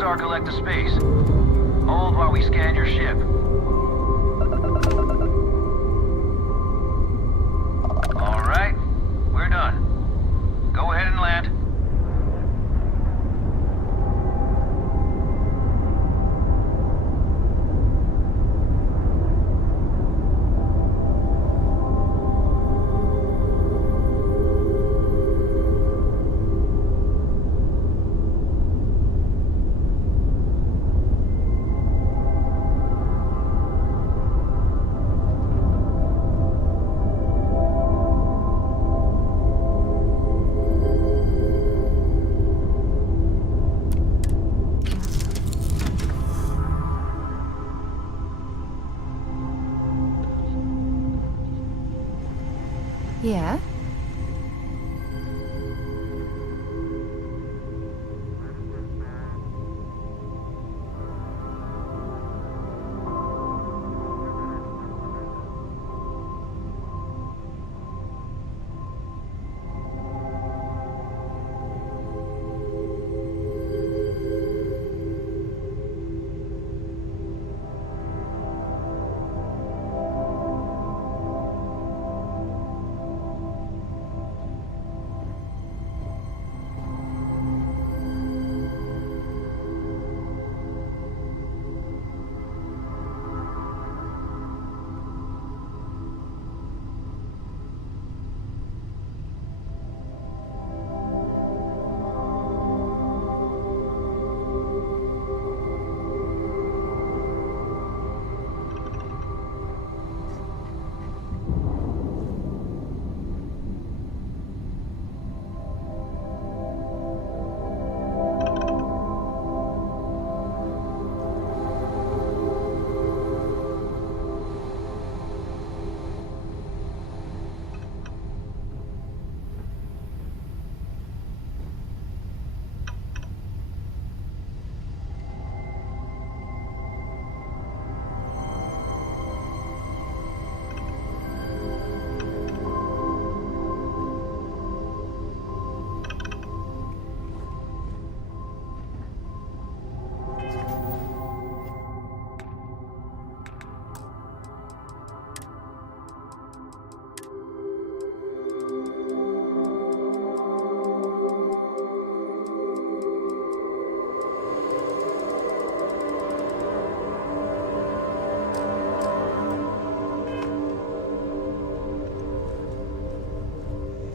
Star Collector space. Hold while we scan your ship. All right, we're done. Go ahead and land. Yeah?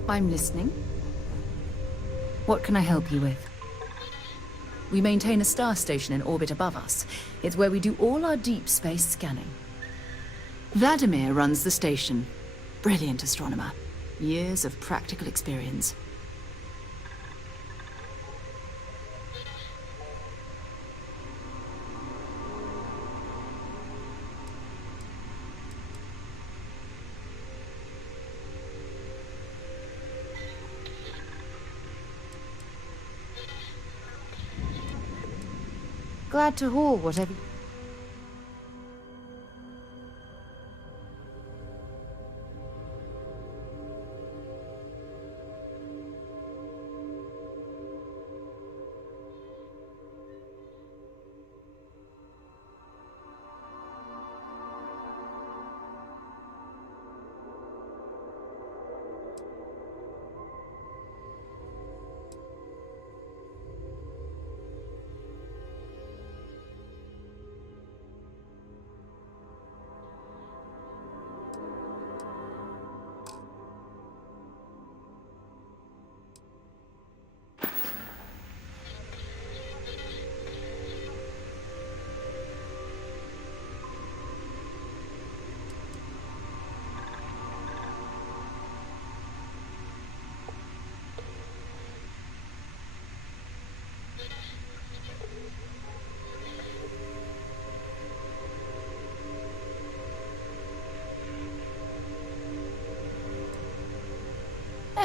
I'm listening. What can I help you with? We maintain a star station in orbit above us. It's where we do all our deep space scanning. Vladimir runs the station. Brilliant astronomer. Years of practical experience. Glad to haul whatever...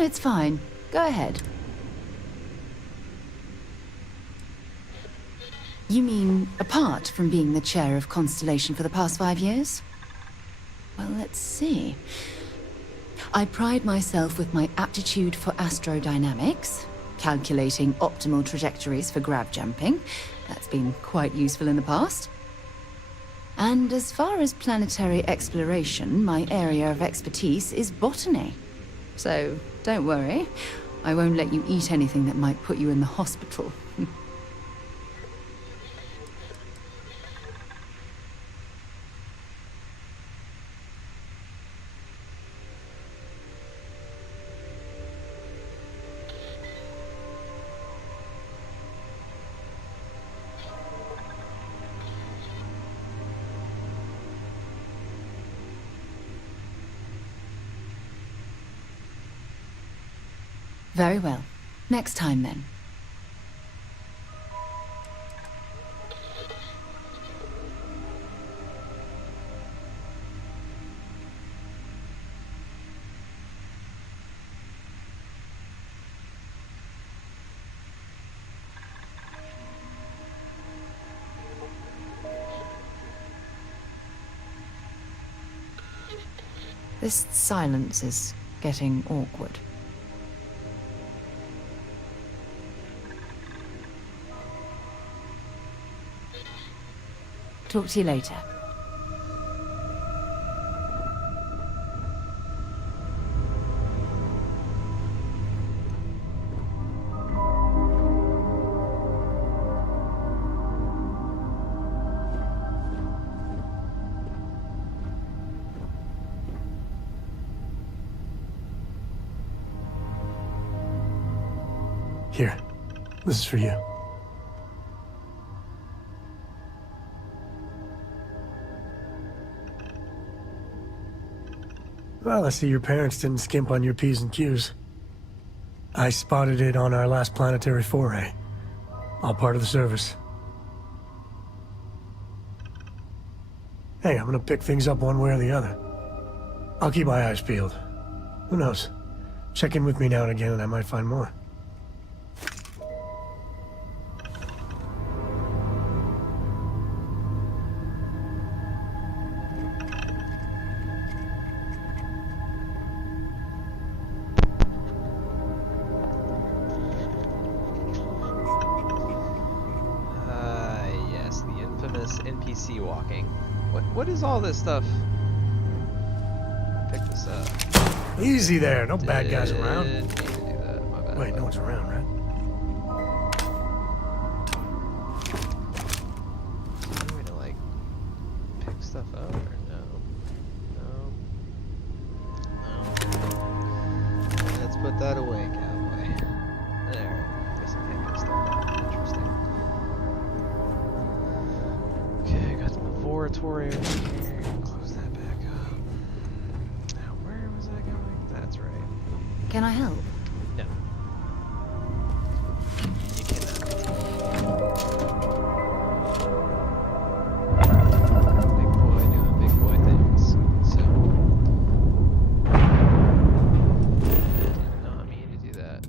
No, it's fine. Go ahead. You mean, apart from being the chair of Constellation for the past 5 years? Well, let's see. I pride myself with my aptitude for astrodynamics, calculating optimal trajectories for grav jumping. That's been quite useful in the past. And as far as planetary exploration, my area of expertise is botany. So don't worry, I won't let you eat anything that might put you in the hospital. Very well. Next time, then. This silence is getting awkward. Talk to you later. Here, this is for you. Well, I see your parents didn't skimp on your P's and Q's. I spotted it on our last planetary foray. All part of the service. Hey, I'm gonna pick things up one way or the other. I'll keep my eyes peeled. Who knows? Check in with me now and again and I might find more. NPC walking. What is all this stuff? Pick this up. Easy there, no bad guys around. Need to do that. My bad. Wait, no one's around, right? I'm going to like pick stuff up or no? No. Let's put that away, cowboy. There. Guess I can't pick stuff up. Interesting. Okay, got the laboratory over here. Close that back up. Now, where was I going? That's right. Can I help? No. You cannot. Big boy doing big boy things. So. Did not mean to do that.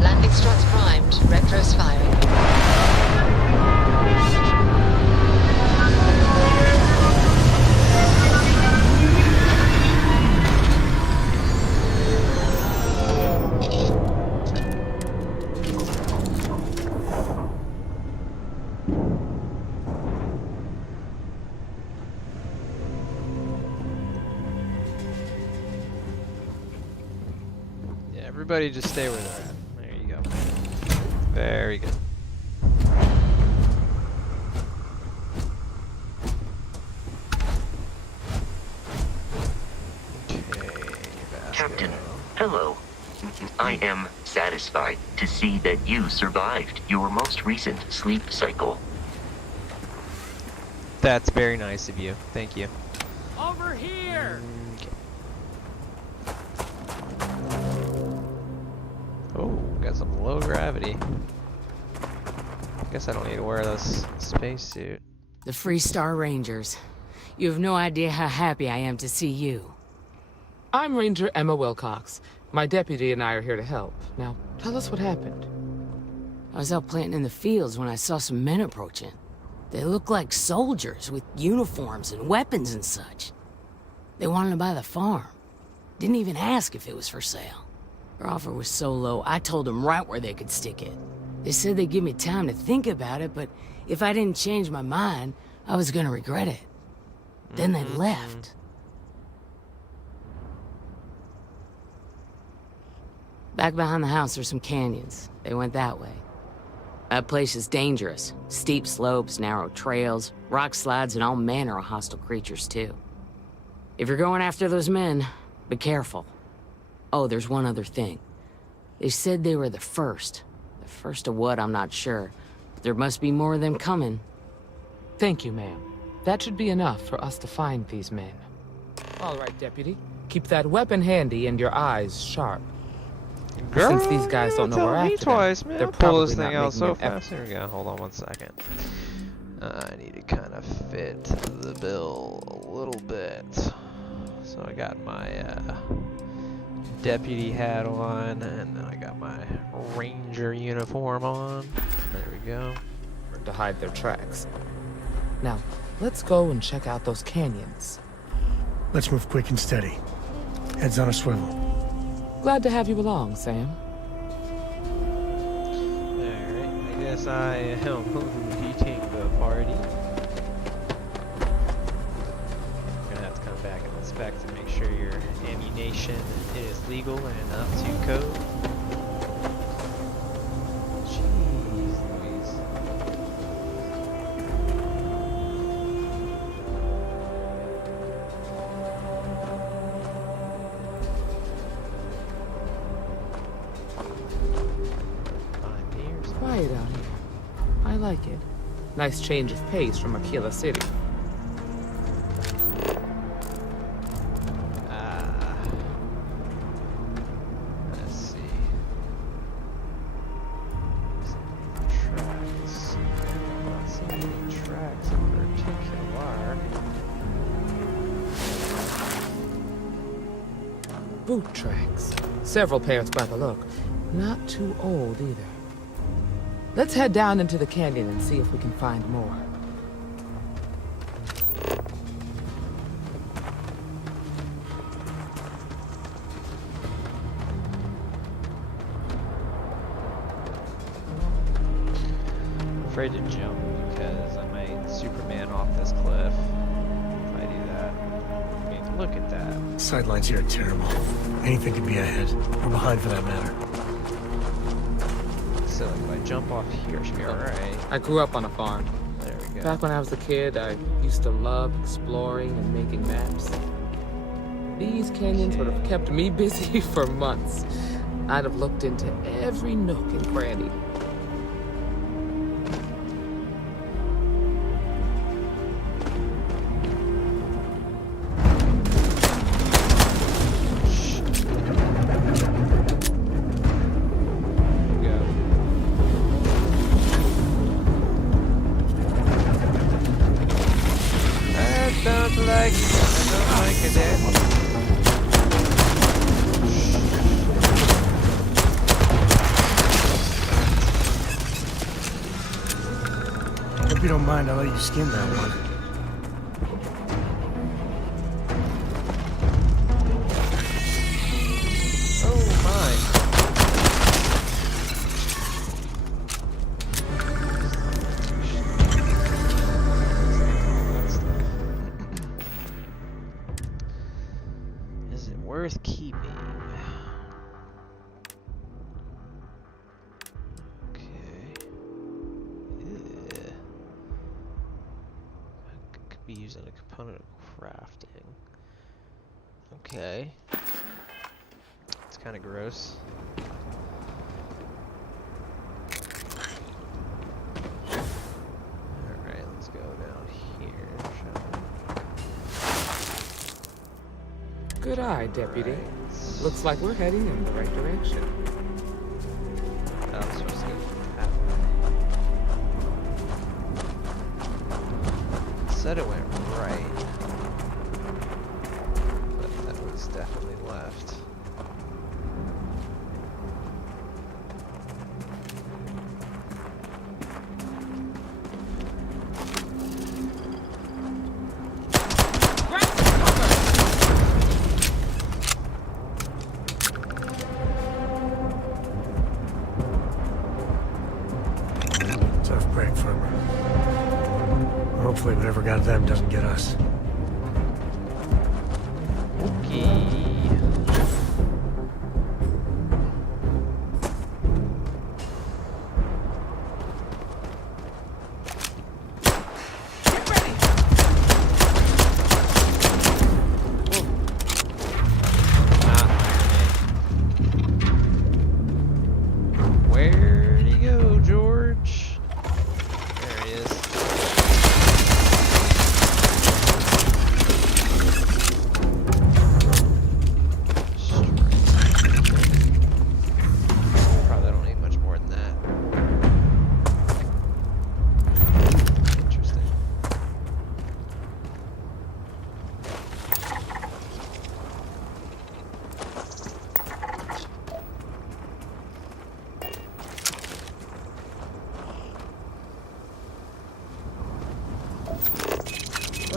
Landing struts primed. Retros firing. Yeah, everybody just stay where they're at. There you go. Very good. Okay, Captain, hello. I am satisfied to see that you survived your most recent sleep cycle. That's very nice of you. Thank you. Over here! Okay. Oh, got some low gravity. Guess I don't need to wear this spacesuit. The Freestar Rangers. You have no idea how happy I am to see you. I'm Ranger Emma Wilcox. My deputy and I are here to help. Now, tell us what happened. I was out planting in the fields when I saw some men approaching. They look like soldiers with uniforms and weapons and such. They wanted to buy the farm. Didn't even ask if it was for sale. Their offer was so low, I told them right where they could stick it. They said they'd give me time to think about it, but if I didn't change my mind, I was gonna regret it. Then they left. Back behind the house there's some canyons. They went that way. That place is dangerous. Steep slopes, narrow trails, rock slides, and all manner of hostile creatures, too. If you're going after those men, be careful. Oh, there's one other thing. They said they were the first. The first of what, I'm not sure. But there must be more of them coming. Thank you, ma'am. That should be enough for us to find these men. All right, Deputy. Keep that weapon handy and your eyes sharp. Girl, Since these guys don't know we're after them, twice, man. they're I'll pull this probably thing not out so making an fast. Here we go. Hold on one second. I need to kind of fit the bill a little bit. So I got my deputy hat on, and then I got my ranger uniform on. There we go. to hide their tracks. Now, let's go and check out those canyons. Let's move quick and steady. Heads on a swivel. Glad to have you along, Sam. Alright, I guess I am leading the party. You're gonna have to come back and inspect to make sure your ammunition is legal and up to code. Jeez Louise. Quiet out here. I like it. Nice change of pace from Aquila City. Let's see. Tracks. Not seeing any tracks in particular. Boot tracks. Several pairs by the look. Not too old either. Let's head down into the canyon and see if we can find more. I'm afraid to jump because I might Superman off this cliff if I do that. I mean, look at that. Sightlines here are terrible. Anything could be ahead, or behind for that matter. So if I jump off here, I should be alright. I grew up on a farm. There we go. Back when I was a kid, I used to love exploring and making maps. These canyons would have kept me busy for months. I'd have looked into every nook and cranny. Hope you don't mind, I'll let you skin that one. Oh my. Is it worth keeping? Could be used in a component of crafting. Okay. It's kind of gross. Alright, let's go down here, shall we? Good eye, Deputy. Right. Looks like we're heading in the right direction. Oh, I'm supposed to go that way. Said it went right, but that was definitely left. break firmer. Hopefully whatever got them doesn't get us. Okay. Where'd he go, George? There he is. Probably don't need much more than that. Interesting.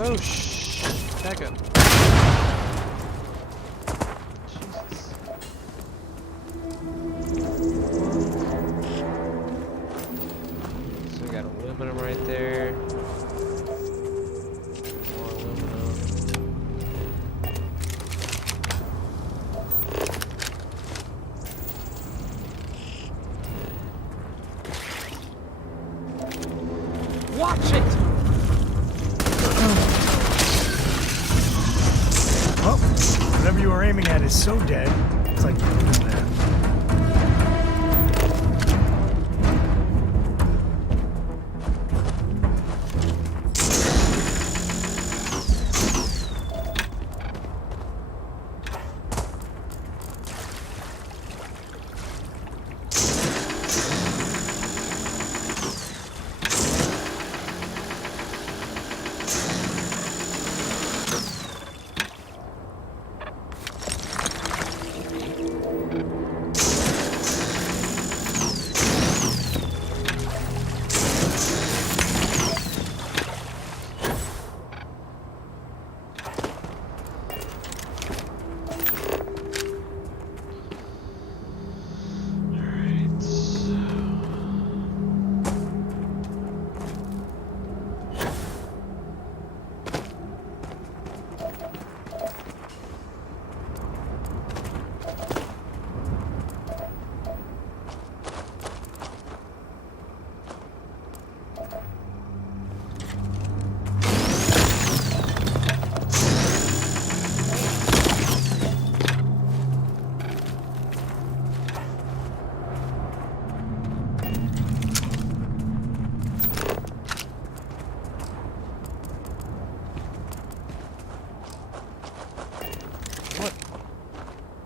Oh, back up. Jesus. So we got aluminum right there. More aluminum. Watch it! Well, whatever you were aiming at is so dead, it's like you're looking at.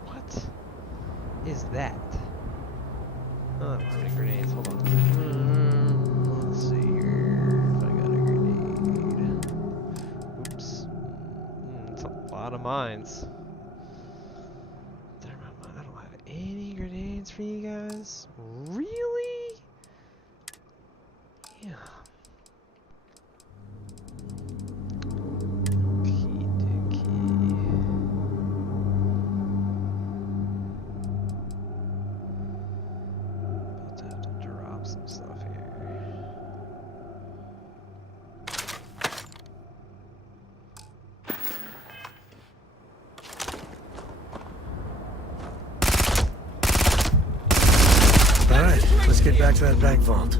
What is that? Oh, how many grenades? Hold on. Let's see here if I got a grenade. Oops. It's a lot of mines. I don't have any grenades for you guys. Really? Yeah. Some stuff here. All right, let's get back to that bank vault.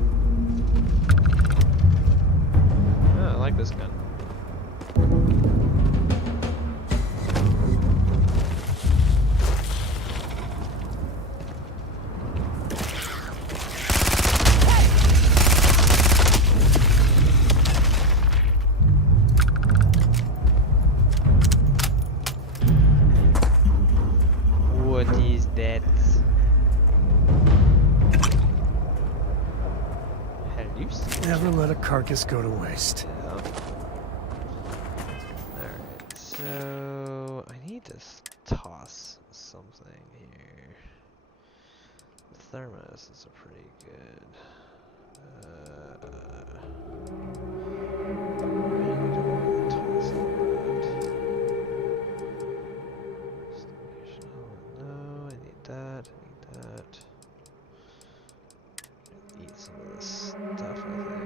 Oh, I like this gun. What is that? Never let a carcass go to waste. Yeah. Alright, so I need to toss something here. The thermos is a pretty good. Toss no, I need that. I need that. Eat some of this stuff, I think.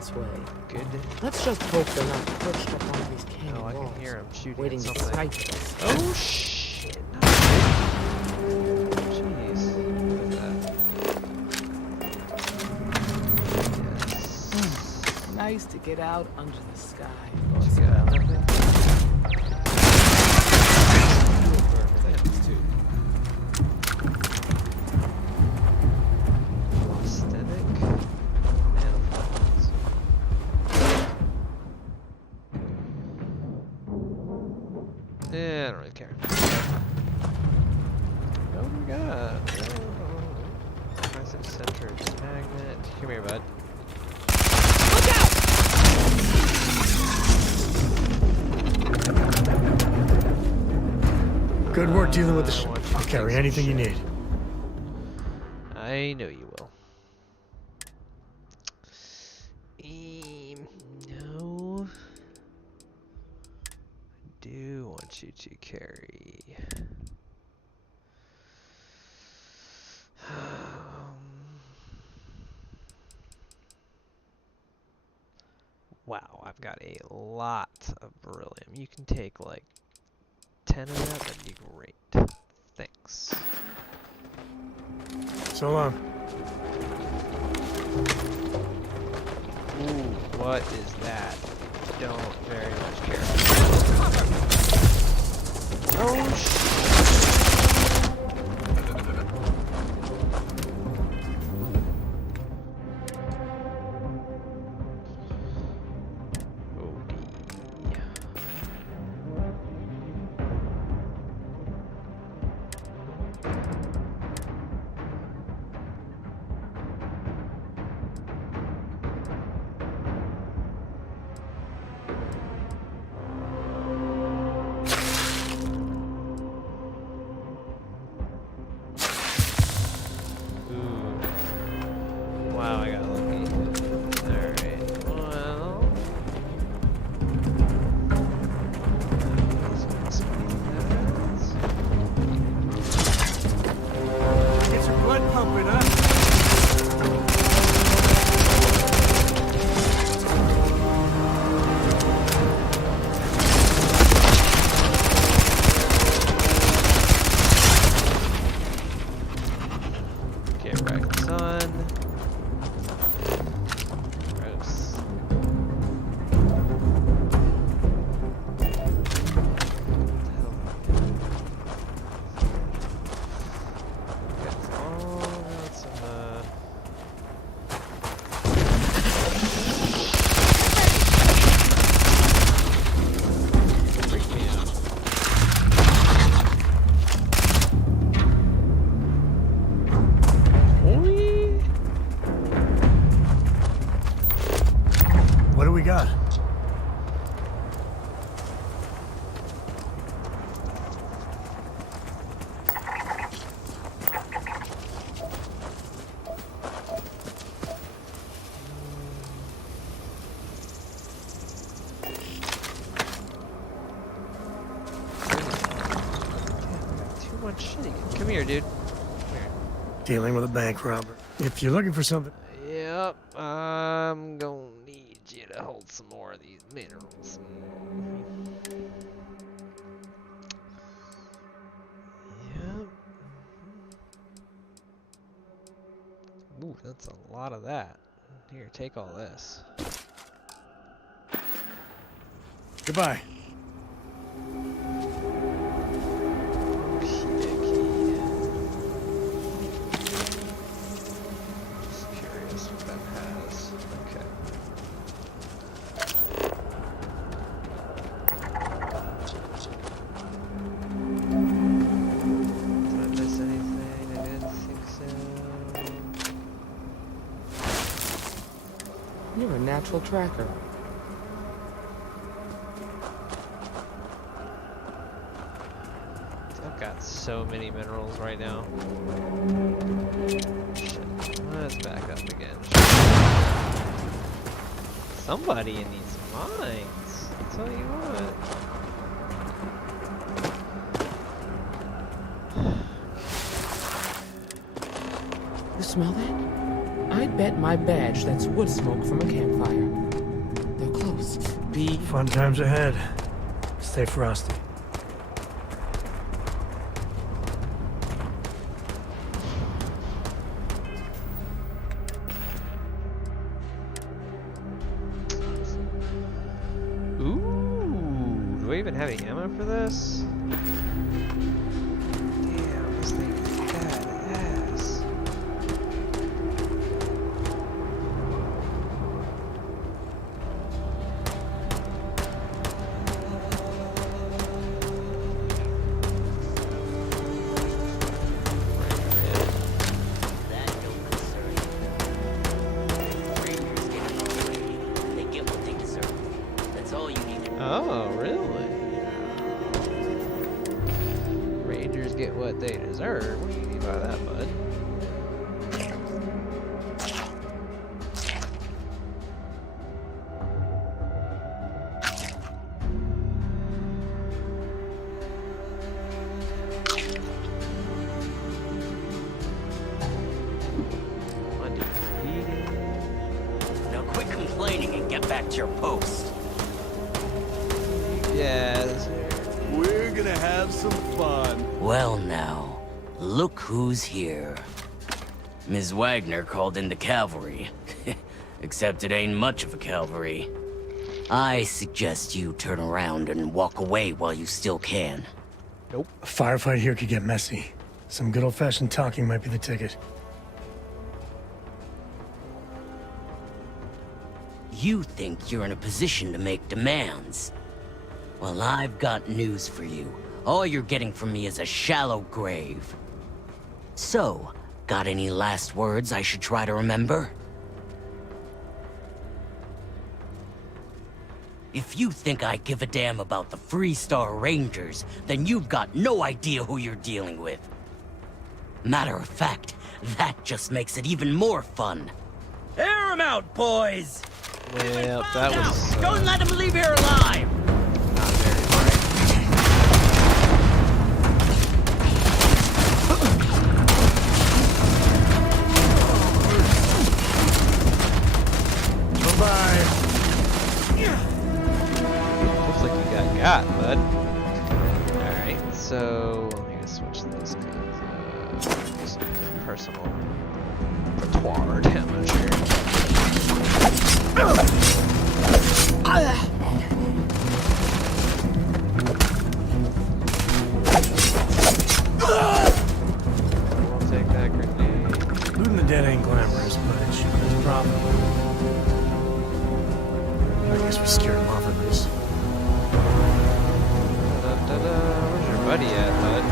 this way. Good. Let's just hope they're not perched up on these canyon Oh, I walls, can hear him shooting waiting at to something. snipe us. Oh shit! Jeez, look at that. Yes. Nice to get out under the sky. What you got? Nothing? Thanks, too. Aesthetic manifolds. Yeah, I don't really care. Oh my god. Massive center magnet. Come here, bud. Good work dealing with the I ship. want you I'll to carry take some anything you shit. need. I know you will. No. I do want you to carry. Wow, I've got a lot of beryllium. You can take like 10 of that, that'd be great. Thanks. So long. Ooh, what is that? Don't very much care. Oh wow, I got lucky. Alright, well. Get your blood pumping, huh? Get right, son. Gross. Freak me out. Oi. What do we got? Too much shit again. Come here, dude. Come here. Dealing with a bank robber. If you're looking for something... Yep, I'm gonna need you to hold some more of these minerals. Yep. Ooh, that's a lot of that. Here, take all this. Goodbye. Just curious what that has. Okay. Did I miss anything? I didn't think so. You're a natural tracker. I've got so many minerals right now. Shit. Let's back up again. Somebody in these mines. I'll tell you what. You smell that? I bet my badge that's wood smoke from a campfire. be. Fun times ahead. Stay frosty. Ooh, do I even have any ammo for this? Damn, this thing is badass. That don't concern you. Rangers get free. They get what they deserve. That's all you need to know. Oh, really? Rangers get what they deserve. What do you mean by that, bud? Now quit complaining and get back to your post. Yes. We're gonna have some fun. Well now, look who's here. Ms. Wagner called in the cavalry. Except it ain't much of a cavalry. I suggest you turn around and walk away while you still can. A firefight here could get messy. Some good old-fashioned talking might be the ticket. You think you're in a position to make demands. Well, I've got news for you. All you're getting from me is a shallow grave. So, got any last words I should try to remember? If you think I give a damn about the Freestar Rangers, then you've got no idea who you're dealing with. Matter of fact, that just makes it even more fun. Air 'em out, boys! Well, that was Don't let him leave here alive! not very bright. Bye-bye. Looks like you got, bud. Alright, so let me just switch this because some personal repertoire damage here. I'll take that grenade. Looting the dead ain't glamorous, but it sure is profitable. I guess we scared him off at least. Where's your buddy at, bud?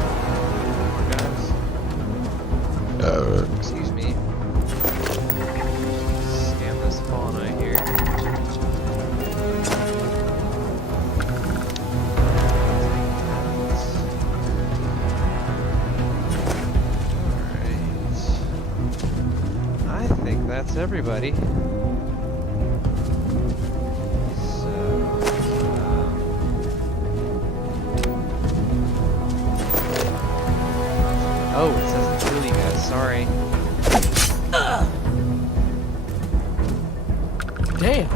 Excuse me. Scan this fauna here. Alright. I think that's everybody. Oh, it says to kill you guys, sorry. Damn,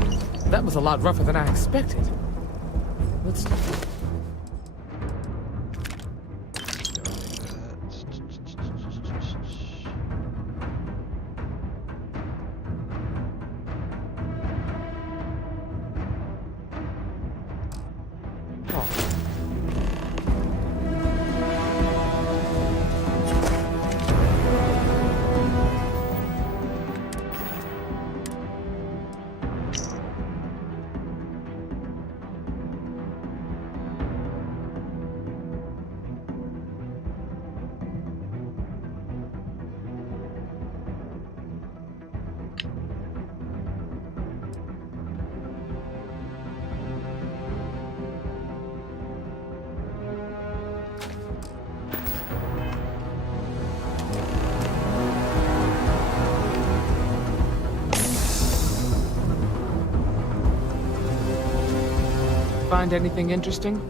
that was a lot rougher than I expected. Let's. Find anything interesting?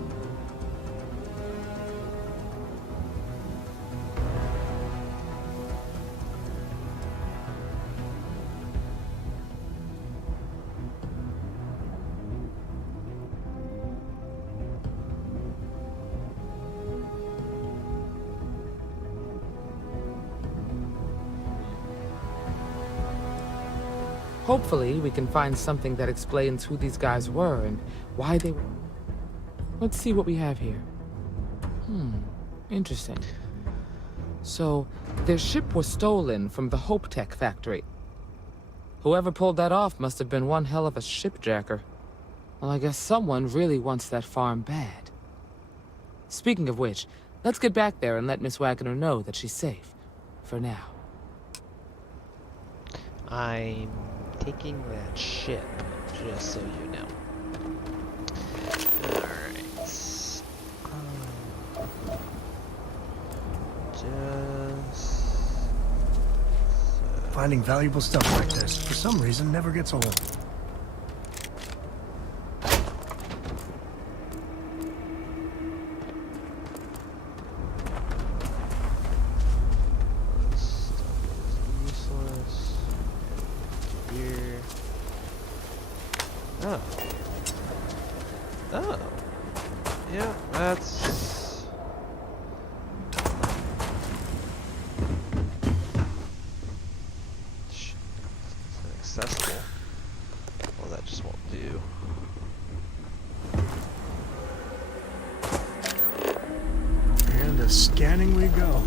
Hopefully, we can find something that explains who these guys were and why they were. Let's see what we have here. Interesting. So, their ship was stolen from the Hope Tech factory. Whoever pulled that off must have been one hell of a shipjacker. Well, I guess someone really wants that farm bad. Speaking of which, let's get back there and let Miss Wagner know that she's safe. For now. I'm taking that ship, just so you know. Alright. Finding valuable stuff like this, for some reason, never gets old. Oh. Oh. Yeah, that's... Shit. It's inaccessible. Well, that just won't do. And to scanning we go.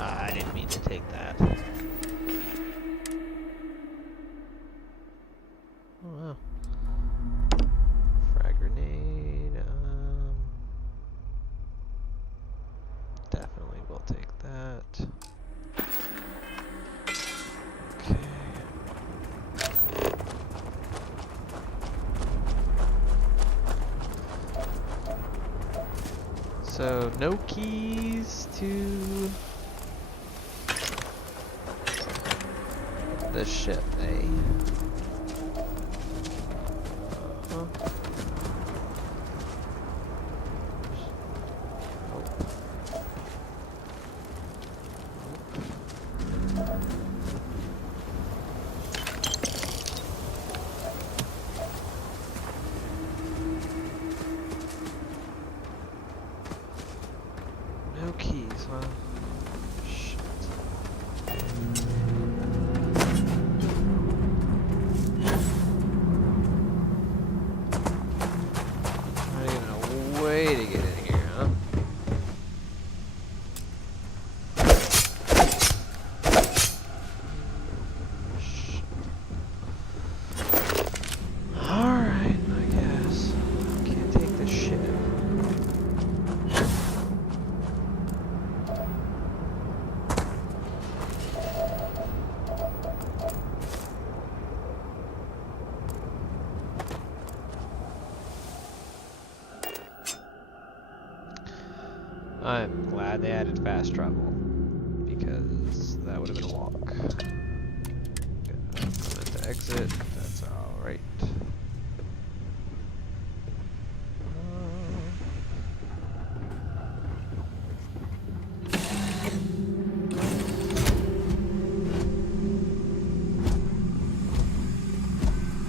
I didn't mean to take that. Oh wow. Frag grenade. Definitely will take that. Okay. So no keys to the ship, eh? Uh-huh. No keys, huh? Shit. Not even a way to get in here, huh? Shit. Alright, I guess. Can't take the ship. I'm glad they added fast travel, because that would have been a walk. Comment to exit, that's alright.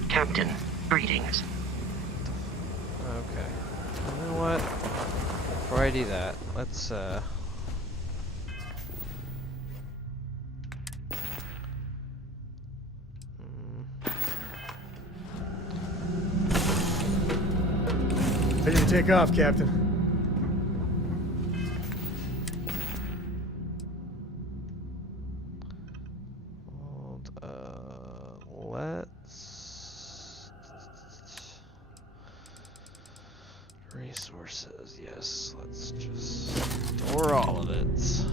Captain, greetings. Okay. You know what? Before I do that, let's Ready to take off, Captain. hold, let's resources, yes, let's just store all of it.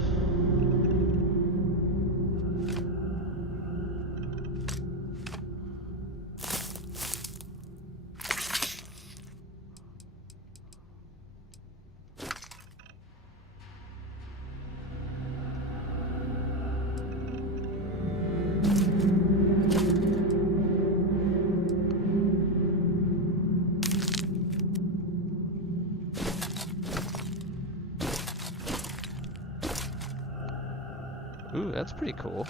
Ooh, that's pretty cool.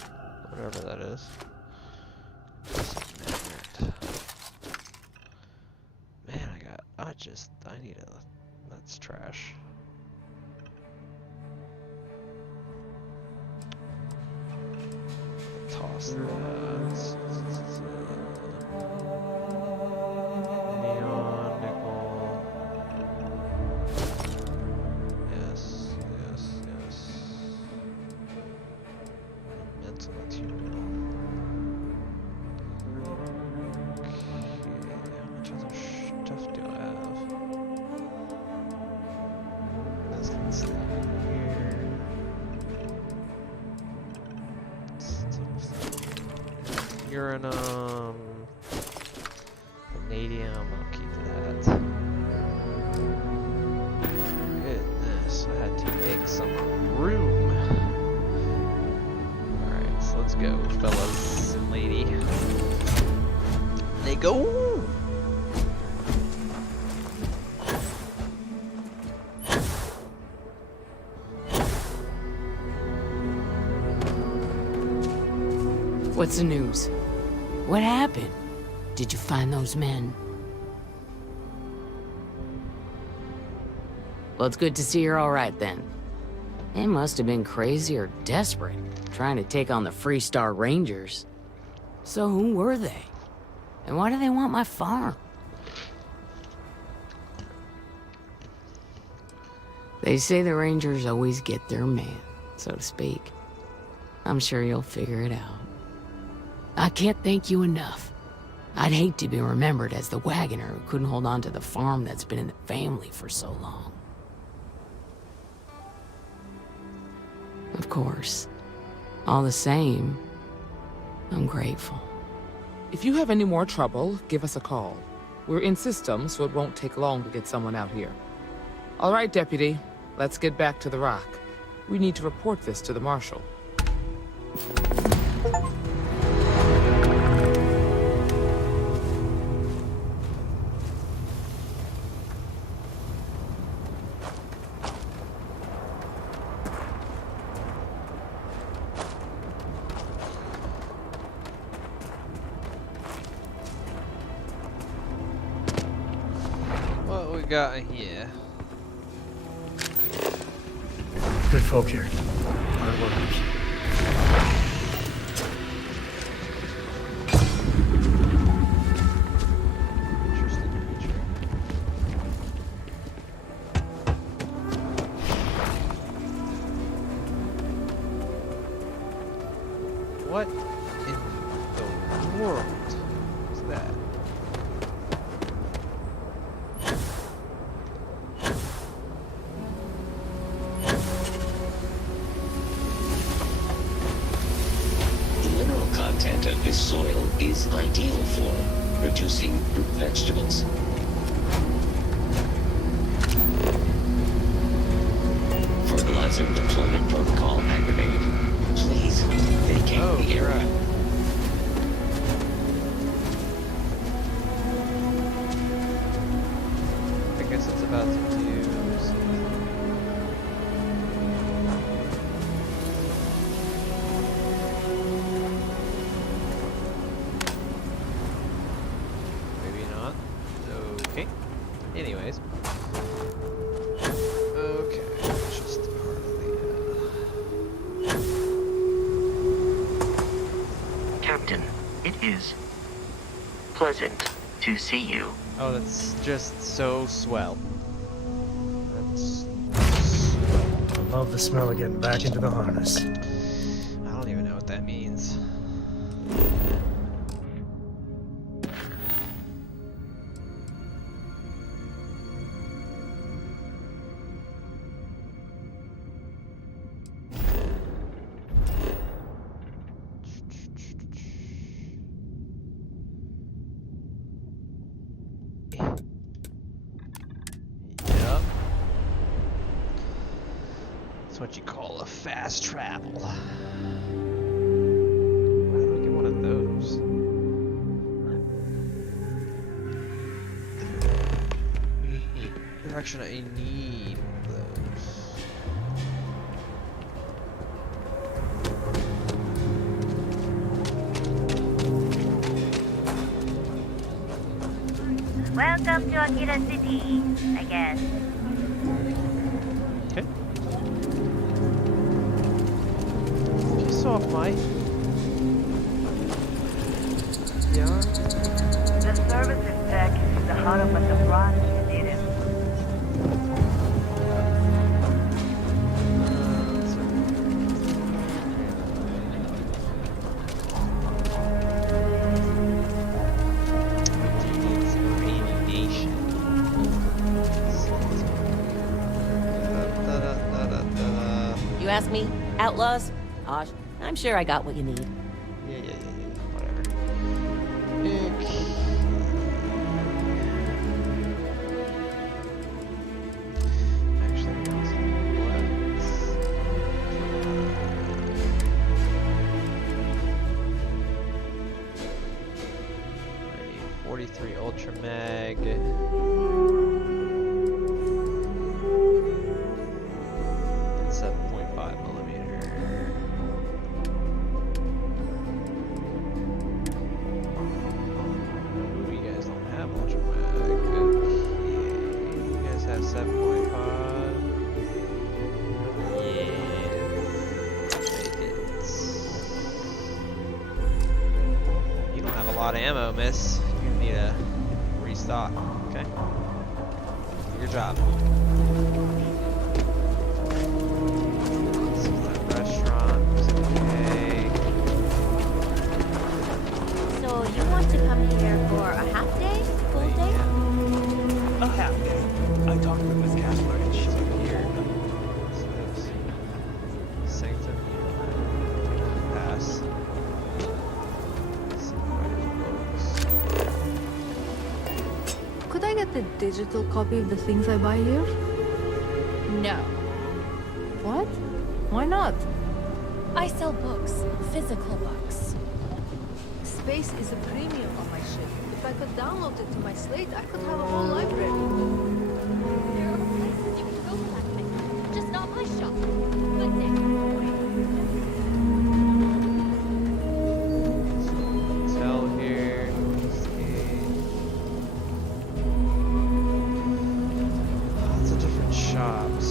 Whatever that is. I need a, that's trash. Toss that. Neon, nickel. Yes, yes, yes. Mental material. Okay, how much other stuff do I have? This can stay here. Uranum. Vanadium, I'll keep that. Goodness, I had to make some room. Alright, so let's go, fellas and lady. They go! What's the news? What happened? Did you find those men? Well, it's good to see you're all right then. They must have been crazy or desperate, trying to take on the Freestar Rangers. So who were they? And why do they want my farm? They say the Rangers always get their man, so to speak. I'm sure you'll figure it out. I can't thank you enough. I'd hate to be remembered as the wagoner who couldn't hold on to the farm that's been in the family for so long. Of course. All the same, I'm grateful. If you have any more trouble, give us a call. We're in system, so it won't take long to get someone out here. All right, Deputy. Let's get back to the rock. We need to report this to the Marshal. What we got here? Good folk here. Hard workers. Interesting creature. What in the world is that? The mineral content of this soil is ideal for producing root vegetables. Fertilizer deployment protocol activated. Please vacate the area. I guess it's about to do something. Maybe not. Okay. Anyways. Okay. It's just part of the. Captain, it is pleasant to see you. Oh, that's just so swell. That's. I love the smell of getting back into the harness. I don't even know what that means. Yep. That's what you call a fast travel. How do I get one of those? Direction I need one of those. Welcome to Akira City, I guess. Okay. Piss off, Mike. Yeah. The services tech is in the heart of the branch you need him. You ask me? Outlaws? Osh, I'm sure I got what you need. Yeah. Whatever. Okay. Actually, I need 43 Ultra Mag. That's 7.5 millimeter. Ooh, you guys don't have Ultra Mag. Okay. You guys have 7.5. Yeah. Take it. You don't have a lot of ammo, miss. You need a restock. Okay? Do your job. This is that restaurant. It's okay. So you want to come here for a half day? Full day? A half day. I talked with Miss Kessler and she's here. Sanctum. Pass. Could I get the digital copy of the things I buy here? No. What? Why not? I sell books, physical books. Space is a premium on my ship. If I could download it to my slate, I could have a whole library. There are places you can go for that thing, just not my shop. Good day. Hotel here. Lots of different shops.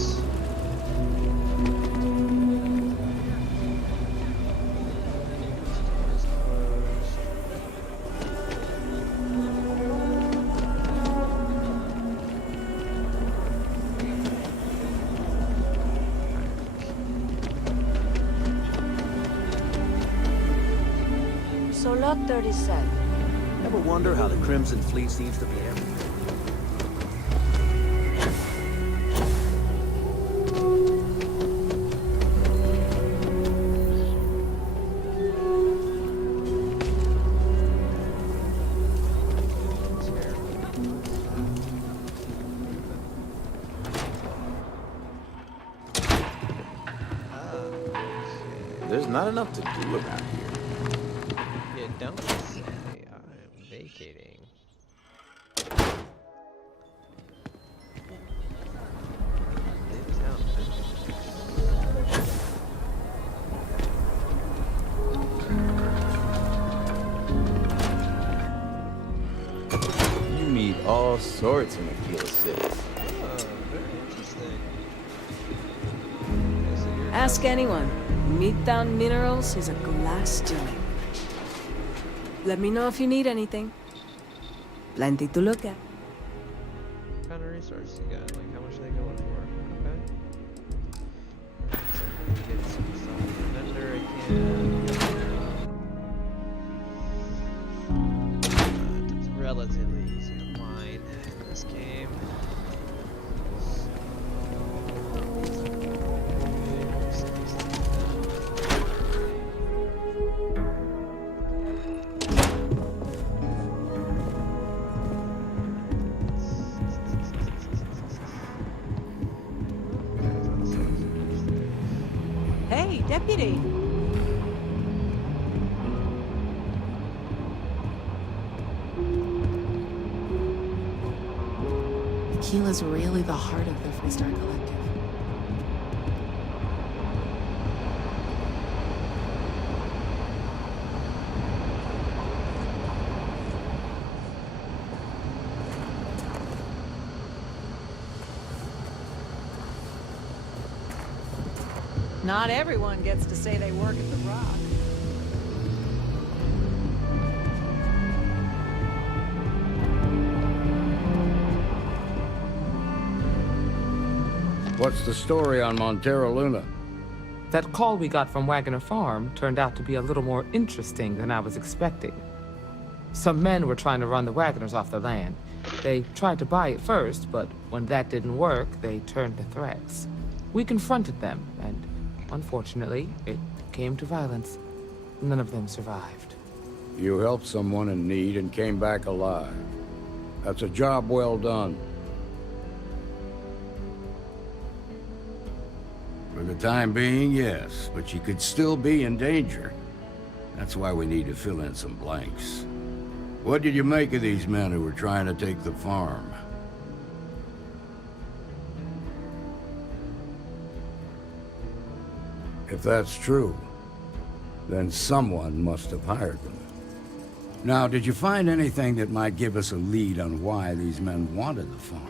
So lot 37. Ever wonder how the Crimson Fleet seems to be everywhere? There's not enough to do around here. Yeah, don't say I'm vacating. Leave town, You meet all sorts in Aquila City. Oh, very interesting. Ask anyone. Midtown Minerals is a glass joint. Let me know if you need anything. Plenty to look at. What kind of resources you got? Like how much are they going for? Okay. So if we get some stuff from the vendor, I can. It's relatively easy to mine in this game. Hey, deputy. Aquila's really the heart of the Freestar Collective. Not everyone gets to say they work at the Rock. What's the story on Montero Luna? That call we got from Wagner Farm turned out to be a little more interesting than I was expecting. Some men were trying to run the Wagners off the land. They tried to buy it first, but when that didn't work, they turned to threats. We confronted them, and unfortunately, it came to violence. None of them survived. You helped someone in need and came back alive. That's a job well done. For the time being, yes, but you could still be in danger. That's why we need to fill in some blanks. What did you make of these men who were trying to take the farm? If that's true, then someone must have hired them. Now, did you find anything that might give us a lead on why these men wanted the farm?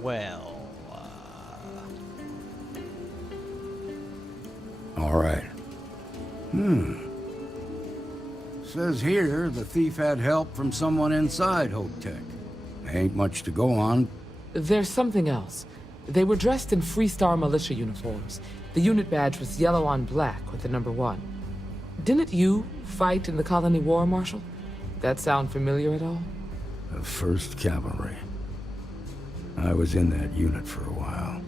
Well, All right. Says here the thief had help from someone inside Hope Tech. Ain't much to go on. There's something else. They were dressed in Freestar militia uniforms. The unit badge was yellow on black with the number 1. Didn't you fight in the Colony War, Marshal? That sound familiar at all? The 1st Cavalry. I was in that unit for a while.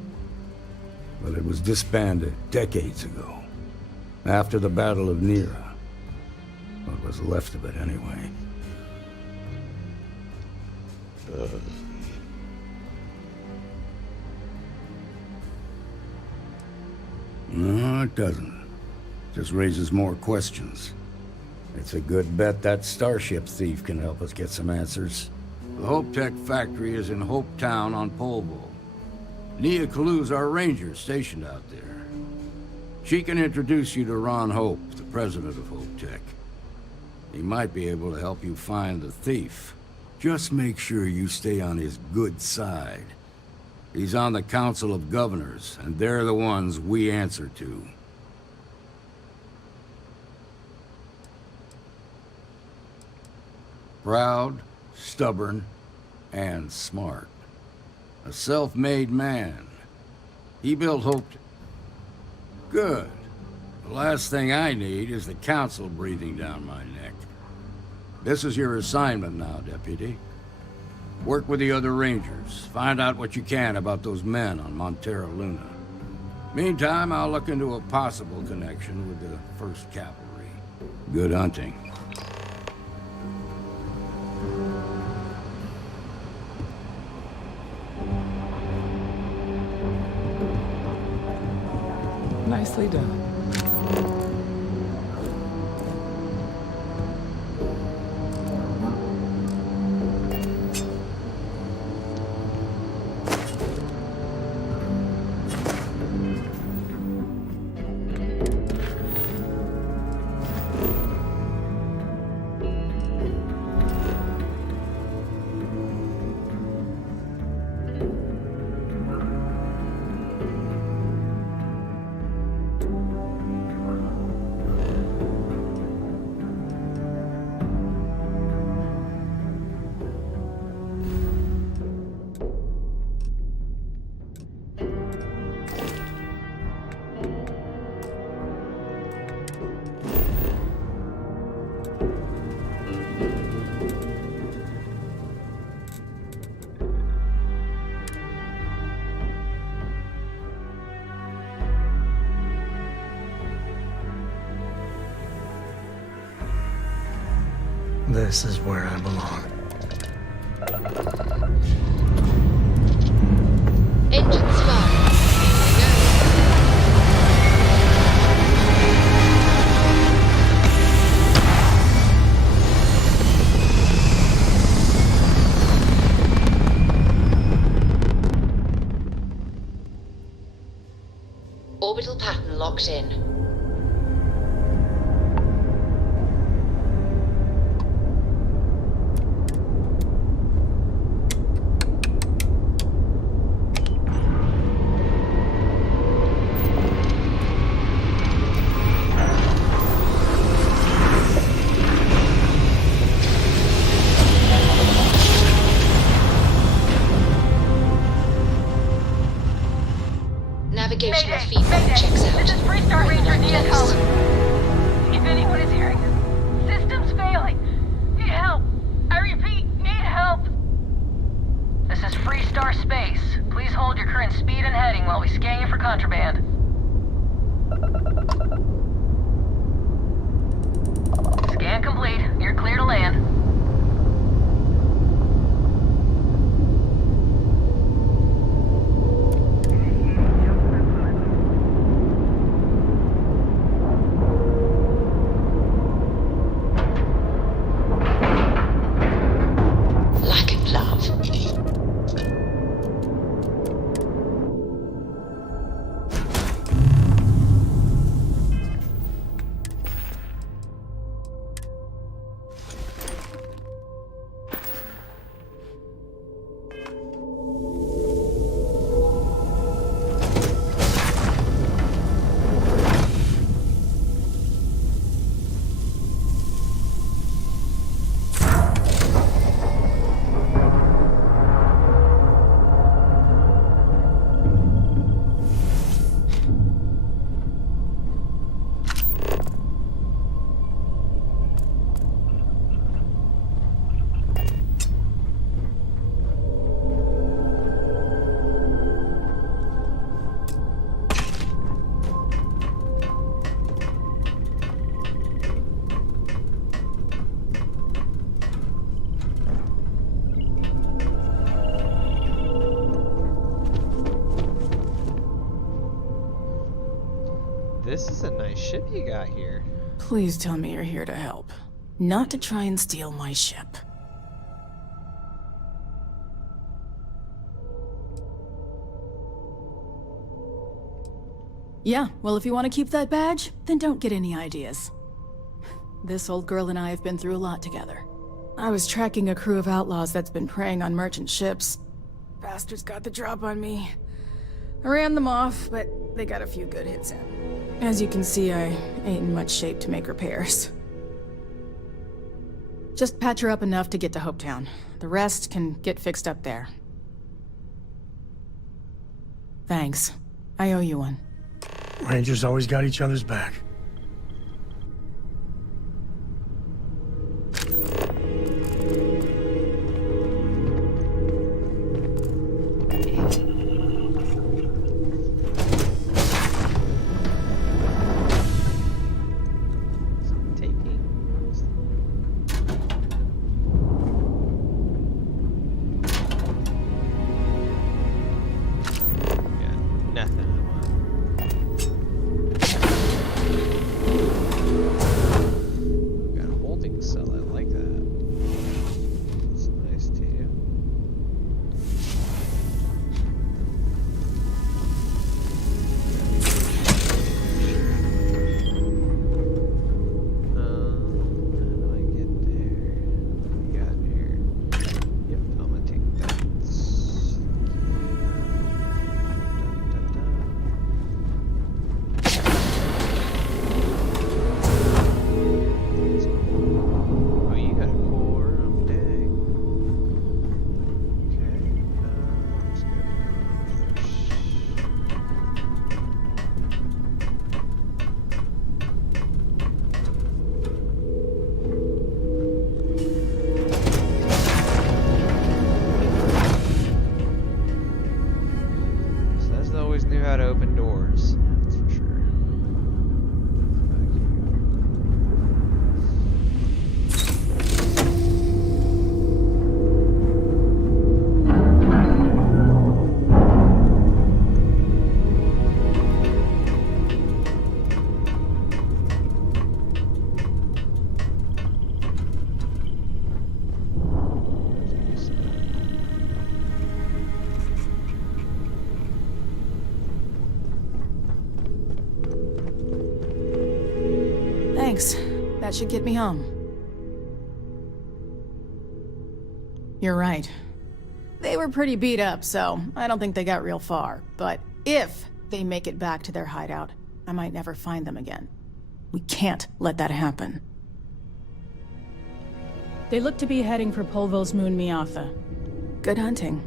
But it was disbanded decades ago. After the Battle of Nera. What was left of it, anyway. No, it doesn't. Just raises more questions. It's a good bet that starship thief can help us get some answers. The Hope Tech factory is in Hope Town on Polvo. Nia Kalu's our ranger stationed out there. She can introduce you to Ron Hope, the president of Hope Tech. He might be able to help you find the thief. Just make sure you stay on his good side. He's on the Council of Governors, and they're the ones we answer to. Proud, stubborn, and smart. A self-made man. He built Hope. Good. The last thing I need is the Council breathing down my neck. This is your assignment now, Deputy. Work with the other Rangers. Find out what you can about those men on Montero Luna. Meantime, I'll look into a possible connection with the 1st Cavalry. Good hunting. Nicely done. This is where I belong. Engine start. Orbital pattern locked in. contraband. Scan complete. You're clear to land. Lack of love. This is a nice ship you got here. Please tell me you're here to help, not to try and steal my ship. Yeah, well, if you want to keep that badge, then don't get any ideas. This old girl and I have been through a lot together. I was tracking a crew of outlaws that's been preying on merchant ships. Bastards got the drop on me. I ran them off, but they got a few good hits in. As you can see, I ain't in much shape to make repairs. Just patch her up enough to get to Hopetown. The rest can get fixed up there. Thanks. I owe you one. Rangers always got each other's back. Thanks. That should get me home. You're right. They were pretty beat up, so I don't think they got real far. But if they make it back to their hideout, I might never find them again. We can't let that happen. They look to be heading for Polvo's moon Miatha. Good hunting.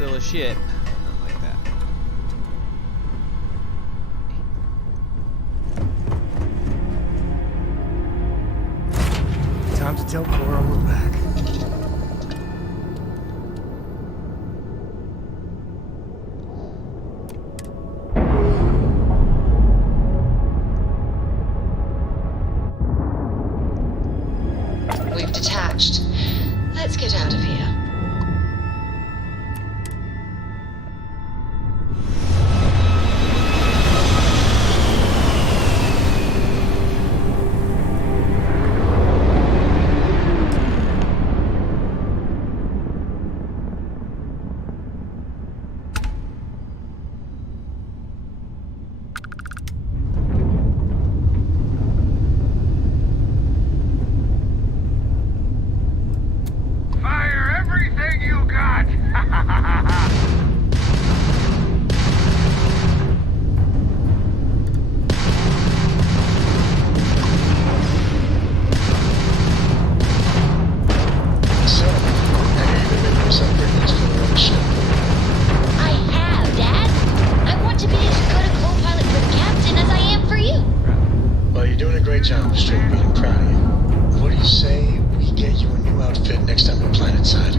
still a ship. Not like that. Time to tell Cora we're back. We've detached. Let's get out of here. Fire everything you got! So, have you been making yourself pregnant for the ship? I have, Dad. I want to be as good a co-pilot for the captain as I am for you. Well, you're doing a great job, Street Beat. I'm proud of you. What do you say we get you a new outfit next time we're planetside?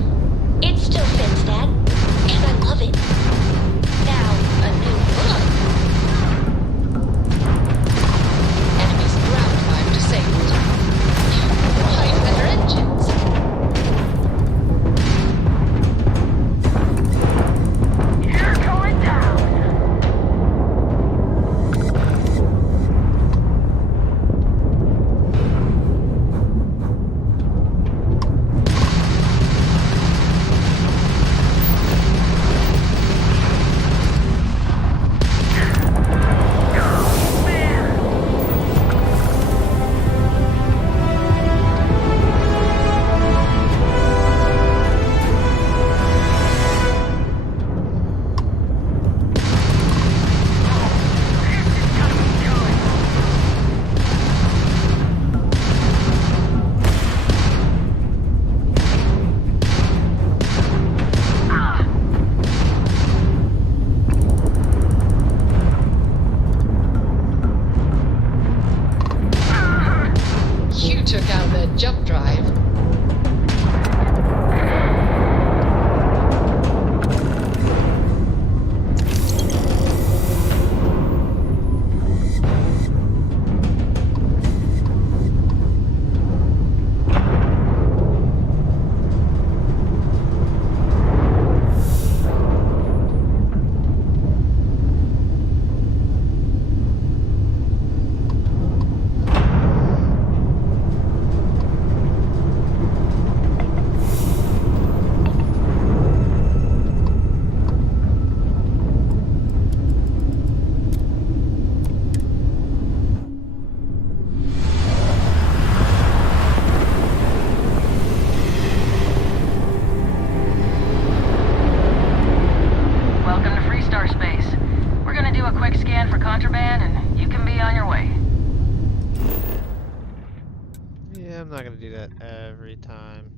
It still fits, Dad. And I love it. Now, a new look. Enemy's ground line disabled. Why their engines? You're going down. You took out their jump drive. Welcome to Freestar Space. We're gonna do a quick scan for contraband, and you can be on your way. Yeah, I'm not gonna do that every time.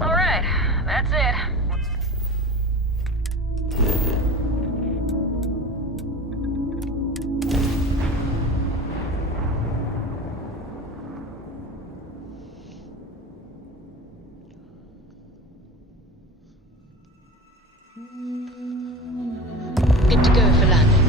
All right, that's it. Good to go for landing.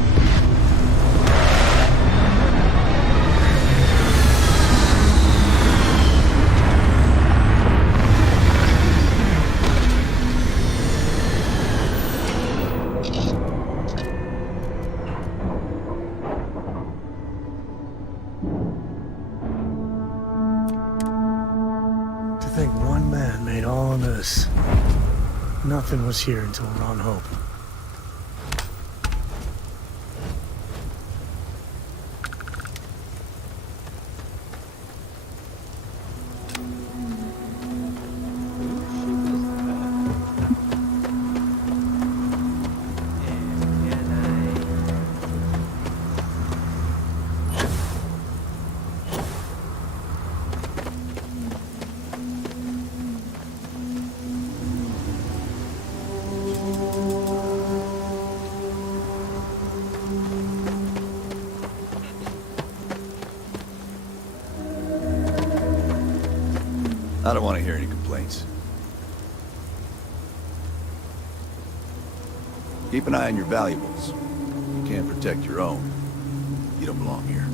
To think one man made all of this. Nothing was here until we're on Hope. I don't want to hear any complaints. Keep an eye on your valuables. If you can't protect your own, you don't belong here.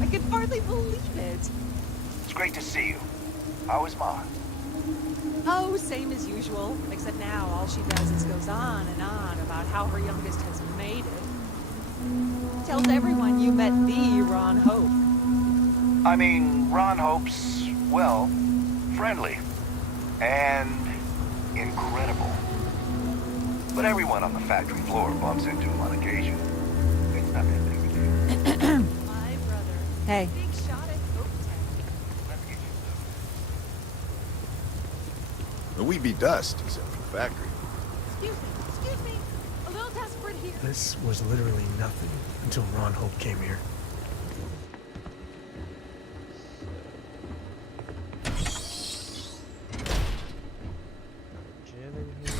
I can hardly believe it. It's great to see you. How is Ma? Oh, same as usual. Except now all she does is goes on and on about how her youngest has made it. Tells everyone you met the Ron Hope. I mean, Ron Hope's, well, friendly. And incredible. But everyone on the factory floor bumps into him on occasion. It's not that big a deal. My brother. Hey. Big shot at Hope But we'd be dust, except for the factory. Excuse me. A little desperate here. This was literally nothing until Ron Hope came here. Gym in here.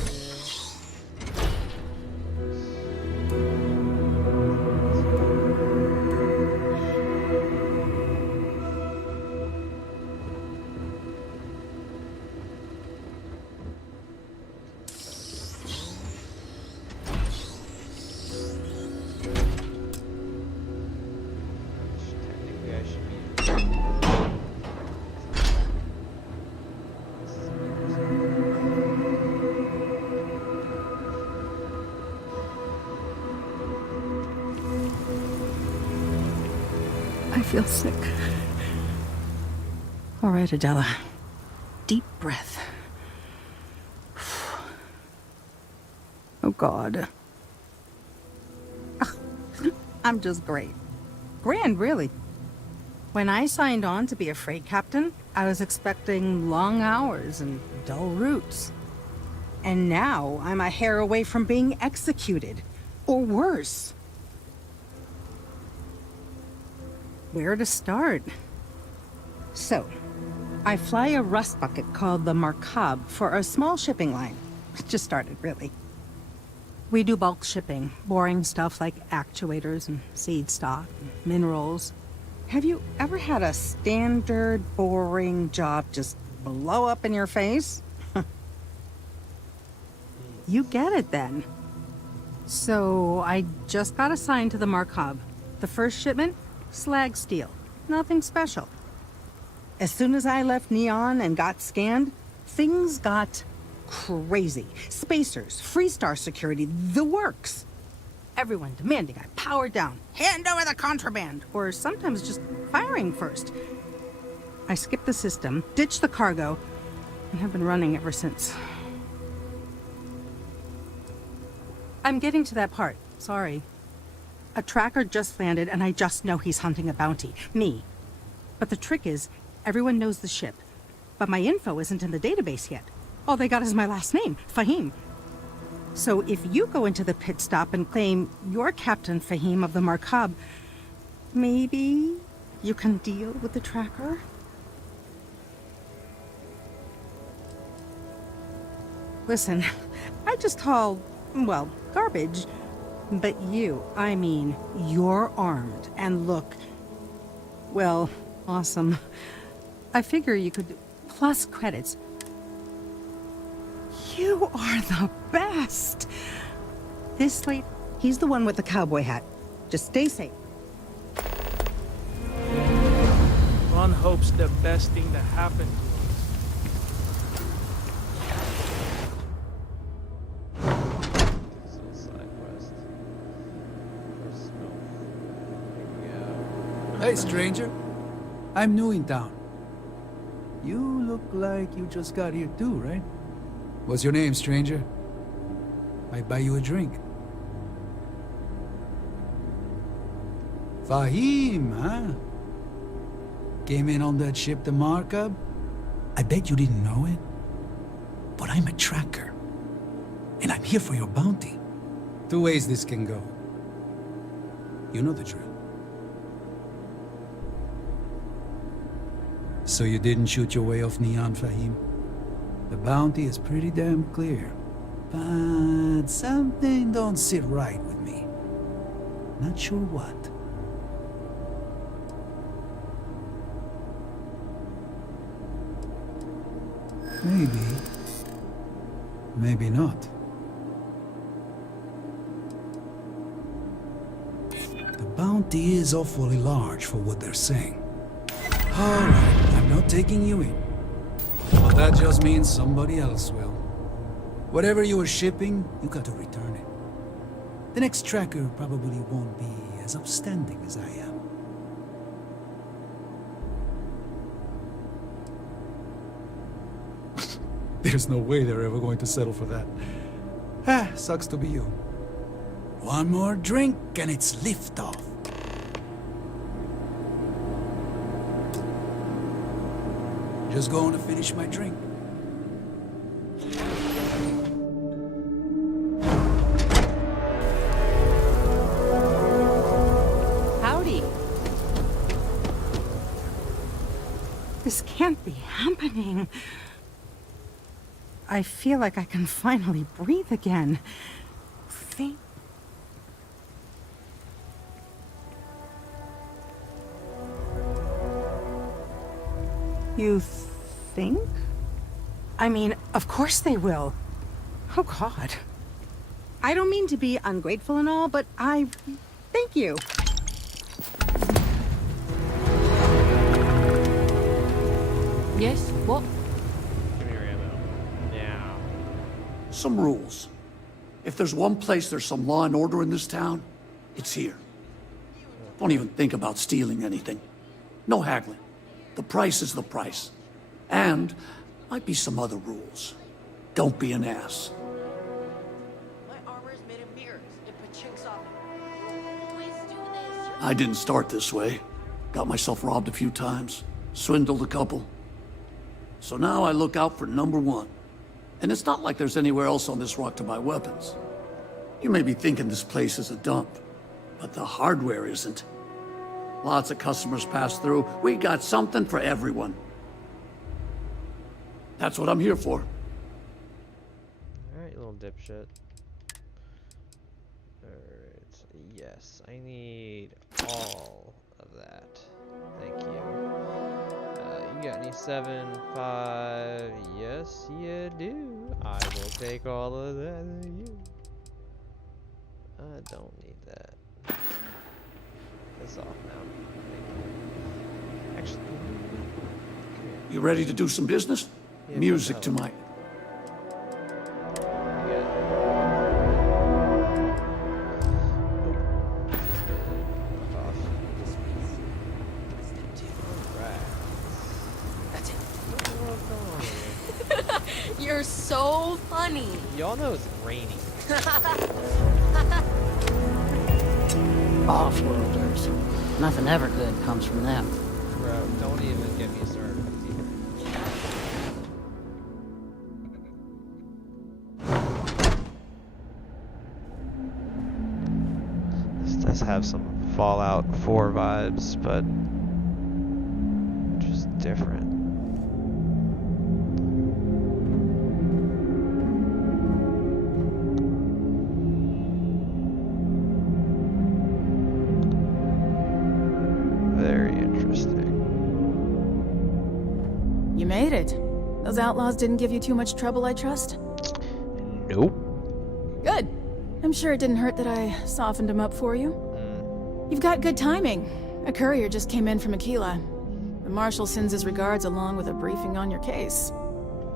Technically, I should be. I feel sick. All right, Adela. Deep breath. Oh, God. I'm just great. Grand, really. When I signed on to be a freight captain, I was expecting long hours and dull routes. And now I'm a hair away from being executed. Or worse. Where to start? So, I fly a rust bucket called the Markab for a small shipping line. It just started, really. We do bulk shipping, boring stuff like actuators and seed stock, and minerals. Have you ever had a standard, boring job just blow up in your face? You get it then. So, I just got assigned to the Markab. The first shipment? Slag steel. Nothing special. As soon as I left Neon and got scanned, things got crazy. Spacers, Freestar security, the works. Everyone demanding I power down, hand over the contraband, or sometimes just firing first. I skipped the system, ditched the cargo, and have been running ever since. I'm getting to that part. Sorry. A tracker just landed, and I just know he's hunting a bounty. Me. But the trick is, everyone knows the ship. But my info isn't in the database yet. All they got is my last name, Fahim. So if you go into the pit stop and claim you're Captain Fahim of the Markab, maybe you can deal with the tracker? Listen, I just haul, well, garbage. But you, I mean, you're armed and look, well, awesome. I figure you could, plus credits. You are the best. This slate, he's the one with the cowboy hat. Just stay safe. Ron Hope's the best thing that happened to Hey, stranger. I'm new in town. You look like you just got here too, right? What's your name, stranger? Might buy you a drink. Fahim, huh? Came in on that ship, the Markab? I bet you didn't know it. But I'm a tracker. And I'm here for your bounty. Two ways this can go. You know the drill. So you didn't shoot your way off Neon, Fahim? The bounty is pretty damn clear. But something don't sit right with me. Not sure what. Maybe. Maybe not. The bounty is awfully large for what they're saying. Alright, I'm not taking you in. But that just means somebody else will. Whatever you were shipping, you got to return it. The next tracker probably won't be as upstanding as I am. There's no way they're ever going to settle for that. Ah, sucks to be you. One more drink and it's liftoff. Just going to finish my drink. Howdy. This can't be happening. I feel like I can finally breathe again. Thank... You think? I mean, of course they will. Oh, God. I don't mean to be ungrateful and all, but thank you. Yes? What? Give me your ammo. Now. Some rules. If there's one place there's some law and order in this town, it's here. Don't even think about stealing anything. No haggling. The price is the price. And might be some other rules. Don't be an ass. My armor is made of mirrors. It put chinks on it. Always do this. I didn't start this way. Got myself robbed a few times. Swindled a couple. So now I look out for number one. And it's not like there's anywhere else on this rock to buy weapons. You may be thinking this place is a dump, but the hardware isn't. Lots of customers pass through. We got something for everyone. That's what I'm here for. Alright, you little dipshit. Alright, yes, I need all of that. Thank you. You got any 7, 5? Yes, you do. I will take all of that. I don't need that. This off now. Thank you. Actually, You ready to do some business? Yeah, Music to my... You're so funny. Y'all know it's raining. Off-worlders. Nothing ever good comes from them. Bro, don't even get me started. This does have some Fallout 4 vibes, but just different. You made it. Those outlaws didn't give you too much trouble, I trust? Nope. Good. I'm sure it didn't hurt that I softened them up for you. You've got good timing. A courier just came in from Aquila. The Marshal sends his regards along with a briefing on your case.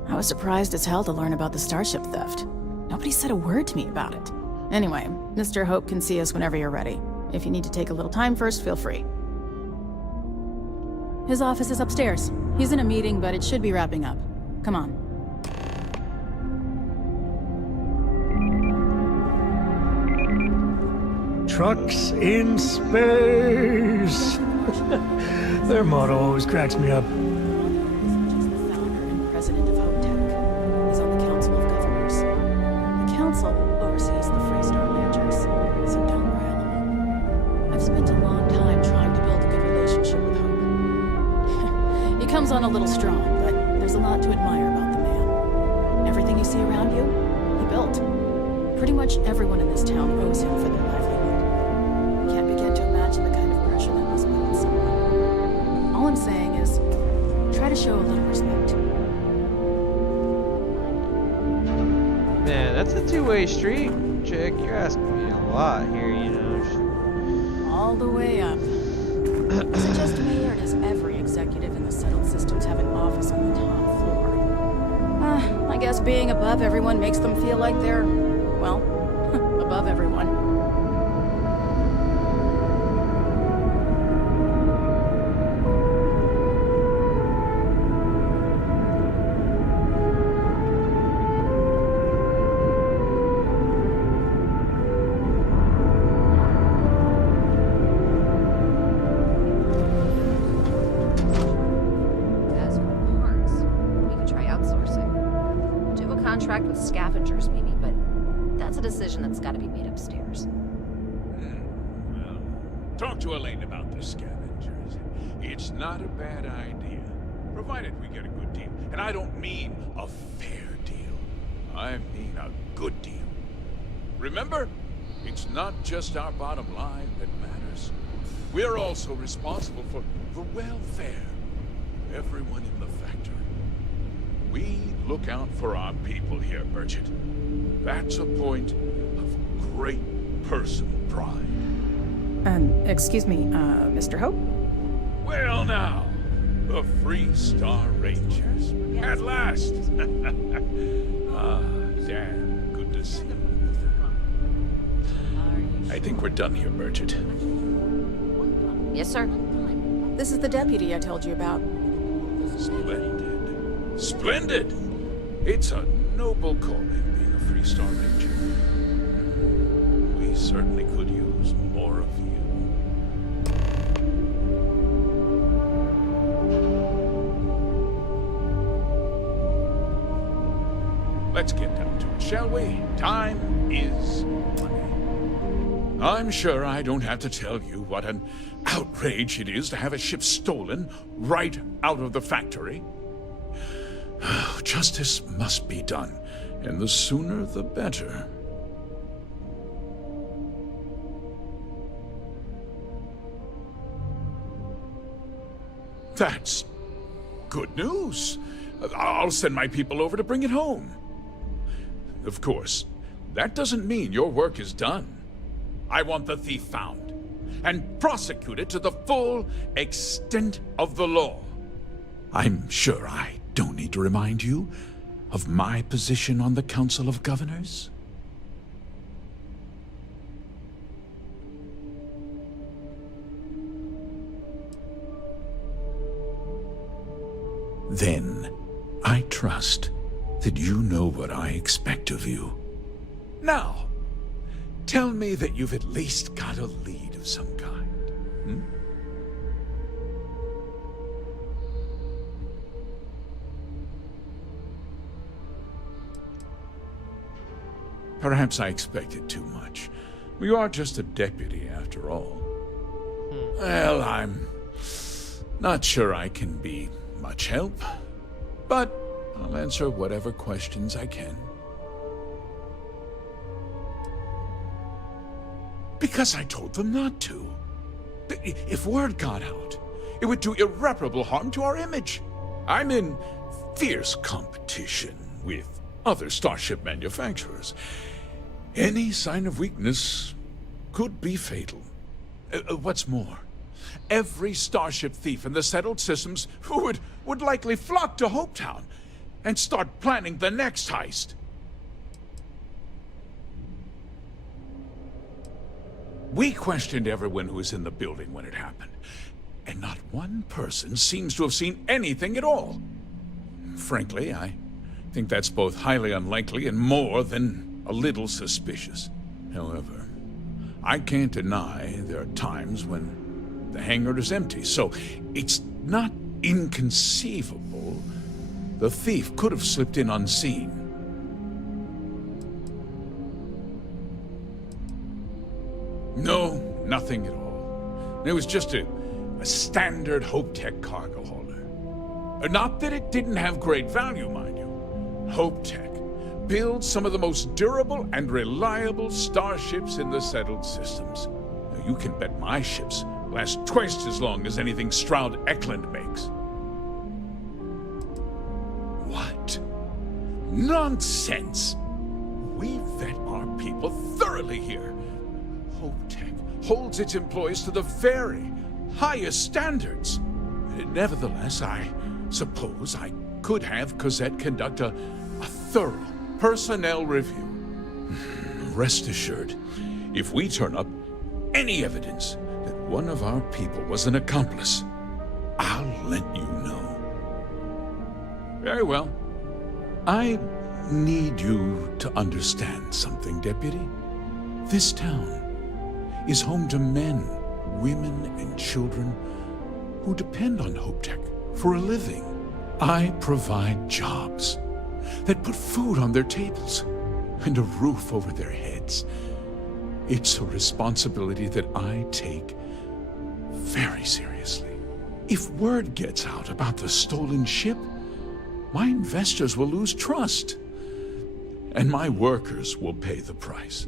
I was surprised as hell to learn about the starship theft. Nobody said a word to me about it. Anyway, Mr. Hope can see us whenever you're ready. If you need to take a little time first, feel free. His office is upstairs. He's in a meeting, but it should be wrapping up. Come on. Trucks in space! Their motto always cracks me up. President of Hope Tech. He's on the Council of Governors. The Council on a little strong, but there's a lot to admire about the man. Everything you see around you, he built. Pretty much everyone in this town owes him for their livelihood. Can't begin to imagine the kind of pressure that must put on someone. All I'm saying is, try to show a little respect. Man, that's a two-way street, chick. You're asking me a lot here, you know. All the way up. Is it just me, or does every executive in the settled systems have an office on the top floor? I guess being above everyone makes them feel like they're, well, above everyone. As for parts, we could try outsourcing. Do a contract with scavengers, maybe, but that's a decision that's got to be made upstairs. Well, talk to Elaine about the scavengers. It's not a bad idea, provided we get a good deal. And I don't mean a fair deal. I mean a good deal. Remember, it's not just our bottom line that matters. We're also responsible for the welfare of everyone in the factory. We look out for our people here, Bridget. That's a point of great personal pride. Excuse me, Mr. Hope? Well now, the Free Star Rangers. At last! Ah, Dan, good to see you. I think we're done here, Bridget. Yes, sir. This is the deputy I told you about. Splendid. Splendid! It's a noble calling, being a Free Star Ranger. We certainly could use more of you. Let's get down to it, shall we? Time is money. I'm sure I don't have to tell you what an outrage it is to have a ship stolen right out of the factory. Justice must be done, and the sooner the better. That's good news. I'll send my people over to bring it home. Of course, that doesn't mean your work is done. I want the thief found and prosecuted to the full extent of the law. I'm sure I don't need to remind you of my position on the Council of Governors. Then, I trust that you know what I expect of you. Now, tell me that you've at least got a lead of some kind. Hmm? Perhaps I expected too much. You are just a deputy, after all. Well, I'm not sure I can be much help, but I'll answer whatever questions I can. Because I told them not to. If word got out, it would do irreparable harm to our image. I'm in fierce competition with other starship manufacturers. Any sign of weakness could be fatal. What's more, every starship thief in the settled systems would likely flock to Hopetown and start planning the next heist. We questioned everyone who was in the building when it happened, and not one person seems to have seen anything at all. Frankly, I think that's both highly unlikely and more than a little suspicious. However, I can't deny there are times when the hangar is empty, so it's not inconceivable the thief could have slipped in unseen. No, nothing at all. It was just a standard Hope Tech cargo hauler. Not that it didn't have great value, mind you. Hope Tech builds some of the most durable and reliable starships in the settled systems. Now, you can bet my ships last twice as long as anything Stroud Eklund makes. What? Nonsense! We vet our people thoroughly here. Hope Tech holds its employees to the very highest standards. Nevertheless, I suppose I could have Cosette conduct a thorough personnel review. Rest assured, if we turn up any evidence that one of our people was an accomplice, I'll let you know. Very well. I need you to understand something, Deputy. This town is home to men, women, and children who depend on Hope Tech for a living. I provide jobs that put food on their tables and a roof over their heads. It's a responsibility that I take very seriously. If word gets out about the stolen ship, my investors will lose trust, and my workers will pay the price.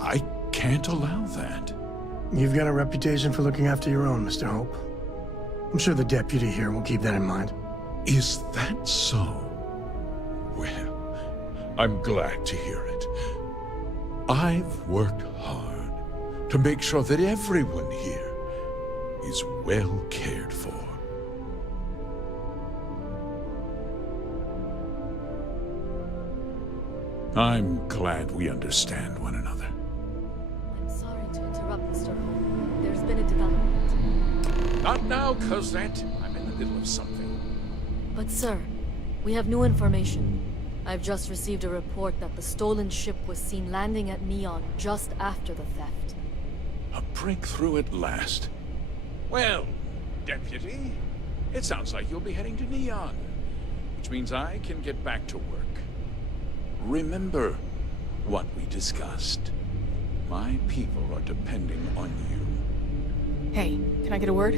I can't allow that. You've got a reputation for looking after your own, Mr. Hope. I'm sure the deputy here will keep that in mind. Is that so? Well, I'm glad to hear it. I've worked hard to make sure that everyone here is well cared for. I'm glad we understand one another. I'm sorry to interrupt, Mr. Hope. There's been a development. Not now, Cosette. I'm in the middle of something. But sir, we have new information. I've just received a report that the stolen ship was seen landing at Neon just after the theft. A breakthrough at last. Well, Deputy, it sounds like you'll be heading to Neon, which means I can get back to work. Remember what we discussed. My people are depending on you. Hey, can I get a word?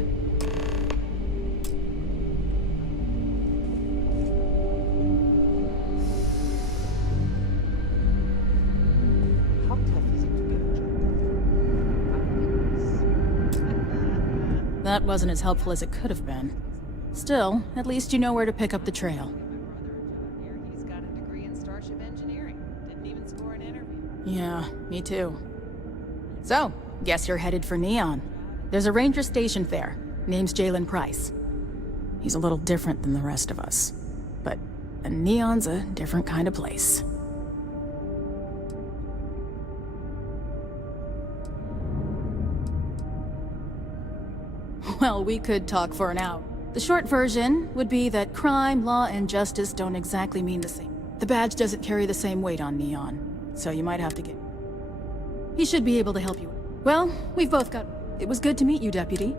How tough is it to get a job? That wasn't as helpful as it could have been. Still, at least you know where to pick up the trail. He's got a degree in starship engineering. Didn't even score an interview. Yeah, me too. So, guess you're headed for Neon. There's a ranger stationed there. Name's Jalen Price. He's a little different than the rest of us. But Neon's a different kind of place. Well, we could talk for an hour. The short version would be that crime, law, and justice don't exactly mean the same. The badge doesn't carry the same weight on Neon, so you might have to get... He should be able to help you. Well, we've both got... It was good to meet you, Deputy.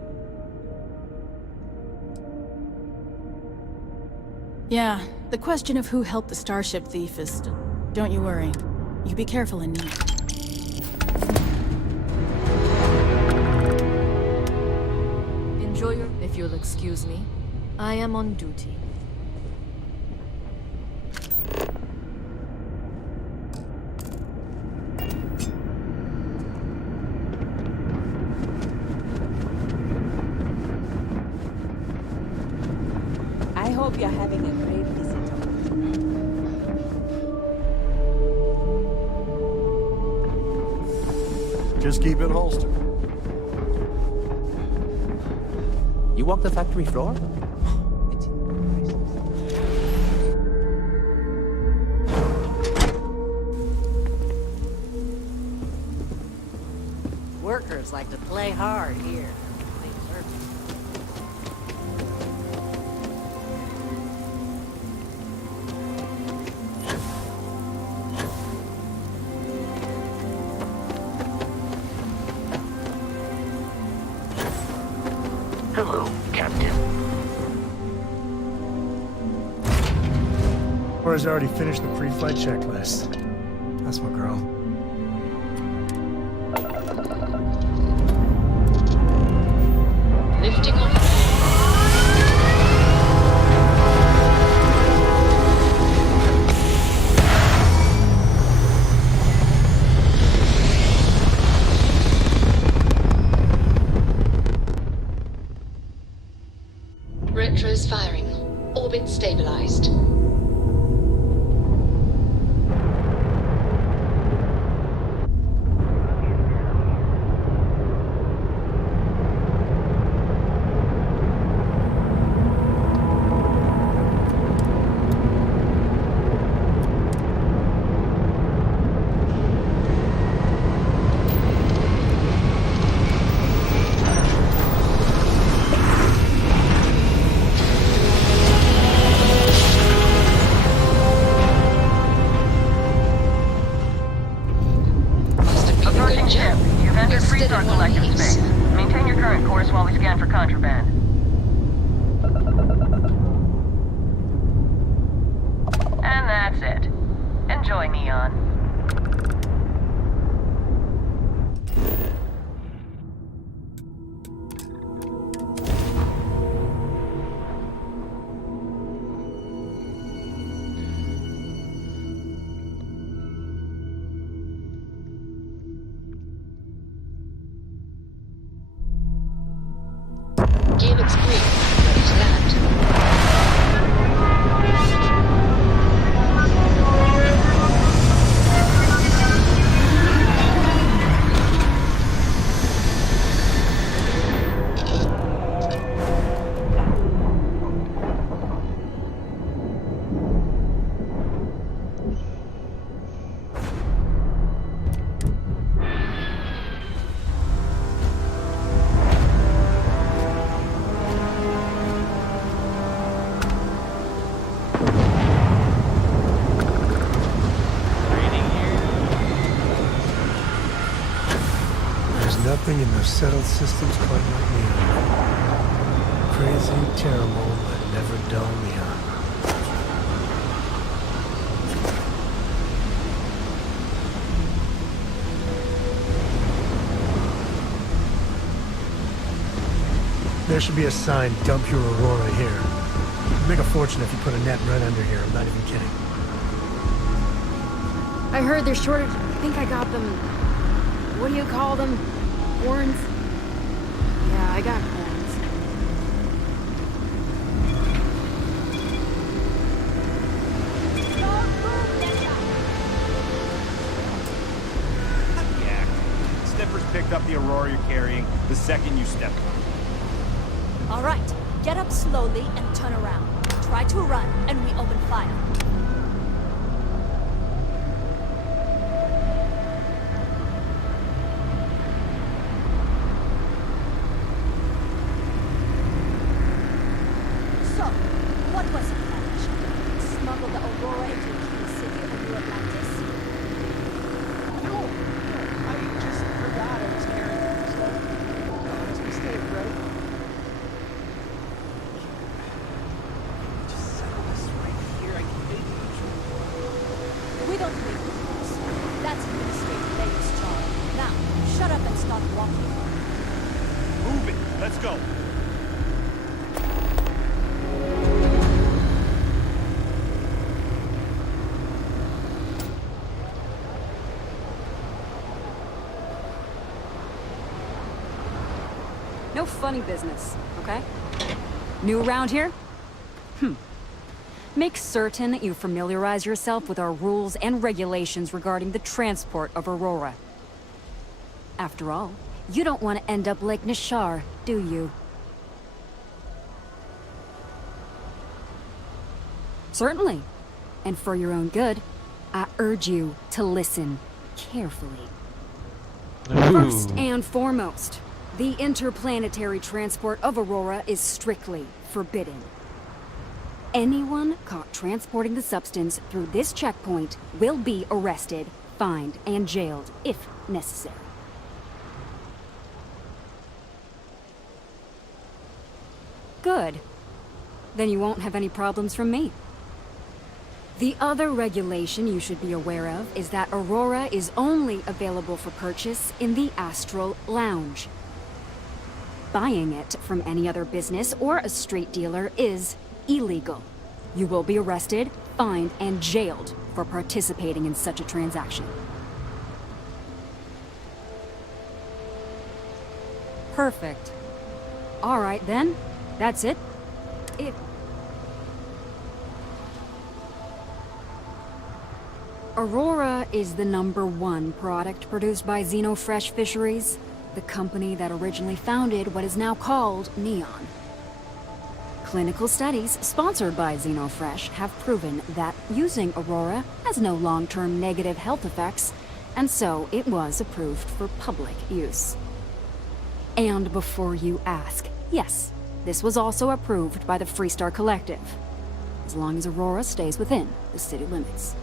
Yeah, the question of who helped the starship thief is still... Don't you worry. You be careful in Neon. Enjoy your... If you'll excuse me, I am on duty. I hope you're having a great visit. Just keep it holstered. You walk the factory floor? Workers like to play hard here. They deserve Hello, Captain. Laura's already finished the pre-flight checklist. That's my girl. Lifting off. Enjoy, Neon. Game explained. What is that? There's nothing in those settled systems quite like neon. Crazy, terrible, but never dull neon. There should be a sign, dump your Aurora here. You'd make a fortune if you put a net right under here, I'm not even kidding. I heard there's shortage. I think I got them. What do you call them? Horns? Yeah, I got horns. Yeah. Sniffers picked up the Aurora you're carrying the second you stepped on it. All right, get up slowly and turn around. Try to run, and we open fire. So, what was the plan? Smuggle the Aurora into the key city of New Atlantis? No, I just forgot I was carrying them, so honest mistake, right? Just settle this right here. I can make it. We don't make rules. That's Administrator Layer's job. Now, shut up and start walking. Move it. Let's go. No funny business, okay? New around here? Make certain that you familiarize yourself with our rules and regulations regarding the transport of Aurora. After all, you don't want to end up like Nishar, do you? Certainly. And for your own good, I urge you to listen carefully. First and foremost, the interplanetary transport of Aurora is strictly forbidden. Anyone caught transporting the substance through this checkpoint will be arrested, fined, and jailed if necessary. Good. Then you won't have any problems from me. The other regulation you should be aware of is that Aurora is only available for purchase in the Astral Lounge. Buying it from any other business or a street dealer is illegal. You will be arrested, fined, and jailed for participating in such a transaction. Perfect. All right then, that's it. Aurora is the #1 product produced by Xenofresh Fisheries, the company that originally founded what is now called Neon. Clinical studies sponsored by Xenofresh have proven that using Aurora has no long-term negative health effects, and so it was approved for public use. And before you ask, yes, this was also approved by the Freestar Collective, as long as Aurora stays within the city limits.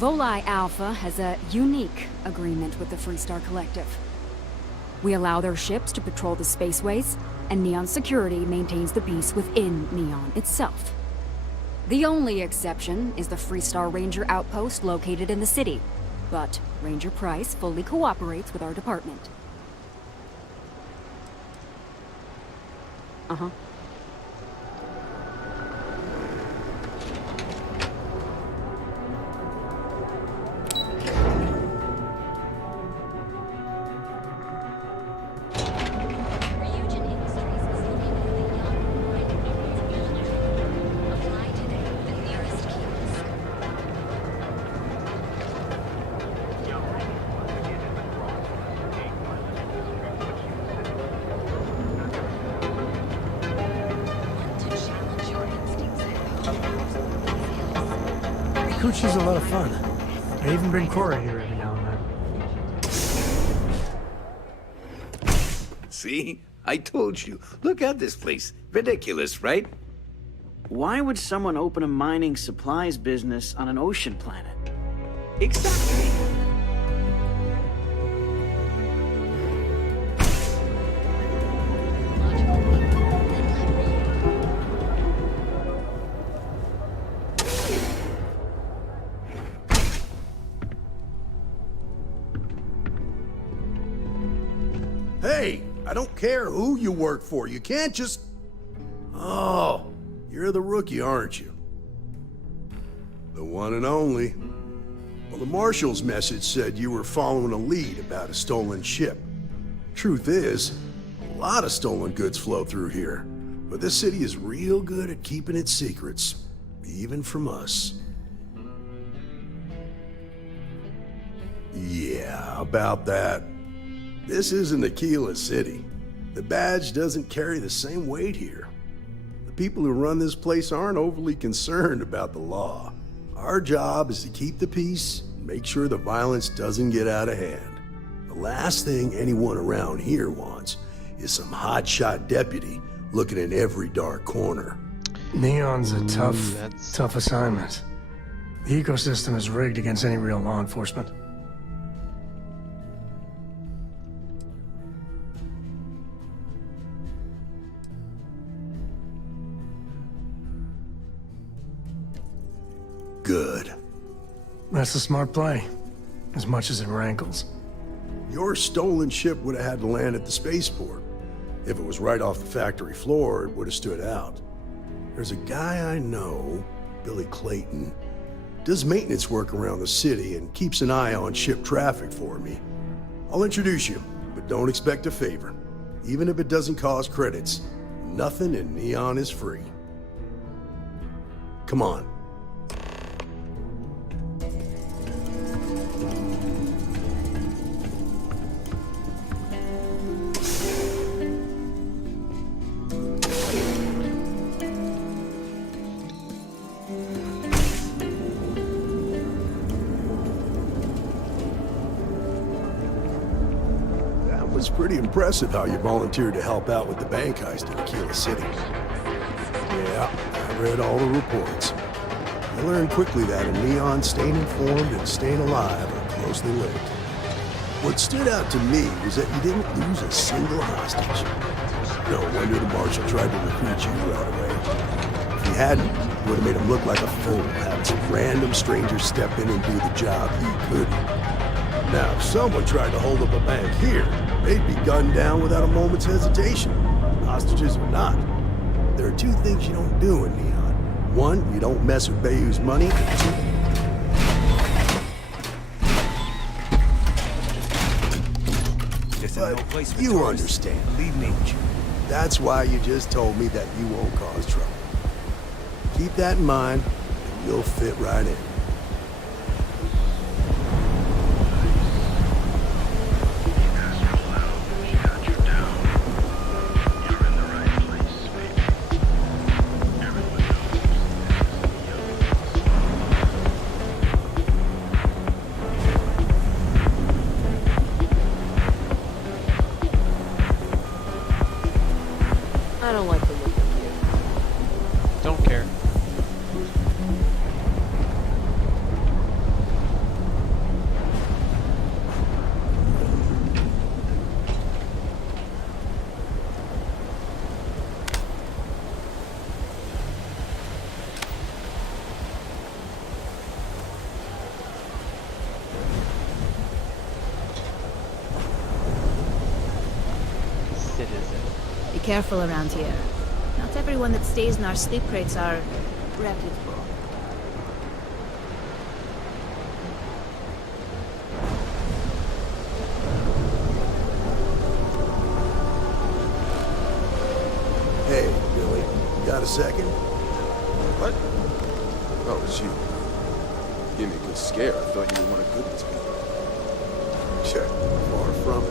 Volii Alpha has a unique agreement with the Freestar Collective. We allow their ships to patrol the spaceways, and Neon security maintains the peace within Neon itself. The only exception is the Freestar Ranger outpost located in the city, but Ranger Price fully cooperates with our department. Uh-huh. Coochie's a lot of fun. I even bring Cora here every now and then. See? I told you. Look at this place. Ridiculous, right? Why would someone open a mining supplies business on an ocean planet? Exactly. Hey, I don't care who you work for. You can't just... Oh, you're the rookie, aren't you? The one and only. Well, the Marshal's message said you were following a lead about a stolen ship. Truth is, a lot of stolen goods flow through here, but this city is real good at keeping its secrets, even from us. Yeah, about that. This isn't Aquila City. The badge doesn't carry the same weight here. The people who run this place aren't overly concerned about the law. Our job is to keep the peace and make sure the violence doesn't get out of hand. The last thing anyone around here wants is some hotshot deputy looking in every dark corner. Neon's a tough assignment. The ecosystem is rigged against any real law enforcement. Good. That's a smart play, as much as it rankles. Your stolen ship would have had to land at the spaceport. If it was right off the factory floor, it would have stood out. There's a guy I know, Billy Clayton, does maintenance work around the city and keeps an eye on ship traffic for me. I'll introduce you, but don't expect a favor. Even if it doesn't cause credits, nothing in Neon is free. Come on. It's pretty impressive how you volunteered to help out with the bank heist in Aquila City. Yeah, I read all the reports. I learned quickly that in Neon, staying informed and staying alive are closely linked. What stood out to me was that you didn't lose a single hostage. No wonder the Marshal tried to recruit you right away. If he hadn't, it would have made him look like a fool, having some random stranger step in and do the job he couldn't. Now, if someone tried to hold up a bank here, they'd be gunned down without a moment's hesitation. Hostages or not. There are two things you don't do in Neon. One, you don't mess with Bayou's money. But you understand. Leave me. That's why you just told me that you won't cause trouble. Keep that in mind, and you'll fit right in. I don't like the look of you. Don't care. careful around here. Not everyone that stays in our sleep crates are reputable. Hey, Billy. Got a second? What? Oh, it's you. Give me a good scare. I thought you were one of Goodman's people. Sure. Far from it.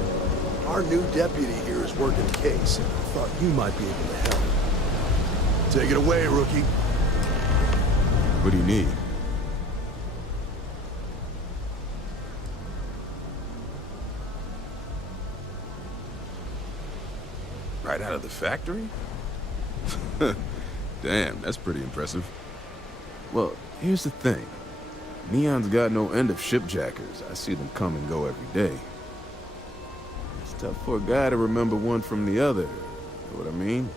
Our new deputy here is working the case, and I thought you might be able to help. Take it away, rookie. What do you need? Right out of the factory? Damn, that's pretty impressive. Well, here's the thing. Neon's got no end of shipjackers. I see them come and go every day. It's tough for a guy to remember one from the other. You know what I mean?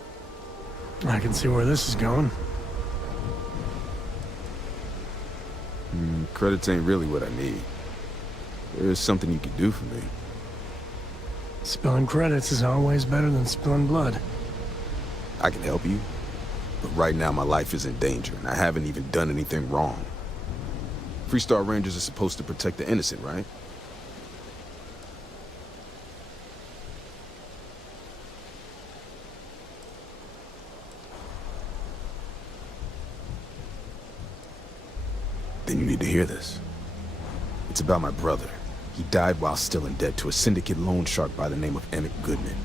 I can see where this is going. Credits ain't really what I need. There is something you can do for me. Spilling credits is always better than spilling blood. I can help you, but right now my life is in danger, and I haven't even done anything wrong. Freestar Rangers are supposed to protect the innocent, right? Then you need to hear this. It's about my brother. He died while still in debt to a syndicate loan shark by the name of Emmett Goodman.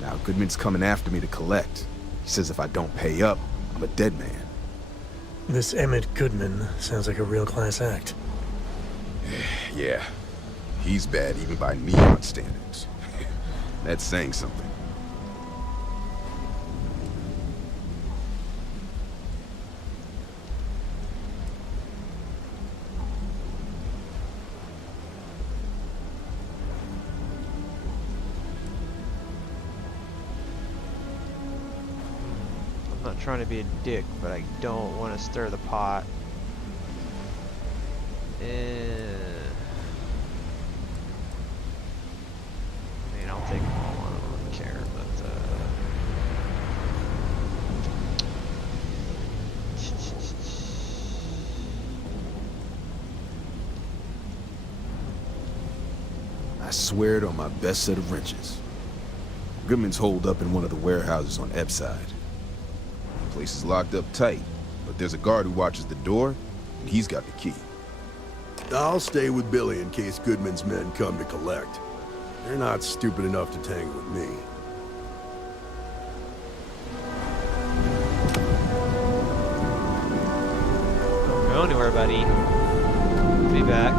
Now, Goodman's coming after me to collect. He says if I don't pay up, I'm a dead man. This Emmett Goodman sounds like a real class act. Yeah, he's bad even by Neon standards. That's saying something. I'm not trying to be a dick, but I don't want to stir the pot. I mean, I'll take them all. I don't really care, but I swear it on my best set of wrenches. Goodman's holed up in one of the warehouses on Ebb side. The place is locked up tight, but there's a guard who watches the door, and he's got the key. I'll stay with Billy in case Goodman's men come to collect. They're not stupid enough to tangle with me. don't go anywhere, buddy. Be back.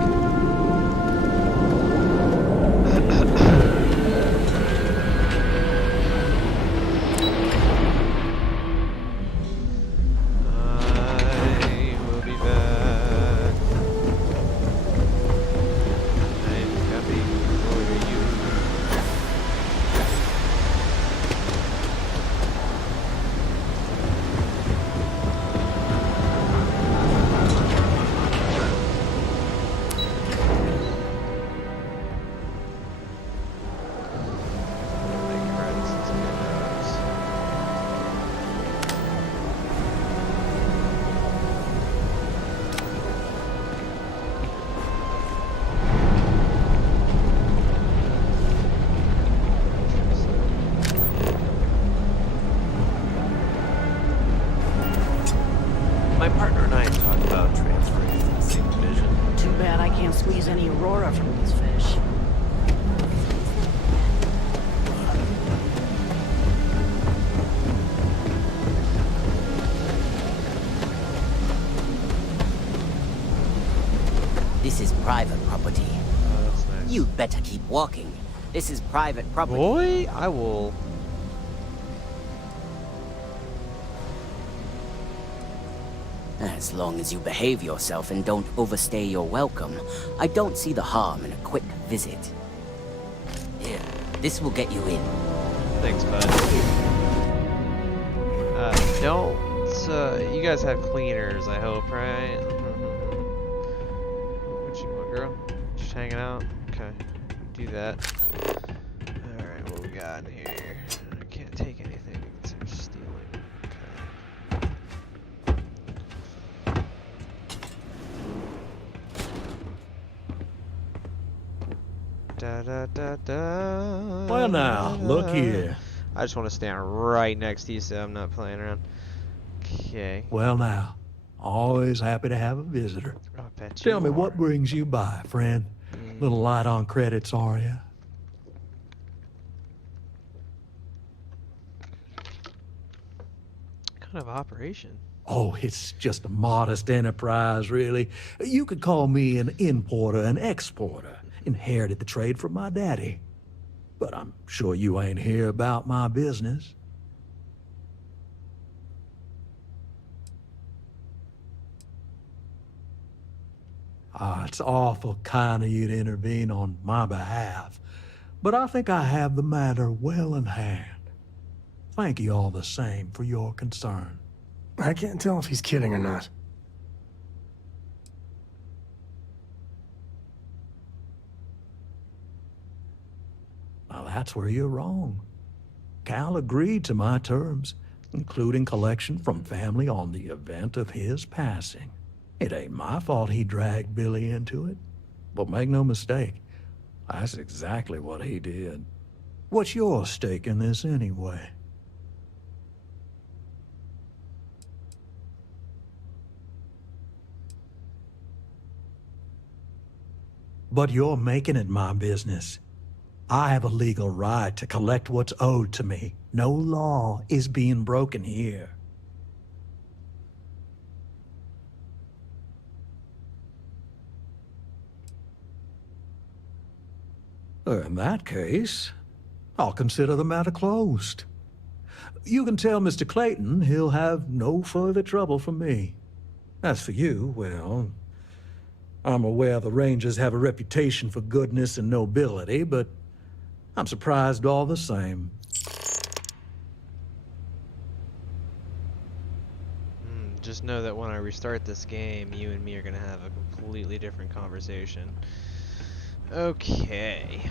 My partner and I talked about transferring to the same division. Too bad I can't squeeze any Aurora from these fish. This is private property. Oh, that's nice. You'd better keep walking. This is private property. Boy, I will. As long as you behave yourself and don't overstay your welcome, I don't see the harm in a quick visit. Here, this will get you in. Thanks, bud. You guys have cleaners, I hope, right? What you want, girl? Just hanging out? Okay, do that. Alright, what we got in here? I can't Well now, look here. I just want to stand right next to you so I'm not playing around. Okay. Well now, always happy to have a visitor. I bet Tell you me, are. what brings you by, friend? Little light on credits, are you? Kind of operation? Oh, it's just a modest enterprise, really. You could call me an importer and exporter. Inherited the trade from my daddy. But I'm sure you ain't here about my business. Ah, it's awful kind of you to intervene on my behalf. But I think I have the matter well in hand. Thank you all the same for your concern. I can't tell if he's kidding or not. Well, that's where you're wrong. Cal agreed to my terms, including collection from family on the event of his passing. It ain't my fault he dragged Billy into it. But make no mistake, that's exactly what he did. What's your stake in this anyway? But you're making it my business. I have a legal right to collect what's owed to me. No law is being broken here. In that case, I'll consider the matter closed. You can tell Mr. Clayton he'll have no further trouble from me. As for you, well, I'm aware the Rangers have a reputation for goodness and nobility, but I'm surprised all the same. Just know that when I restart this game, you and me are going to have a completely different conversation. Okay.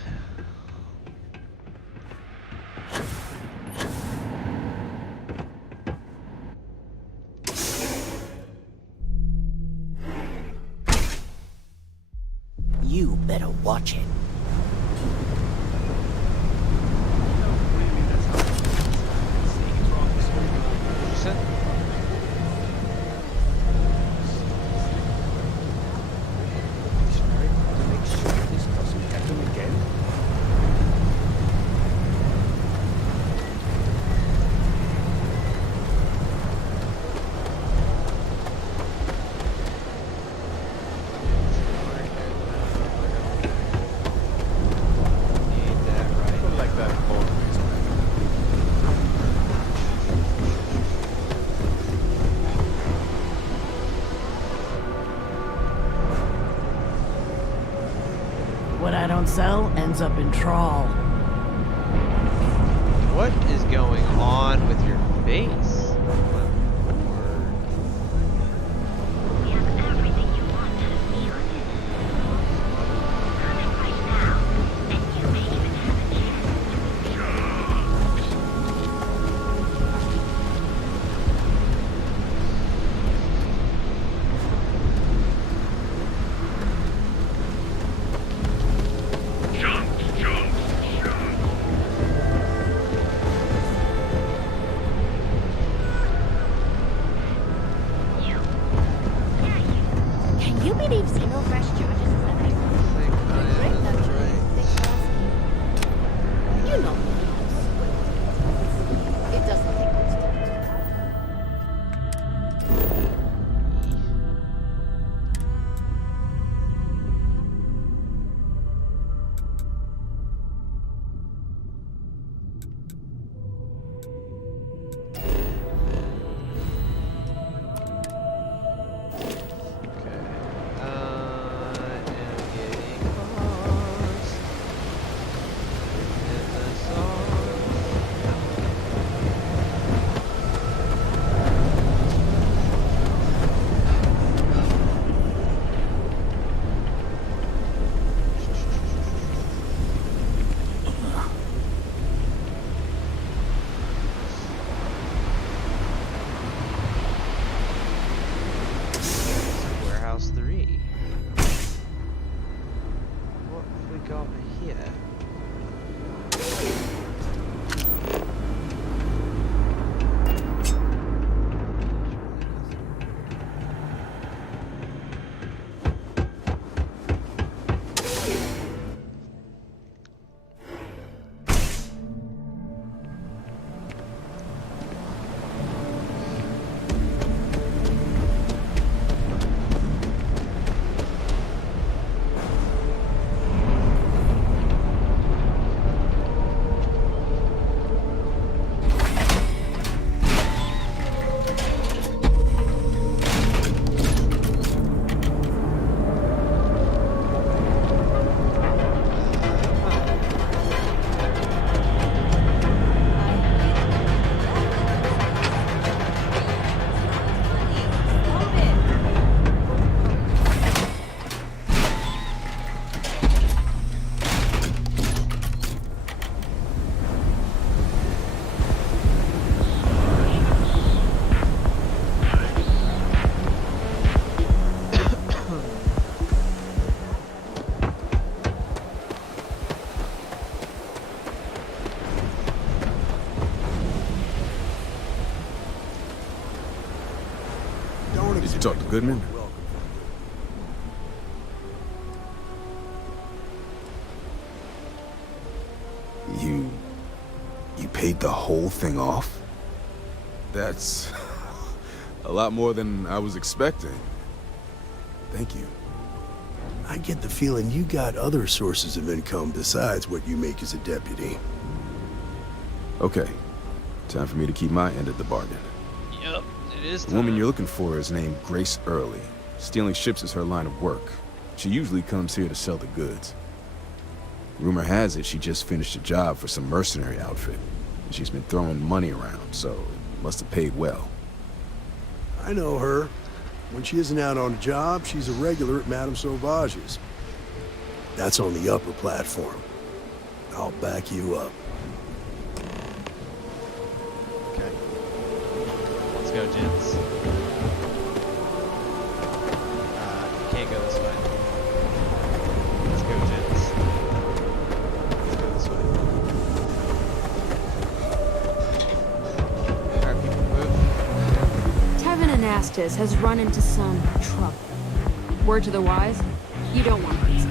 You better watch it. What I don't sell ends up in trawl. What is going on with your face? always Did you talk to Goodman? You paid the whole thing off? That's a lot more than I was expecting. Thank you. I get the feeling you got other sources of income besides what you make as a deputy. Okay. Time for me to keep my end of the bargain. Yep, it is The time. woman you're looking for is named Grace Early. Stealing ships is her line of work. She usually comes here to sell the goods. Rumor has it she just finished a job for some mercenary outfit. She's been throwing money around, so it must have paid well. I know her. When she isn't out on a job, she's a regular at Madame Sauvage's. That's on the upper platform. I'll back you up. Okay. Let's go, gents. Can't go this way. Let's go, gents. Let's go this way. Alright, people, move. Tevin Anastas has run into some trouble. Word to the wise, you don't want this.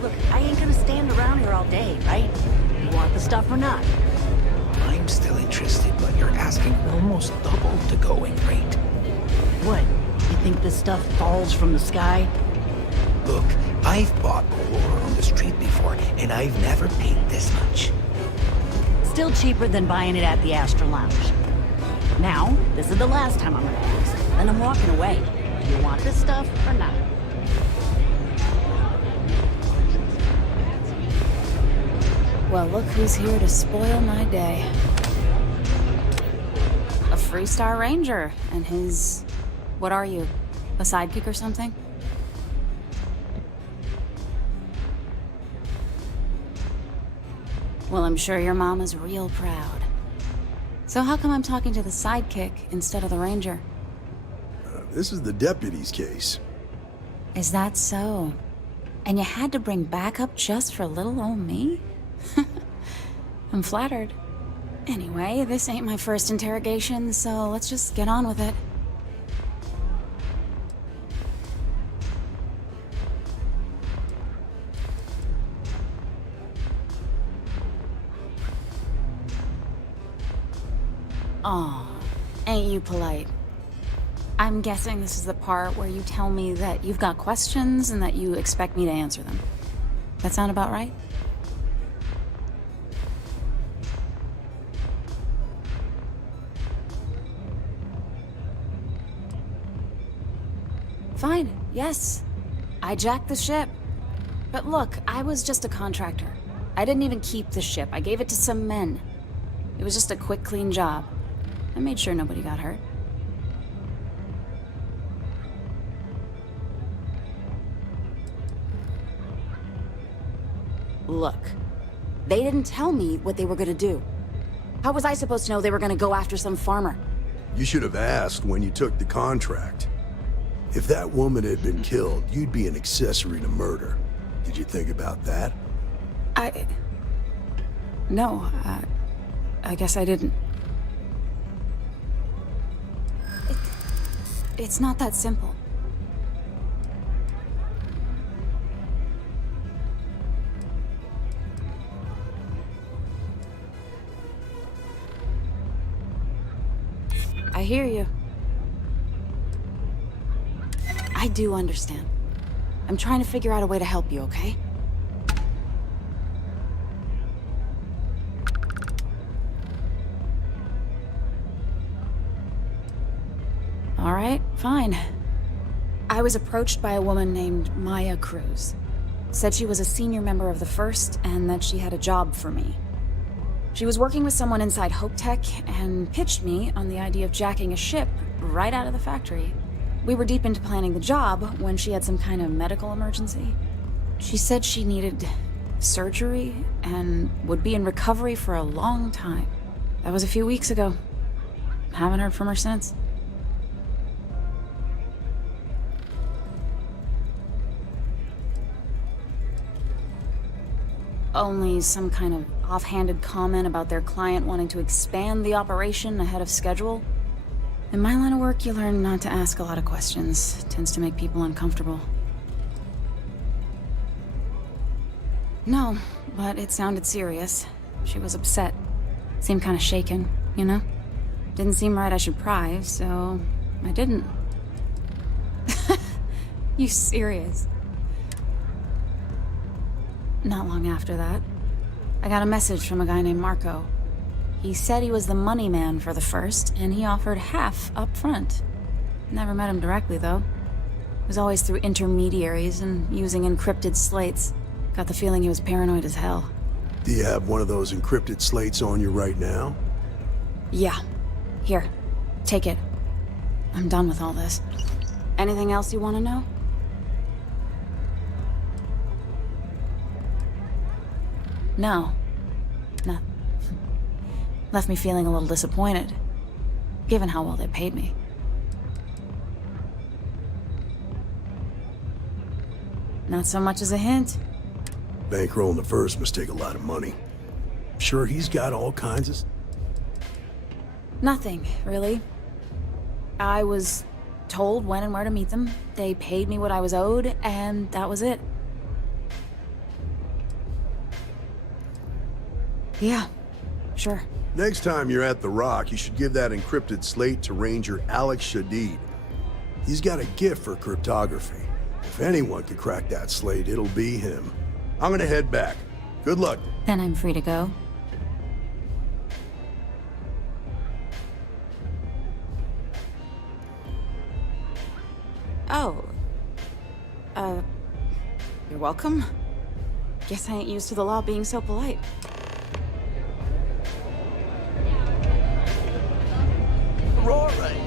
Look, I ain't gonna stand around here all day, right? You want the stuff or not? I'm still interested, but you're asking almost double the going rate. What? You think this stuff falls from the sky? Look, I've bought ore on the street before, and I've never paid this much. Still cheaper than buying it at the Astra Lounge. Now, this is the last time I'm gonna ask. Then I'm walking away. You want this stuff or not? Well, look who's here to spoil my day. A Freestar Ranger and his... What are you? A sidekick or something? Well, I'm sure your mama's real proud. So how come I'm talking to the sidekick instead of the ranger? This is the deputy's case. Is that so? And you had to bring backup just for little old me? I'm flattered. Anyway, this ain't my first interrogation, so let's just get on with it. Aw, ain't you polite? I'm guessing this is the part where you tell me that you've got questions and that you expect me to answer them. That sound about right? Fine, yes. I jacked the ship. But look, I was just a contractor. I didn't even keep the ship. I gave it to some men. It was just a quick, clean job. I made sure nobody got hurt. Look, they didn't tell me what they were gonna do. How was I supposed to know they were gonna go after some farmer? You should have asked when you took the contract. If that woman had been killed, you'd be an accessory to murder. Did you think about that? No, I guess I didn't. It's not that simple. I hear you. I do understand. I'm trying to figure out a way to help you, okay? All right, fine. I was approached by a woman named Maya Cruz. Said she was a senior member of the First and that she had a job for me. She was working with someone inside Hope Tech and pitched me on the idea of jacking a ship right out of the factory. We were deep into planning the job when she had some kind of medical emergency. She said she needed surgery and would be in recovery for a long time. That was a few weeks ago. Haven't heard from her since. Only some kind of offhanded comment about their client wanting to expand the operation ahead of schedule. In my line of work, you learn not to ask a lot of questions. It tends to make people uncomfortable. No, but it sounded serious. She was upset. Seemed kind of shaken, you know? Didn't seem right I should pry, so I didn't. You serious? Not long after that, I got a message from a guy named Marco. He said he was the money man for the first, and he offered half up front. Never met him directly, though. It was always through intermediaries and using encrypted slates. Got the feeling he was paranoid as hell. Do you have one of those encrypted slates on you right now? Yeah. Here. Take it. I'm done with all this. Anything else you want to know? No. Nothing. Left me feeling a little disappointed, given how well they paid me. Not so much as a hint. Bankrolling the first must take a lot of money. Sure he's got all kinds of... Nothing, really. I was told when and where to meet them. They paid me what I was owed, and that was it. Yeah, sure. Next time you're at the Rock, you should give that encrypted slate to Ranger Alex Shadid. He's got a gift for cryptography. If anyone could crack that slate, it'll be him. I'm gonna head back. Good luck. Then I'm free to go. Oh. You're welcome. Guess I ain't used to the law being so polite. Roaring.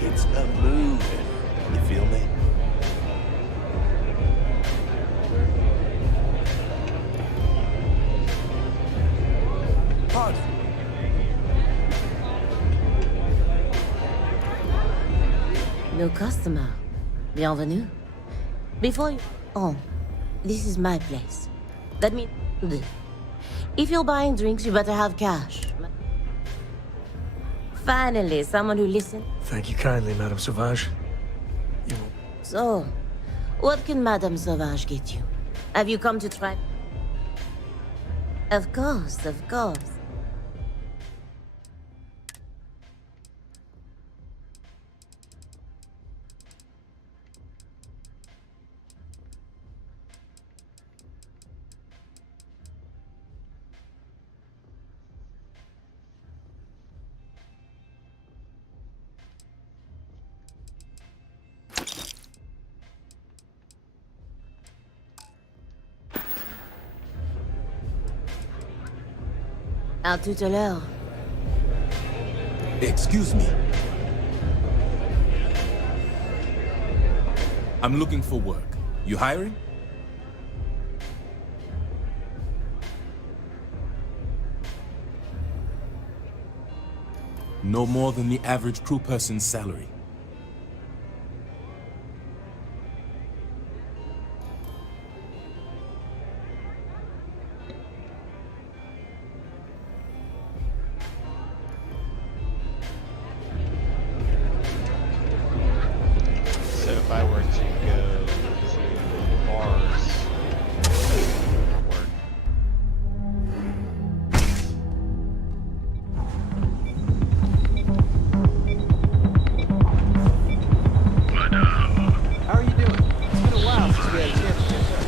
It's a moving. You feel me? Hard. New customer. Bienvenue. Before you... Oh, this is my place. That means... If you're buying drinks, you better have cash. Finally, someone who listens. Thank you kindly, Madame Sauvage. So, what can Madame Sauvage get you? Have you come to try... Of course, of course. À tout à l'heure. Excuse me. I'm looking for work. You hiring? No more than the average crew person's salary. So if I were to go to bars, work. How are you doing? It's been a while since we had a chance to catch up.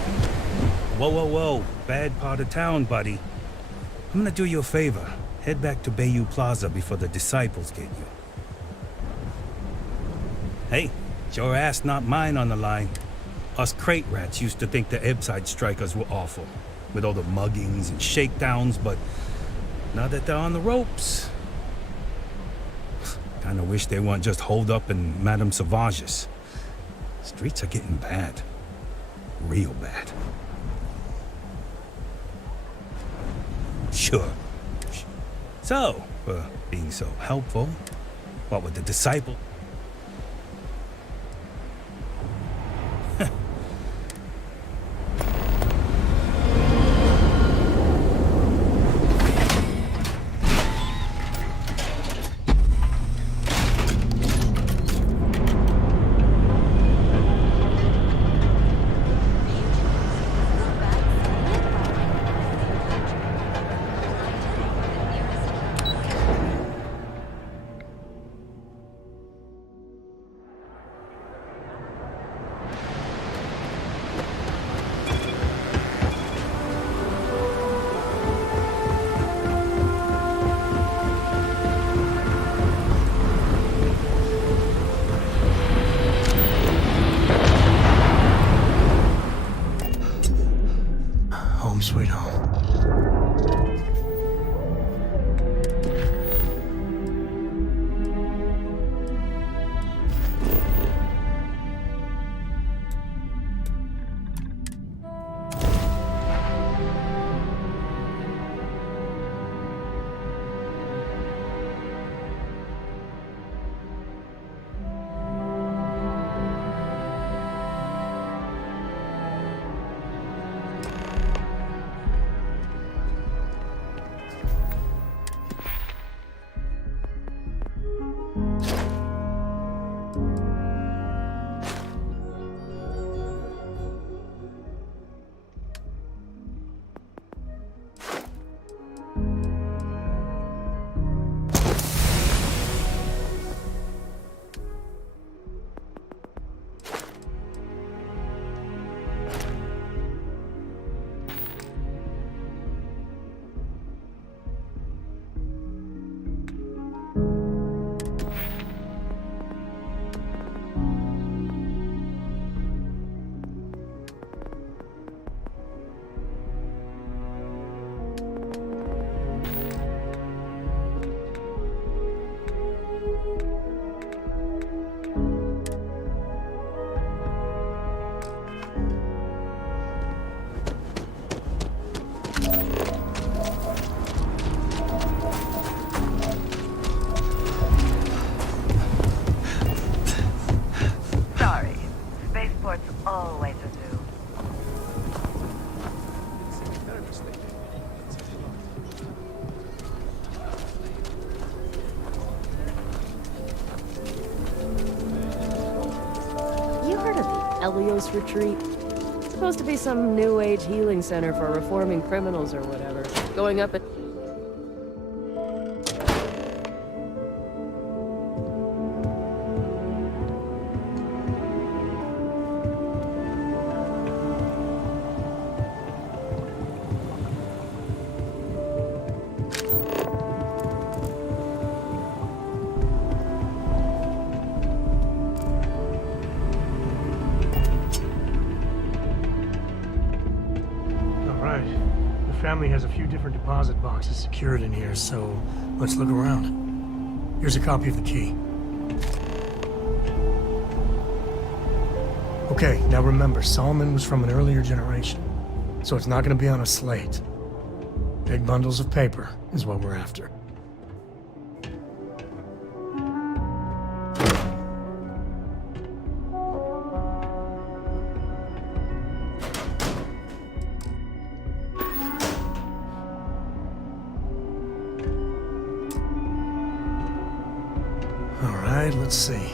Whoa, whoa, whoa. Bad part of town, buddy. I'm gonna do you a favor. Head back to Bayou Plaza before the disciples get you. Hey, it's your ass, not mine on the line. Us crate rats used to think the Ebbside strikers were awful, with all the muggings and shakedowns, but Now that they're on the ropes. Kinda wish they weren't just holed up in Madame Sauvage's. Streets are getting bad. Real bad. Sure. So, for being so helpful, what would the disciple... Home sweet home. Always a zoo. You heard of the Elios Retreat? It's supposed to be some new age healing center for reforming criminals or whatever. Going up at... Family has a few different deposit boxes secured in here, so let's look around. Here's a copy of the key. Okay, now remember, Solomon was from an earlier generation, so it's not going to be on a slate. Big bundles of paper is what we're after. Let's see.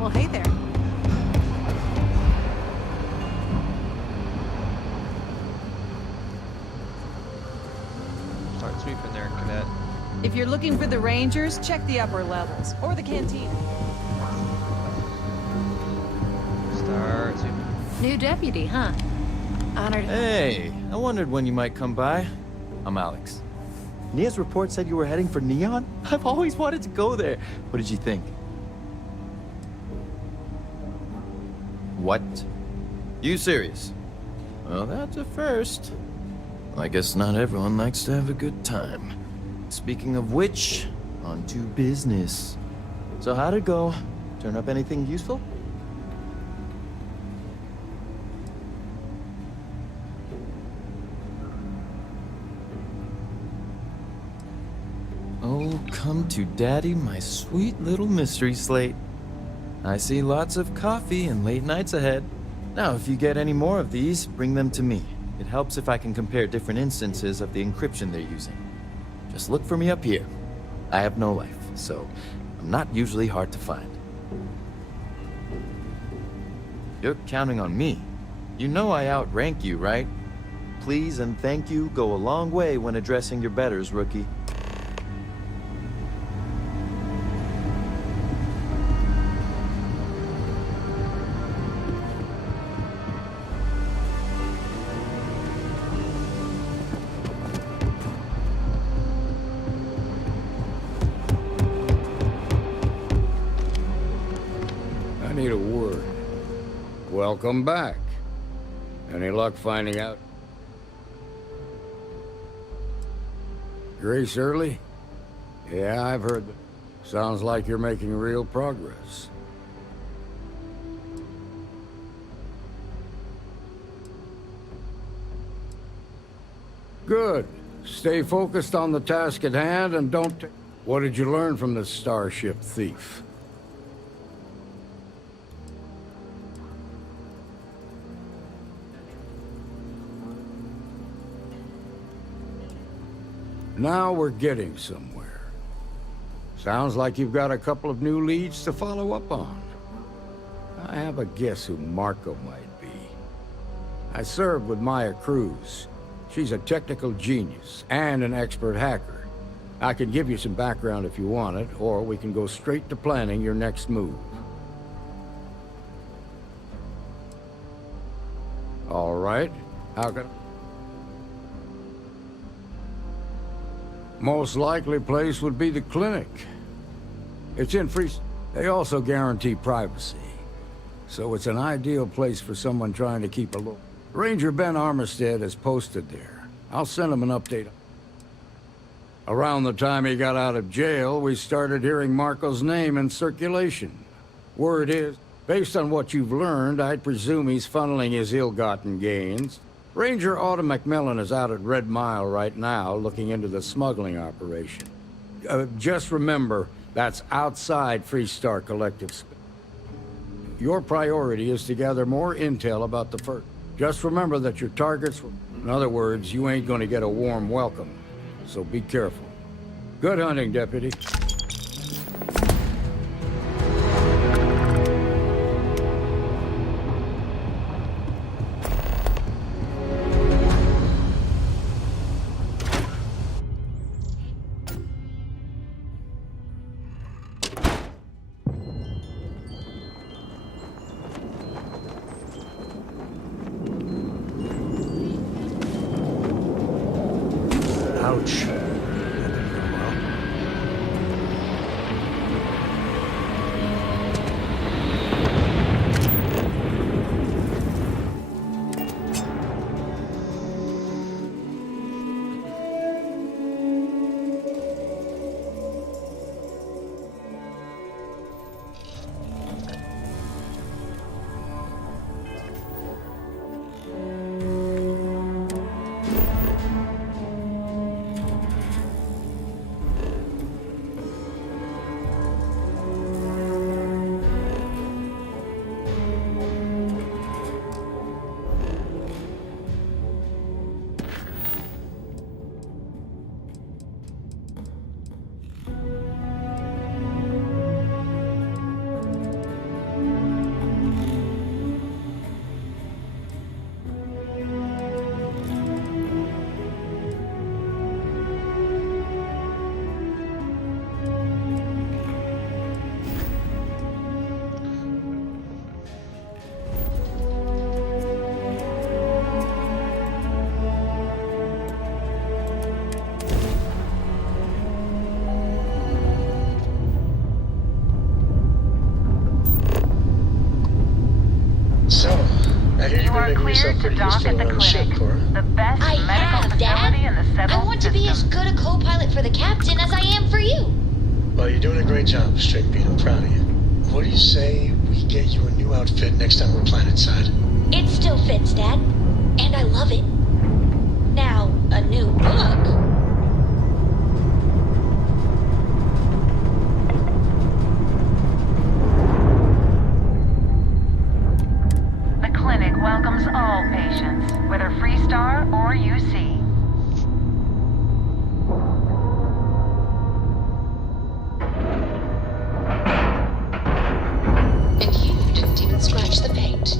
Well, hey there. Start sweeping there, cadet. If you're looking for the Rangers, check the upper levels. Or the canteen. Start sweeping. New deputy, huh? Honored. Hey, I wondered when you might come by. I'm Alex. Nia's report said you were heading for Neon? I've always wanted to go there. What did you think? What? You serious? Well, that's a first. I guess not everyone likes to have a good time. Speaking of which, on to business. So how'd it go? Turn up anything useful? Oh, come to daddy, my sweet little mystery slate. I see lots of coffee and late nights ahead. Now, if you get any more of these, bring them to me. It helps if I can compare different instances of the encryption they're using. Just look for me up here. I have no life, so I'm not usually hard to find. You're counting on me. You know I outrank you, right? Please and thank you go a long way when addressing your betters, rookie. I need a word. Welcome back. Any luck finding out? Grace early? Yeah, I've heard that. Sounds like you're making real progress. Good. Stay focused on the task at hand and don't... What did you learn from the starship thief? Now we're getting somewhere. Sounds like you've got a couple of new leads to follow up on. I have a guess who Marco might be. I served with Maya Cruz. She's a technical genius and an expert hacker. I can give you some background if you want it, or we can go straight to planning your next move. All right. How can... Most likely place would be the clinic. It's in free... They also guarantee privacy. So it's an ideal place for someone trying to keep a look. Ranger Ben Armistead is posted there. I'll send him an update. Around the time he got out of jail, we started hearing Marco's name in circulation. Word is, based on what you've learned, I'd presume he's funneling his ill-gotten gains. Ranger Autumn McMillan is out at Red Mile right now, looking into the smuggling operation. Just remember, that's outside Freestar Collective. Your priority is to gather more intel about the first. Just remember that your targets... In other words, you ain't gonna get a warm welcome. So be careful. Good hunting, Deputy. Ouch. That didn't go well. You are cleared to dock at the clinic. The best medical facility in the settled I want to be as good a co-pilot for the captain as I am for you. Well, you're doing a great job, Straight Bean. I'm proud of you. What do you say we get you a new outfit next time we're planetside? It still fits, Dad. And I love it. Now, a new book. The clinic welcomes all patients, whether Freestar or UC. And you didn't even scratch the paint.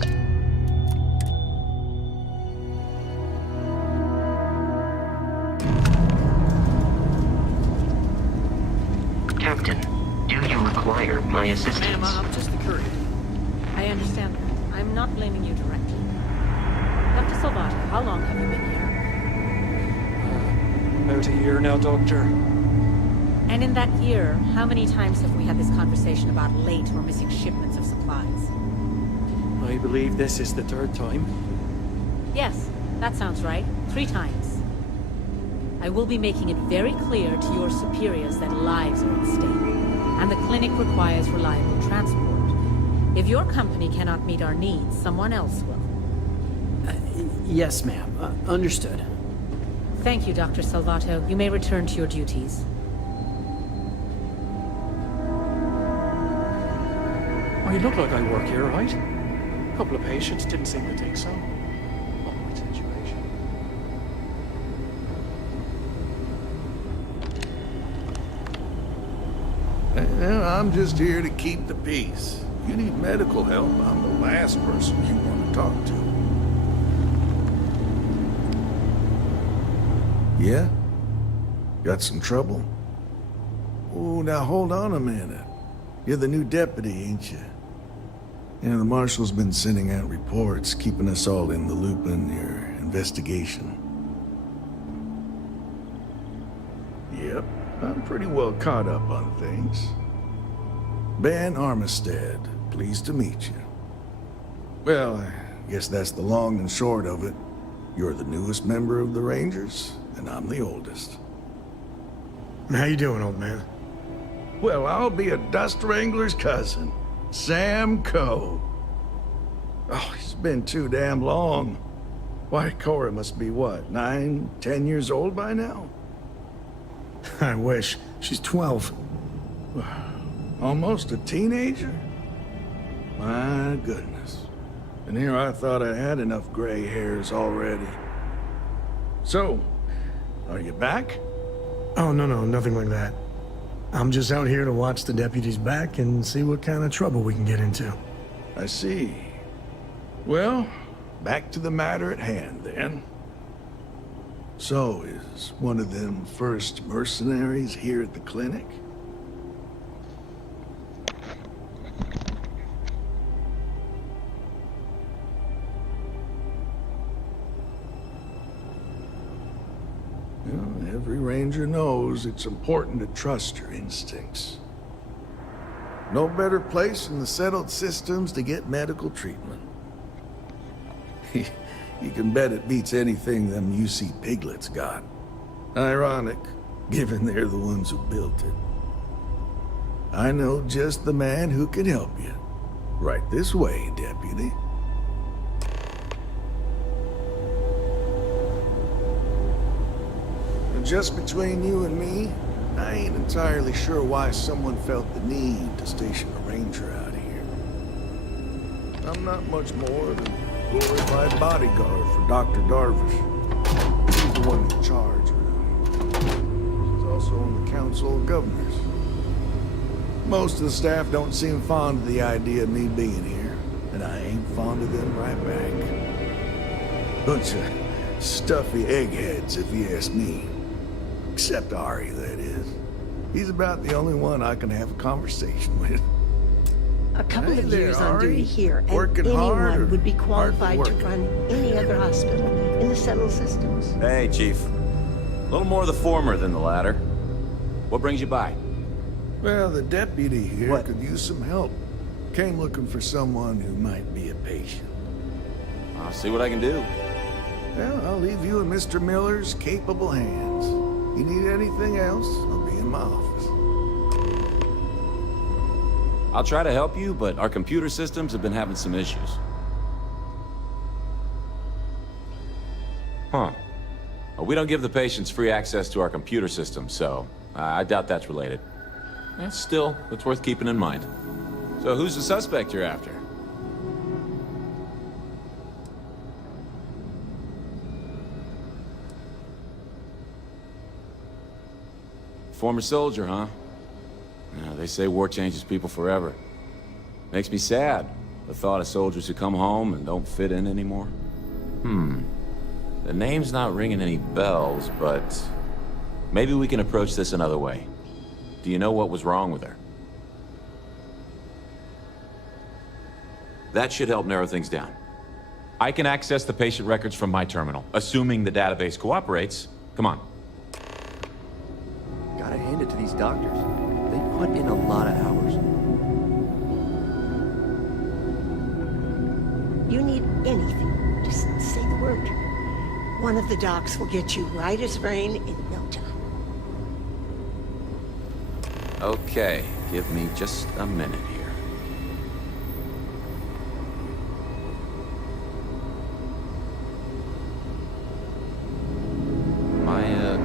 Captain, do you require my assistance? Ma'am, I'm just the courier. I understand. I'm not blaming you directly. Dr. Salvato, how long have you been here? About a year now, Doctor. And in that year, how many times have we had this conversation about late or missing shipments of supplies? I believe this is the third time. Yes, that sounds right. 3 times. I will be making it very clear to your superiors that lives are at stake, and the clinic requires reliable transport. If your company cannot meet our needs, someone else will. Yes, ma'am. Understood. Thank you, Dr. Salvato. You may return to your duties. I look like I work here, right? A couple of patients didn't seem to think so. Awkward situation. Well, I'm just here to keep the peace. You need medical help, I'm the last person you want to talk to. Yeah? Got some trouble? Oh, now hold on a minute. You're the new deputy, ain't you? Yeah, the marshal's been sending out reports, keeping us all in the loop in your investigation. Yep, I'm pretty well caught up on things. Ben Armistead, pleased to meet you. Well, I guess that's the long and short of it. You're the newest member of the Rangers, and I'm the oldest. How you doing, old man? Well, I'll be a dust wrangler's cousin, Sam Coe. Oh, it's been too damn long. Why, Cora must be what, 9, 10 years old by now? I wish. She's 12. Almost a teenager? My goodness. And here I thought I had enough gray hairs already. So, are you back? Oh, no, nothing like that. I'm just out here to watch the deputies back and see what kind of trouble we can get into. I see. Well, back to the matter at hand, then. So, is one of them first mercenaries here at the clinic? Well, every ranger knows it's important to trust your instincts. No better place in the settled systems to get medical treatment. You can bet it beats anything them UC piglets got. Ironic, given they're the ones who built it. I know just the man who can help you. Right this way, deputy. And just between you and me, I ain't entirely sure why someone felt the need to station a ranger out here. I'm not much more than a glorified bodyguard for Dr. Darvish. He's the one in charge around here. He's also on the Council of Governors. Most of the staff don't seem fond of the idea of me being here, and I ain't fond of them right back. Bunch of stuffy eggheads, if you ask me. Except Ari, that is. He's about the only one I can have a conversation with. A couple Hey of there, years on Ari. duty here, and Working hard or anyone would be hardly qualified to working? run any other hospital in the settled systems. Hey, Chief. A little more the former than the latter. What brings you by? Well, the deputy here could use some help. Came looking for someone who might be a patient. I'll see what I can do. Well, I'll leave you in Mr. Miller's capable hands. You need anything else, I'll be in my office. I'll try to help you, but our computer systems have been having some issues. Huh. Well, we don't give the patients free access to our computer system, so I doubt that's related. Still, it's worth keeping in mind. So who's the suspect you're after? Former soldier, huh? Yeah, they say war changes people forever. Makes me sad, the thought of soldiers who come home and don't fit in anymore. The name's not ringing any bells, but maybe we can approach this another way. Do you know what was wrong with her? That should help narrow things down. I can access the patient records from my terminal, assuming the database cooperates. Come on. Gotta hand it to these doctors. They put in a lot of hours. You need anything, just say the word. One of the docs will get you right as rain in no time. Okay, give me just a minute here. Maya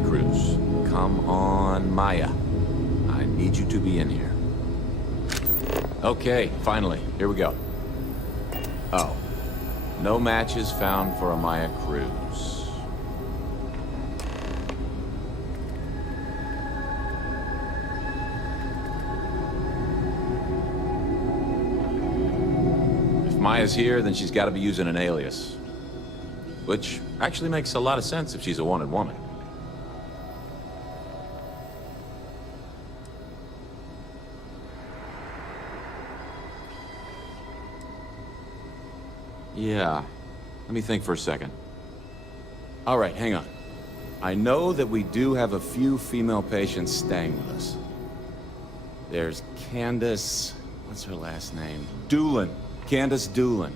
Cruz. Come on, Maya. I need you to be in here. Okay, finally, here we go. Oh. No matches found for a Maya Cruz. If Maya's here, then she's got to be using an alias. Which actually makes a lot of sense if she's a wanted woman. Yeah, let me think for a second. All right, hang on. I know that we do have a few female patients staying with us. There's Candace, what's her last name? Doolin, Candace Doolin.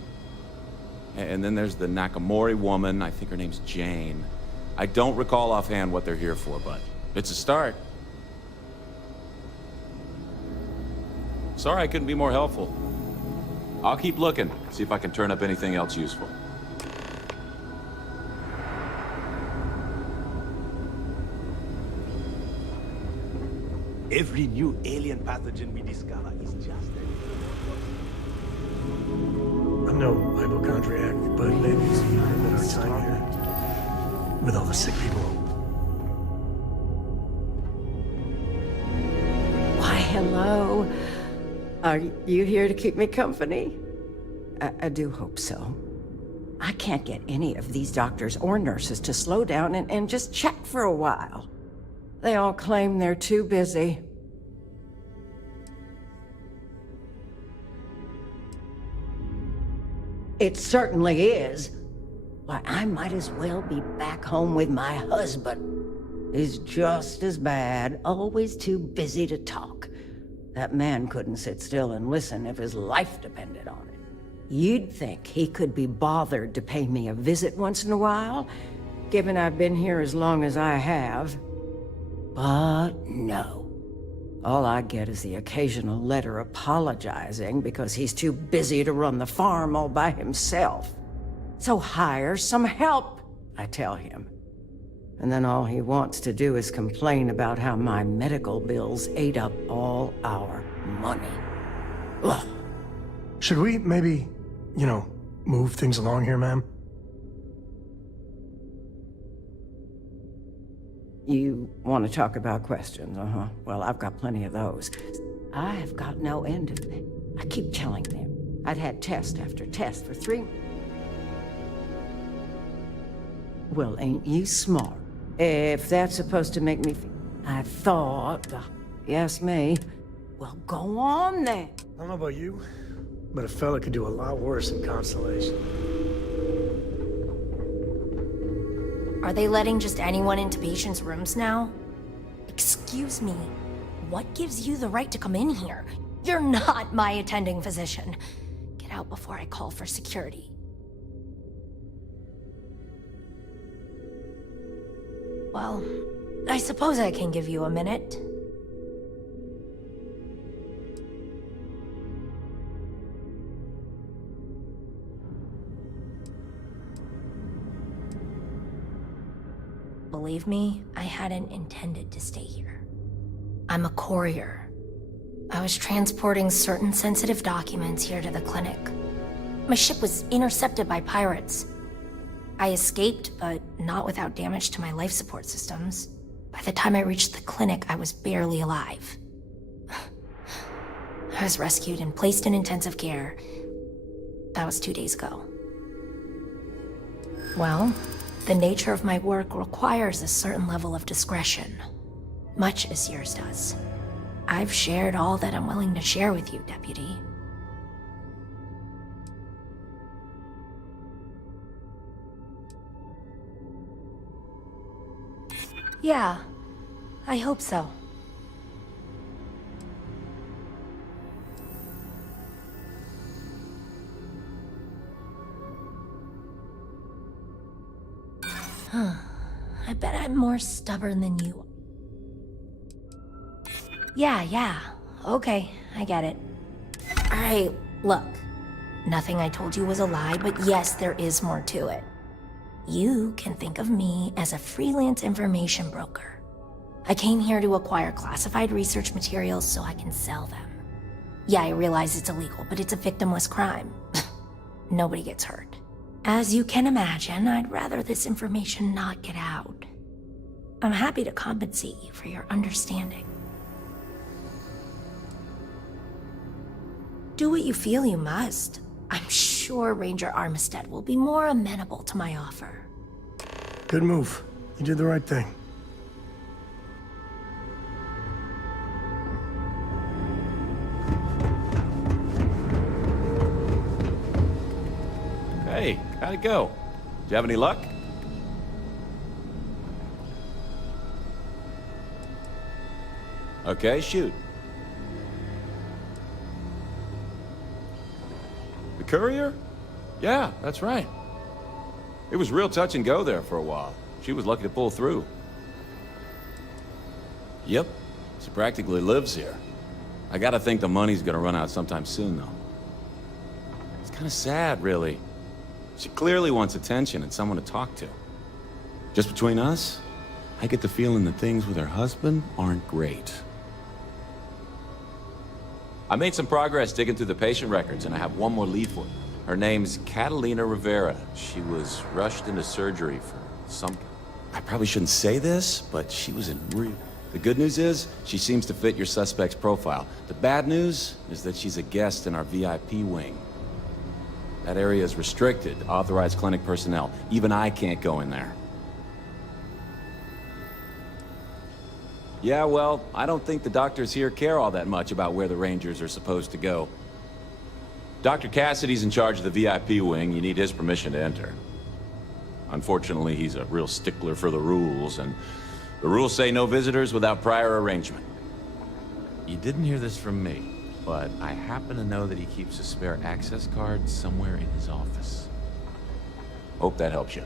And then there's the Nakamori woman, I think her name's Jane. I don't recall offhand what they're here for, but it's a start. Sorry I couldn't be more helpful. I'll keep looking, see if I can turn up anything else useful. Every new alien pathogen we discover is just I'm no hypochondriac, but maybe it's time in our time here with all the sick people. Why, hello. Are you here to keep me company? I do hope so. I can't get any of these doctors or nurses to slow down and just chat for a while. They all claim they're too busy. It certainly is. Why, I might as well be back home with my husband. He's just as bad, always too busy to talk. That man couldn't sit still and listen if his life depended on it. You'd think he could be bothered to pay me a visit once in a while, given I've been here as long as I have. But no. All I get is the occasional letter apologizing because he's too busy to run the farm all by himself. So hire some help, I tell him. And then all he wants to do is complain about how my medical bills ate up all our money. Ugh. Should we maybe, move things along here, ma'am? You want to talk about questions, uh-huh. Well, I've got plenty of those. I've got no end of them. I keep telling them. I'd had test after test for 3... Well, ain't you smart? If that's supposed to make me feel... I thought... Yes, me. Well, go on then. I don't know about you, but a fella could do a lot worse in Constellation. Are they letting just anyone into patients' rooms now? Excuse me, what gives you the right to come in here? You're not my attending physician. Get out before I call for security. Well, I suppose I can give you a minute. Believe me, I hadn't intended to stay here. I'm a courier. I was transporting certain sensitive documents here to the clinic. My ship was intercepted by pirates. I escaped, but not without damage to my life support systems. By the time I reached the clinic, I was barely alive. I was rescued and placed in intensive care. That was 2 days ago. Well, the nature of my work requires a certain level of discretion, much as yours does. I've shared all that I'm willing to share with you, Deputy. Yeah, I hope so. I bet I'm more stubborn than you. Yeah, okay, I get it. Alright, look. Nothing I told you was a lie, but yes, there is more to it. You can think of me as a freelance information broker. I came here to acquire classified research materials so I can sell them. Yeah, I realize it's illegal, but it's a victimless crime. Nobody gets hurt. As you can imagine, I'd rather this information not get out. I'm happy to compensate you for your understanding. Do what you feel you must. I'm sure Ranger Armistead will be more amenable to my offer. Good move. You did the right thing. Hey, how'd it go? Did you have any luck? Okay, shoot. The courier? Yeah, that's right. It was real touch and go there for a while. She was lucky to pull through. Yep, she practically lives here. I gotta think the money's gonna run out sometime soon, though. It's kinda sad, really. She clearly wants attention and someone to talk to. Just between us, I get the feeling that things with her husband aren't great. I made some progress digging through the patient records, and I have one more lead for you. Her name's Catalina Rivera. She was rushed into surgery for some... I probably shouldn't say this, but she was in real... The good news is, she seems to fit your suspect's profile. The bad news is that she's a guest in our VIP wing. That area is restricted to authorized clinic personnel. Even I can't go in there. Yeah, well, I don't think the doctors here care all that much about where the Rangers are supposed to go. Dr. Cassidy's in charge of the VIP wing. You need his permission to enter. Unfortunately, he's a real stickler for the rules, and the rules say no visitors without prior arrangement. You didn't hear this from me, but I happen to know that he keeps a spare access card somewhere in his office. Hope that helps you.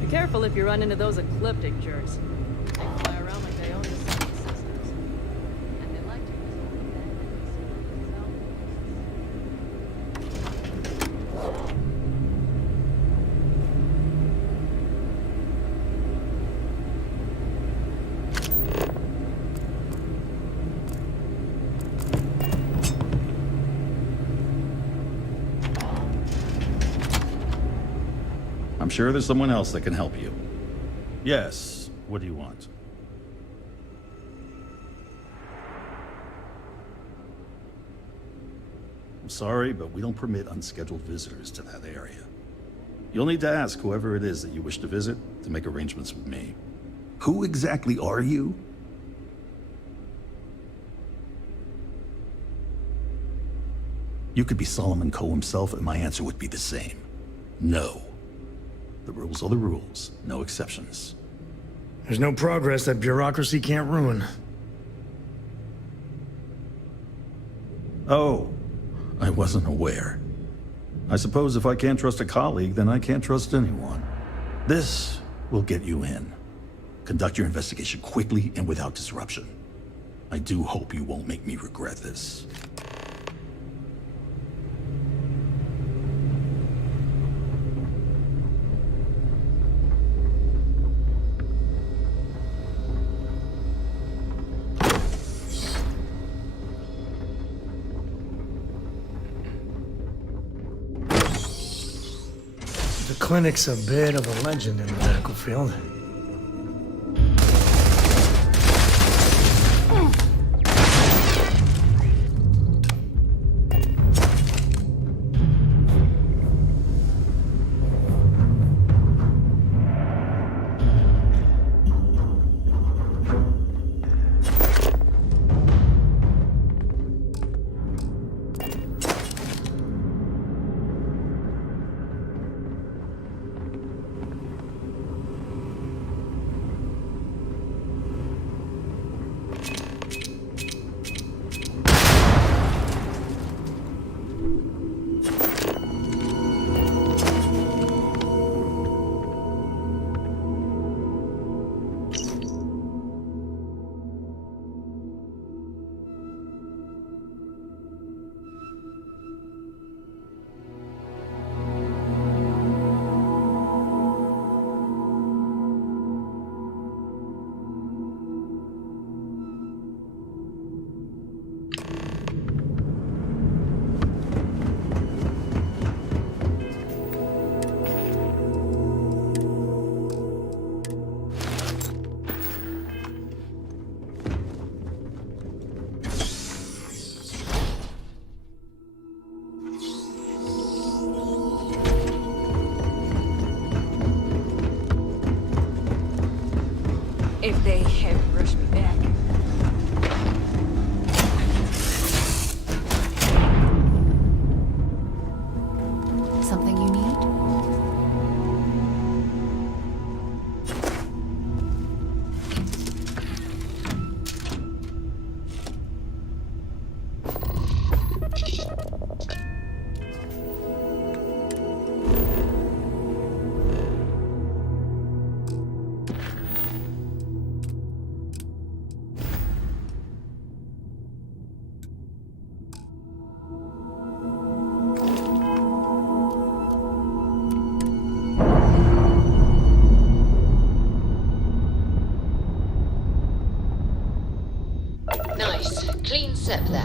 Be careful if you run into those ecliptic jerks. They fly around like they own the sun systems. And they like to I'm sure there's someone else that can help you. Yes, what do you want? I'm sorry, but we don't permit unscheduled visitors to that area. You'll need to ask whoever it is that you wish to visit to make arrangements with me. Who exactly are you? You could be Solomon Coe himself, and my answer would be the same. No. The rules are the rules, no exceptions. There's no progress that bureaucracy can't ruin. Oh, I wasn't aware. I suppose if I can't trust a colleague, then I can't trust anyone. This will get you in. Conduct your investigation quickly and without disruption. I do hope you won't make me regret this. The clinic's a bit of a legend in the medical field. If they have rushed me back. Something you need? Nice. Clean set there.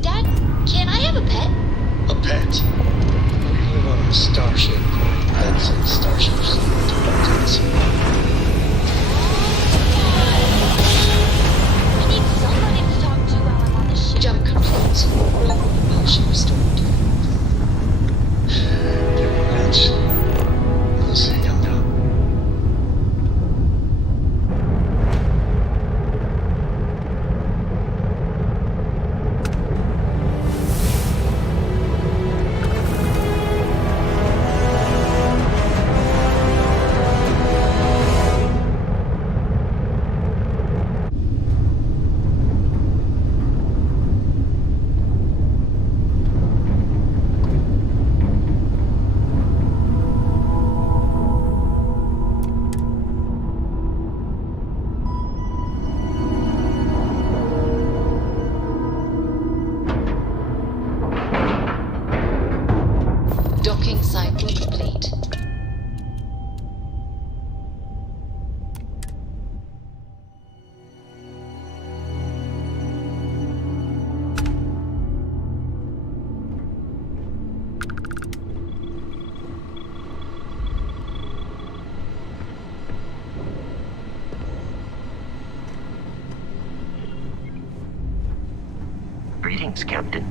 Dad, can I have a pet? A pet? We live on a starship called Benson Starships. I need somebody to talk to while I'm on the ship. Jump complete. Roll motion restored. Let's hang out now. Docking cycle complete. Greetings, Captain.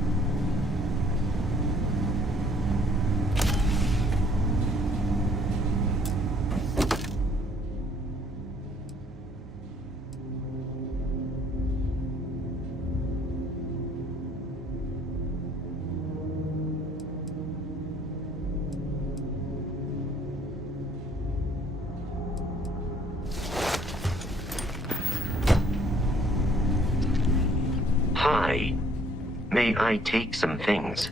Hi. May I take some things?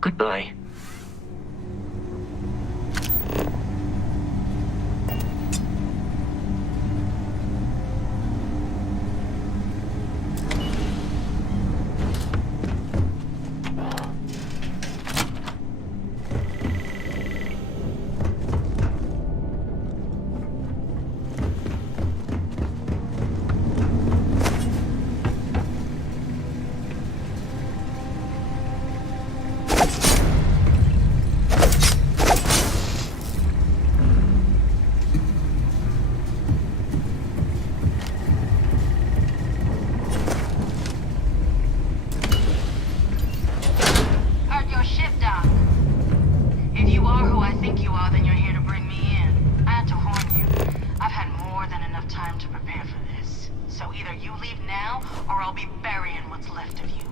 Goodbye. Heard your ship, Doc. If you are who I think you are, then you're here to bring me in. I had to warn you. I've had more than enough time to prepare for this. So either you leave now, or I'll be burying what's left of you.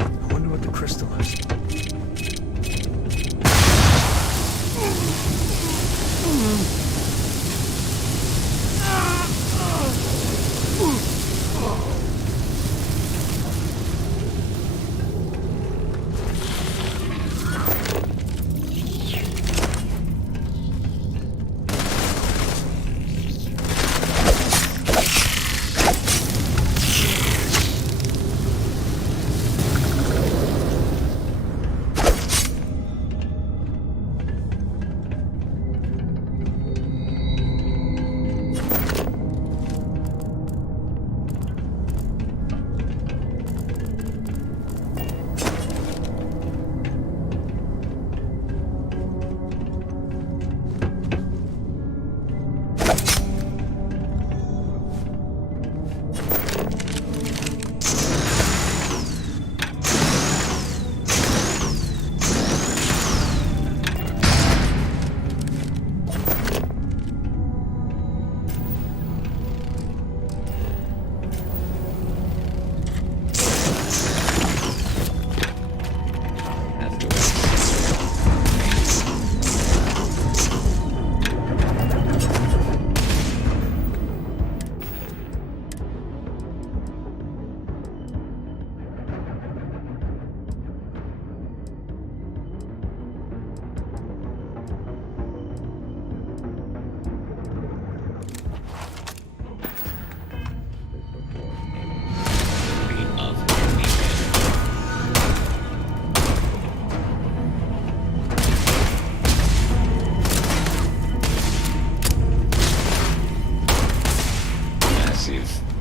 I wonder what the crystal is.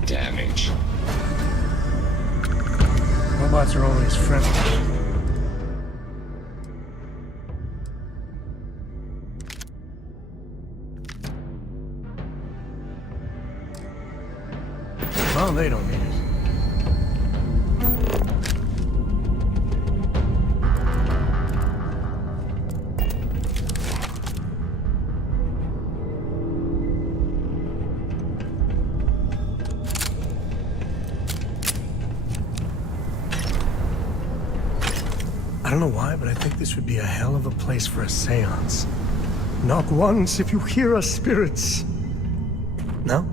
Damage. Robots are only as friendly. Well, they don't need it. I don't know why, but I think this would be a hell of a place for a seance. Knock once if you hear us, spirits. No?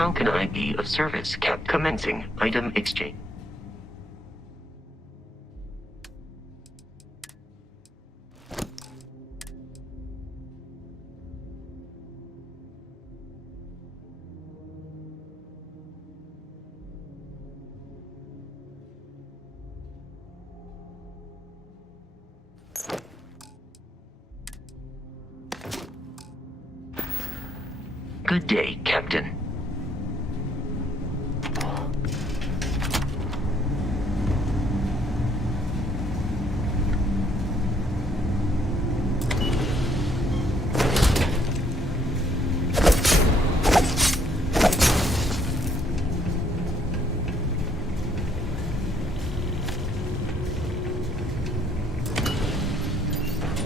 How can I be of service, Cap? Commencing item exchange. Good day, Captain.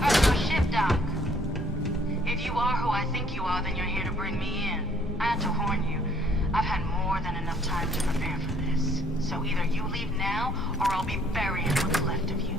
Your ship, Doc. If you are who I think you are, then you're here to bring me in. I had to warn you. I've had more than enough time to prepare for this. So either you leave now, or I'll be burying what's left of you.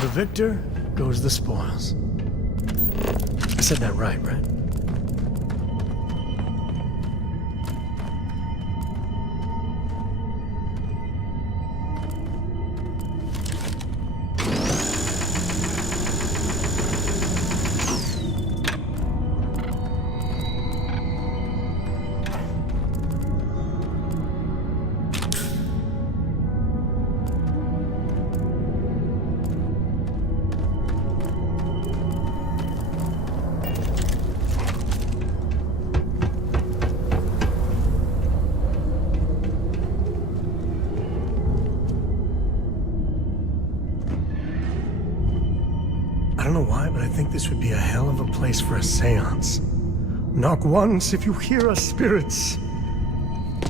The victor goes the spoils. I said that right? I don't know why, but I think this would be a hell of a place for a seance. Knock once if you hear us, spirits.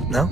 No?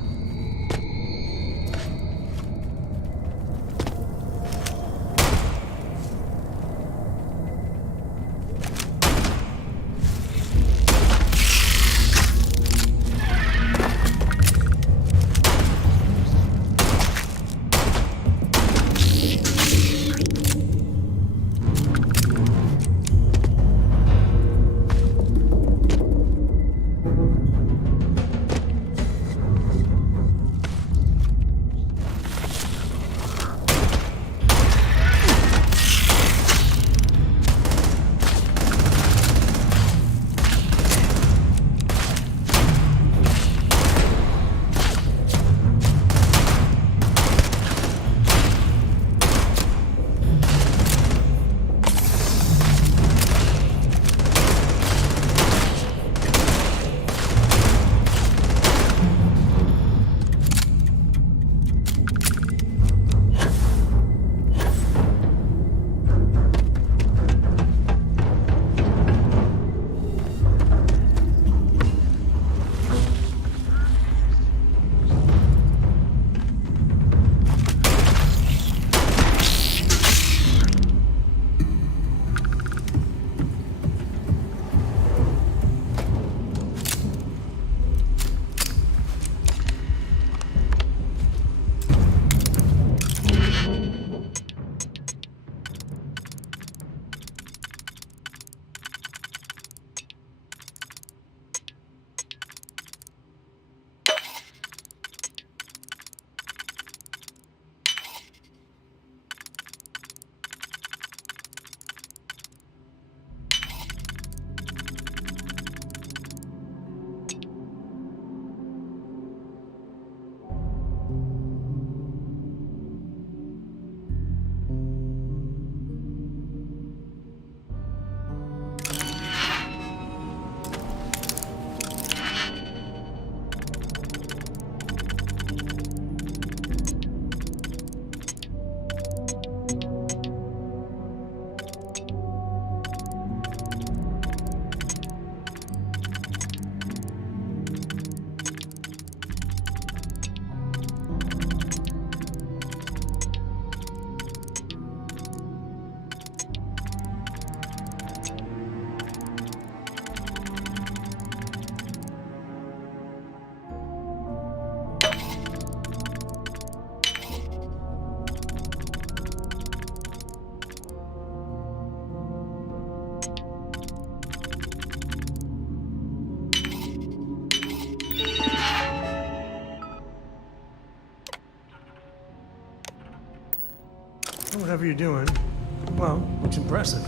Whatever you're doing, well, looks impressive.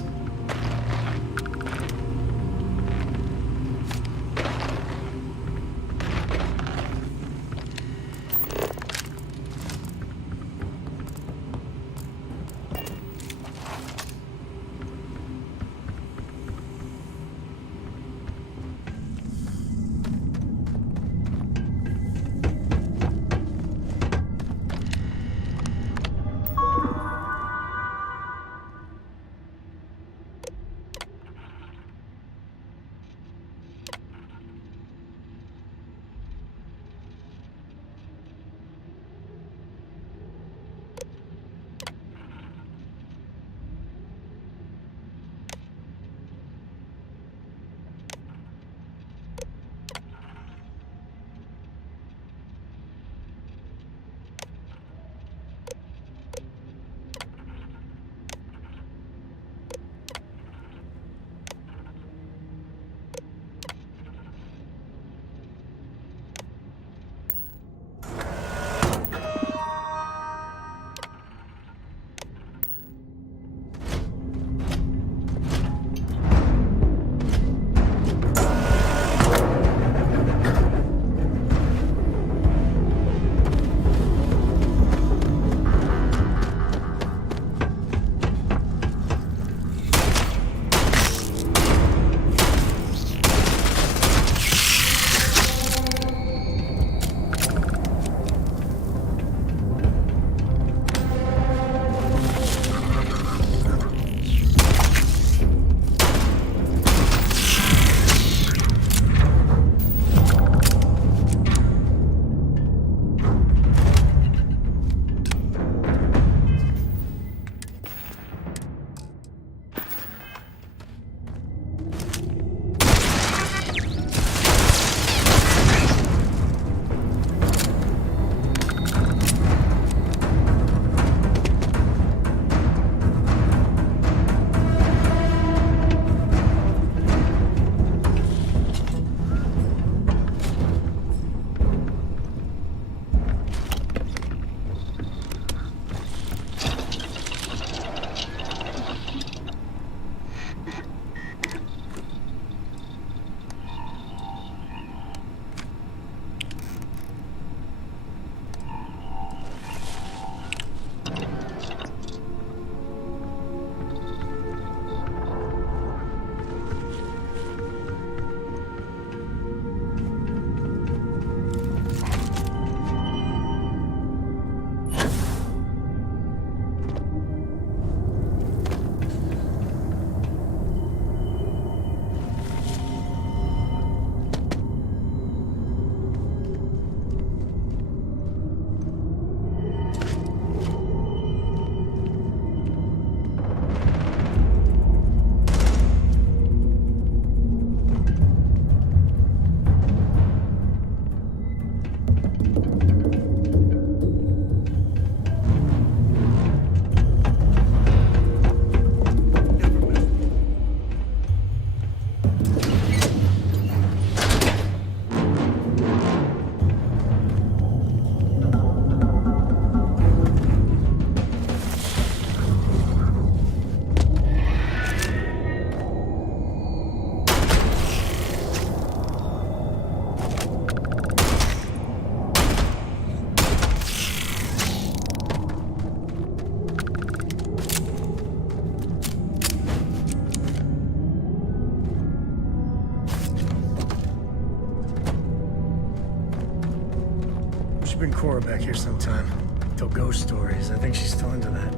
Bring Cora back here sometime. Tell ghost stories. I think she's still into that.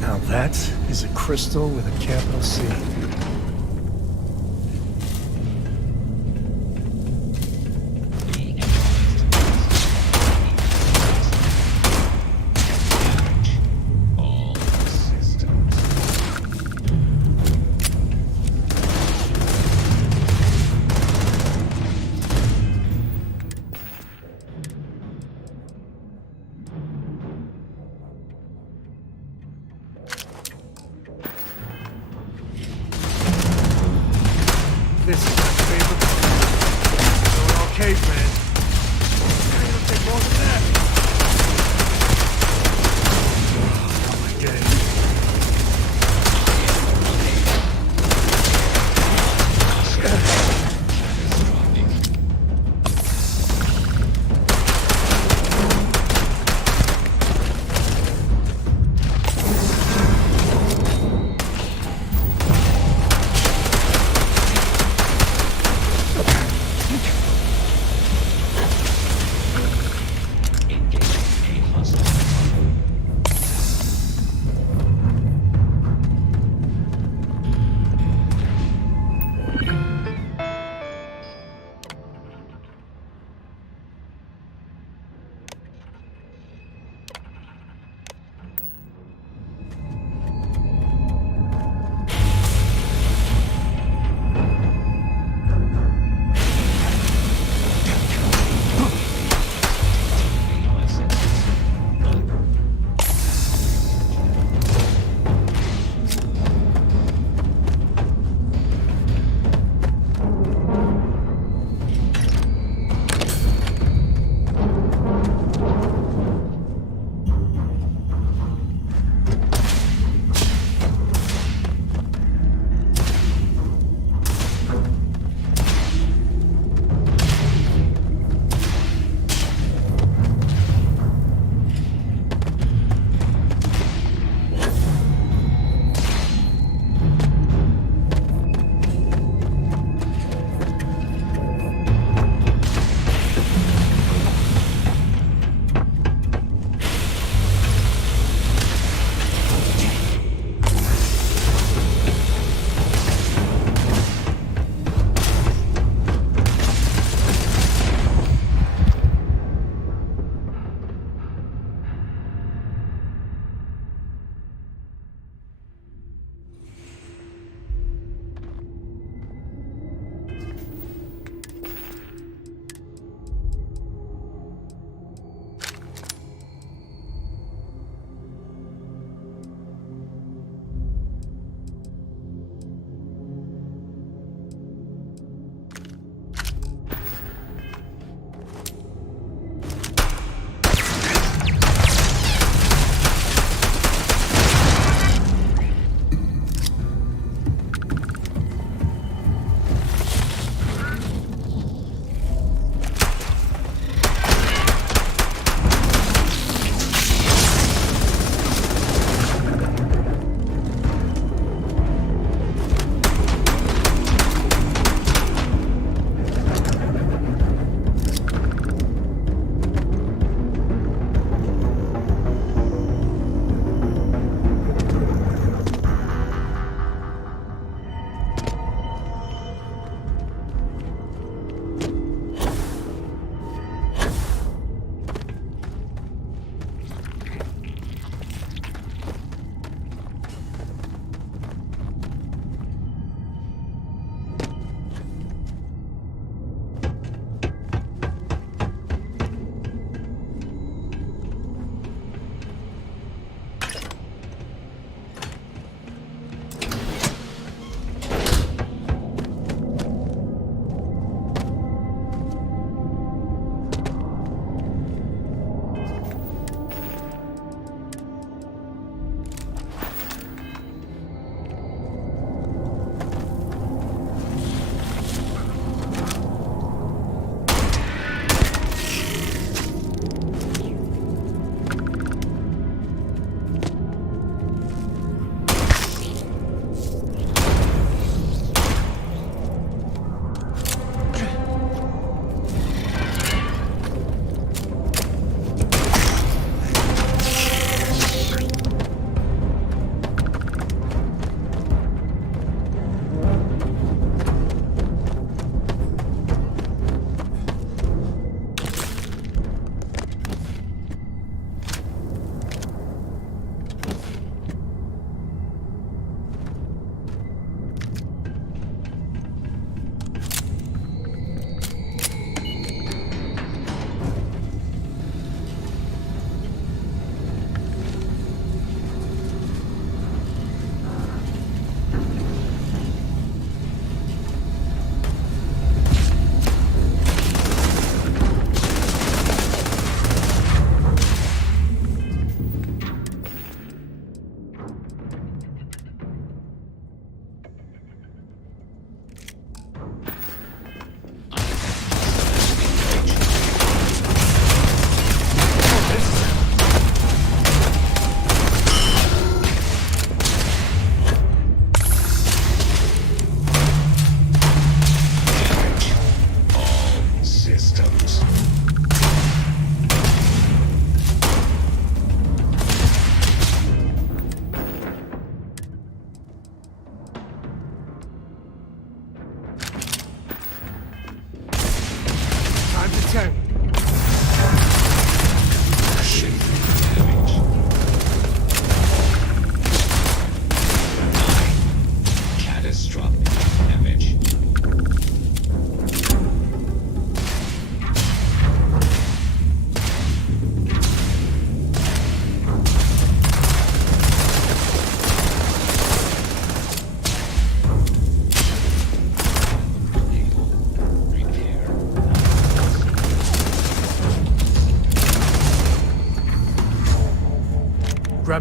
Now that is a crystal with a capital C.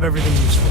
grab everything useful.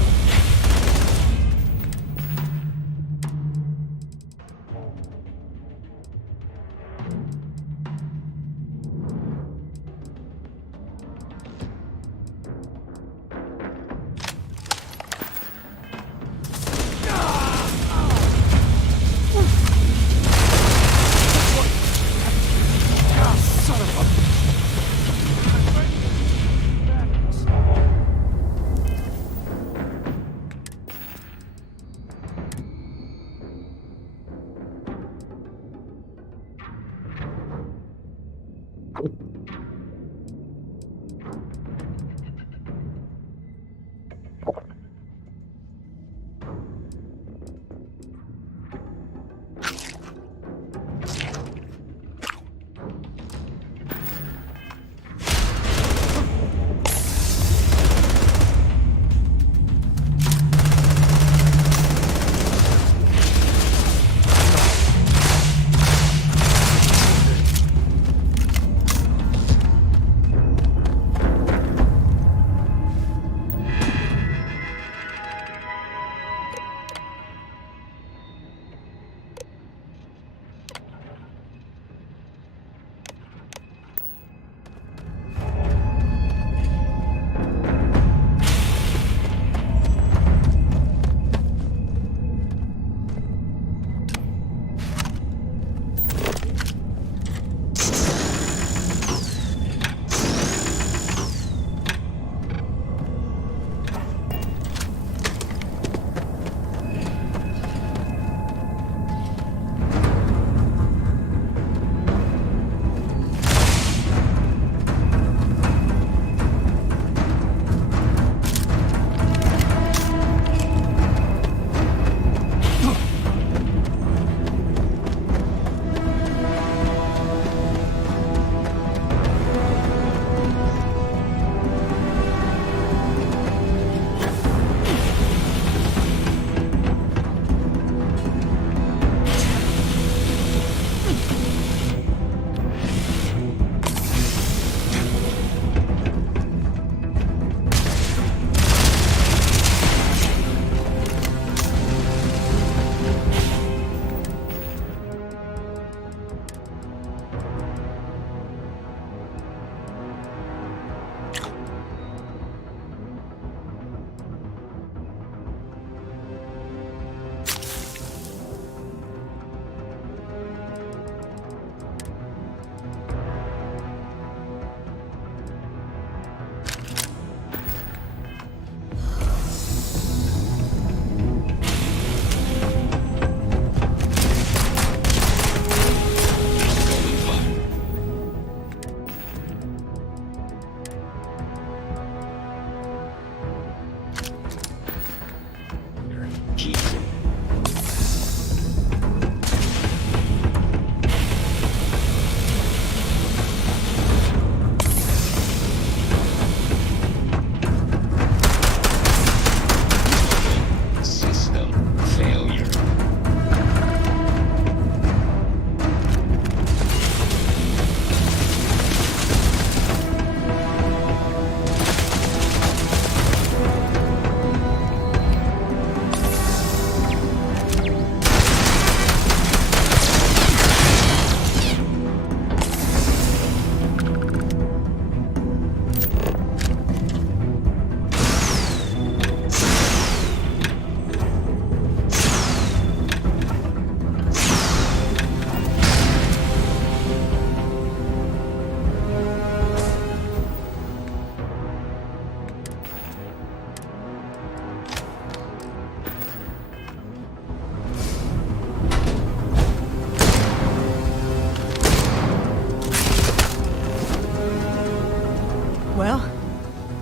Well,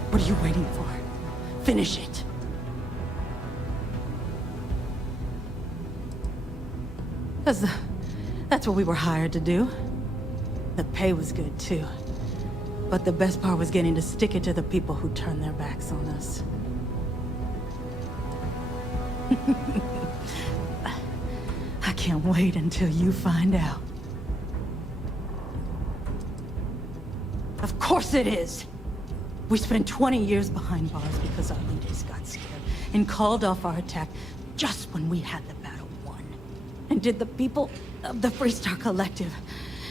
what are you waiting for? Finish it. That's what we were hired to do. The pay was good, too. But the best part was getting to stick it to the people who turned their backs on us. I can't wait until you find out. Of course it is! We spent 20 years behind bars because our leaders got scared and called off our attack just when we had the battle won. And did the people of the Freestar Collective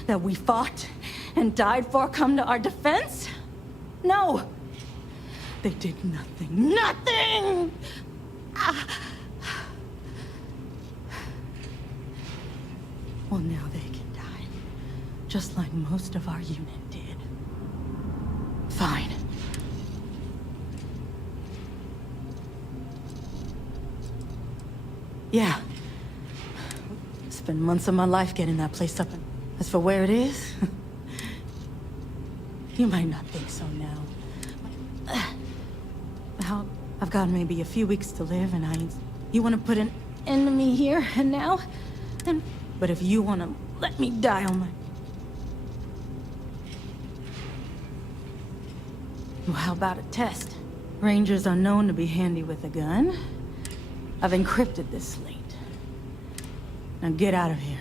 that we fought and died for come to our defense? No! They did nothing. Nothing! Well, now they can die. Just like most of our unit did. Fine. Yeah. Spent months of my life getting that place up, and as for where it is, you might not think so now. How I've got maybe a few weeks to live, and you want to put an end to me here and now? But if you want to let me die on my... Well, how about a test? Rangers are known to be handy with a gun. I've encrypted this slate. Now get out of here.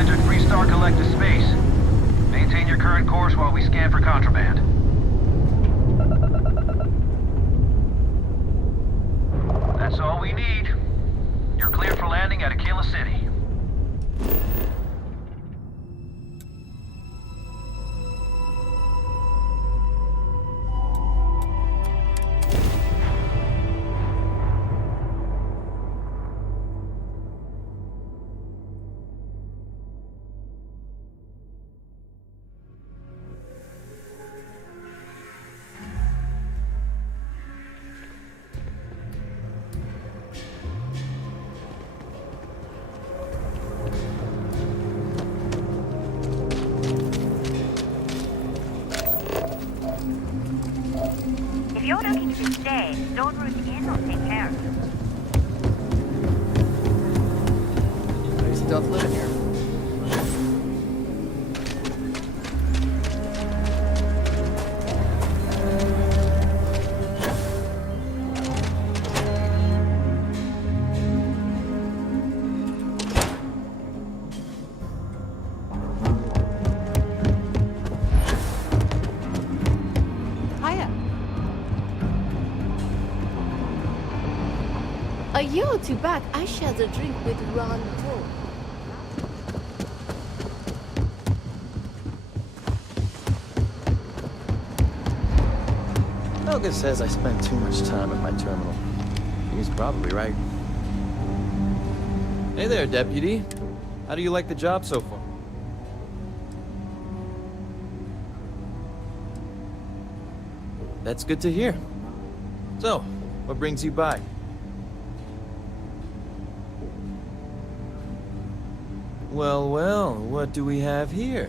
entered Freestar Collective space. Maintain your current course while we scan for contraband. That's all we need. You're cleared for landing at Aquila City. If you're looking to stay, Lord Root Inn will take care of you. Nice stuff living here. A year or two back, I shared a drink with Ron Ho. Helga says I spend too much time at my terminal. He's probably right. Hey there, Deputy. How do you like the job so far? That's good to hear. So, what brings you by? Well, well, what do we have here?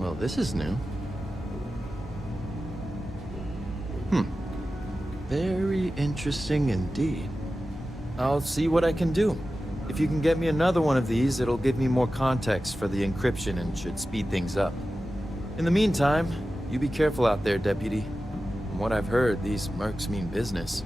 Well, this is new. Very interesting indeed. I'll see what I can do. If you can get me another one of these, it'll give me more context for the encryption and should speed things up. In the meantime, you be careful out there, Deputy. From what I've heard, these mercs mean business.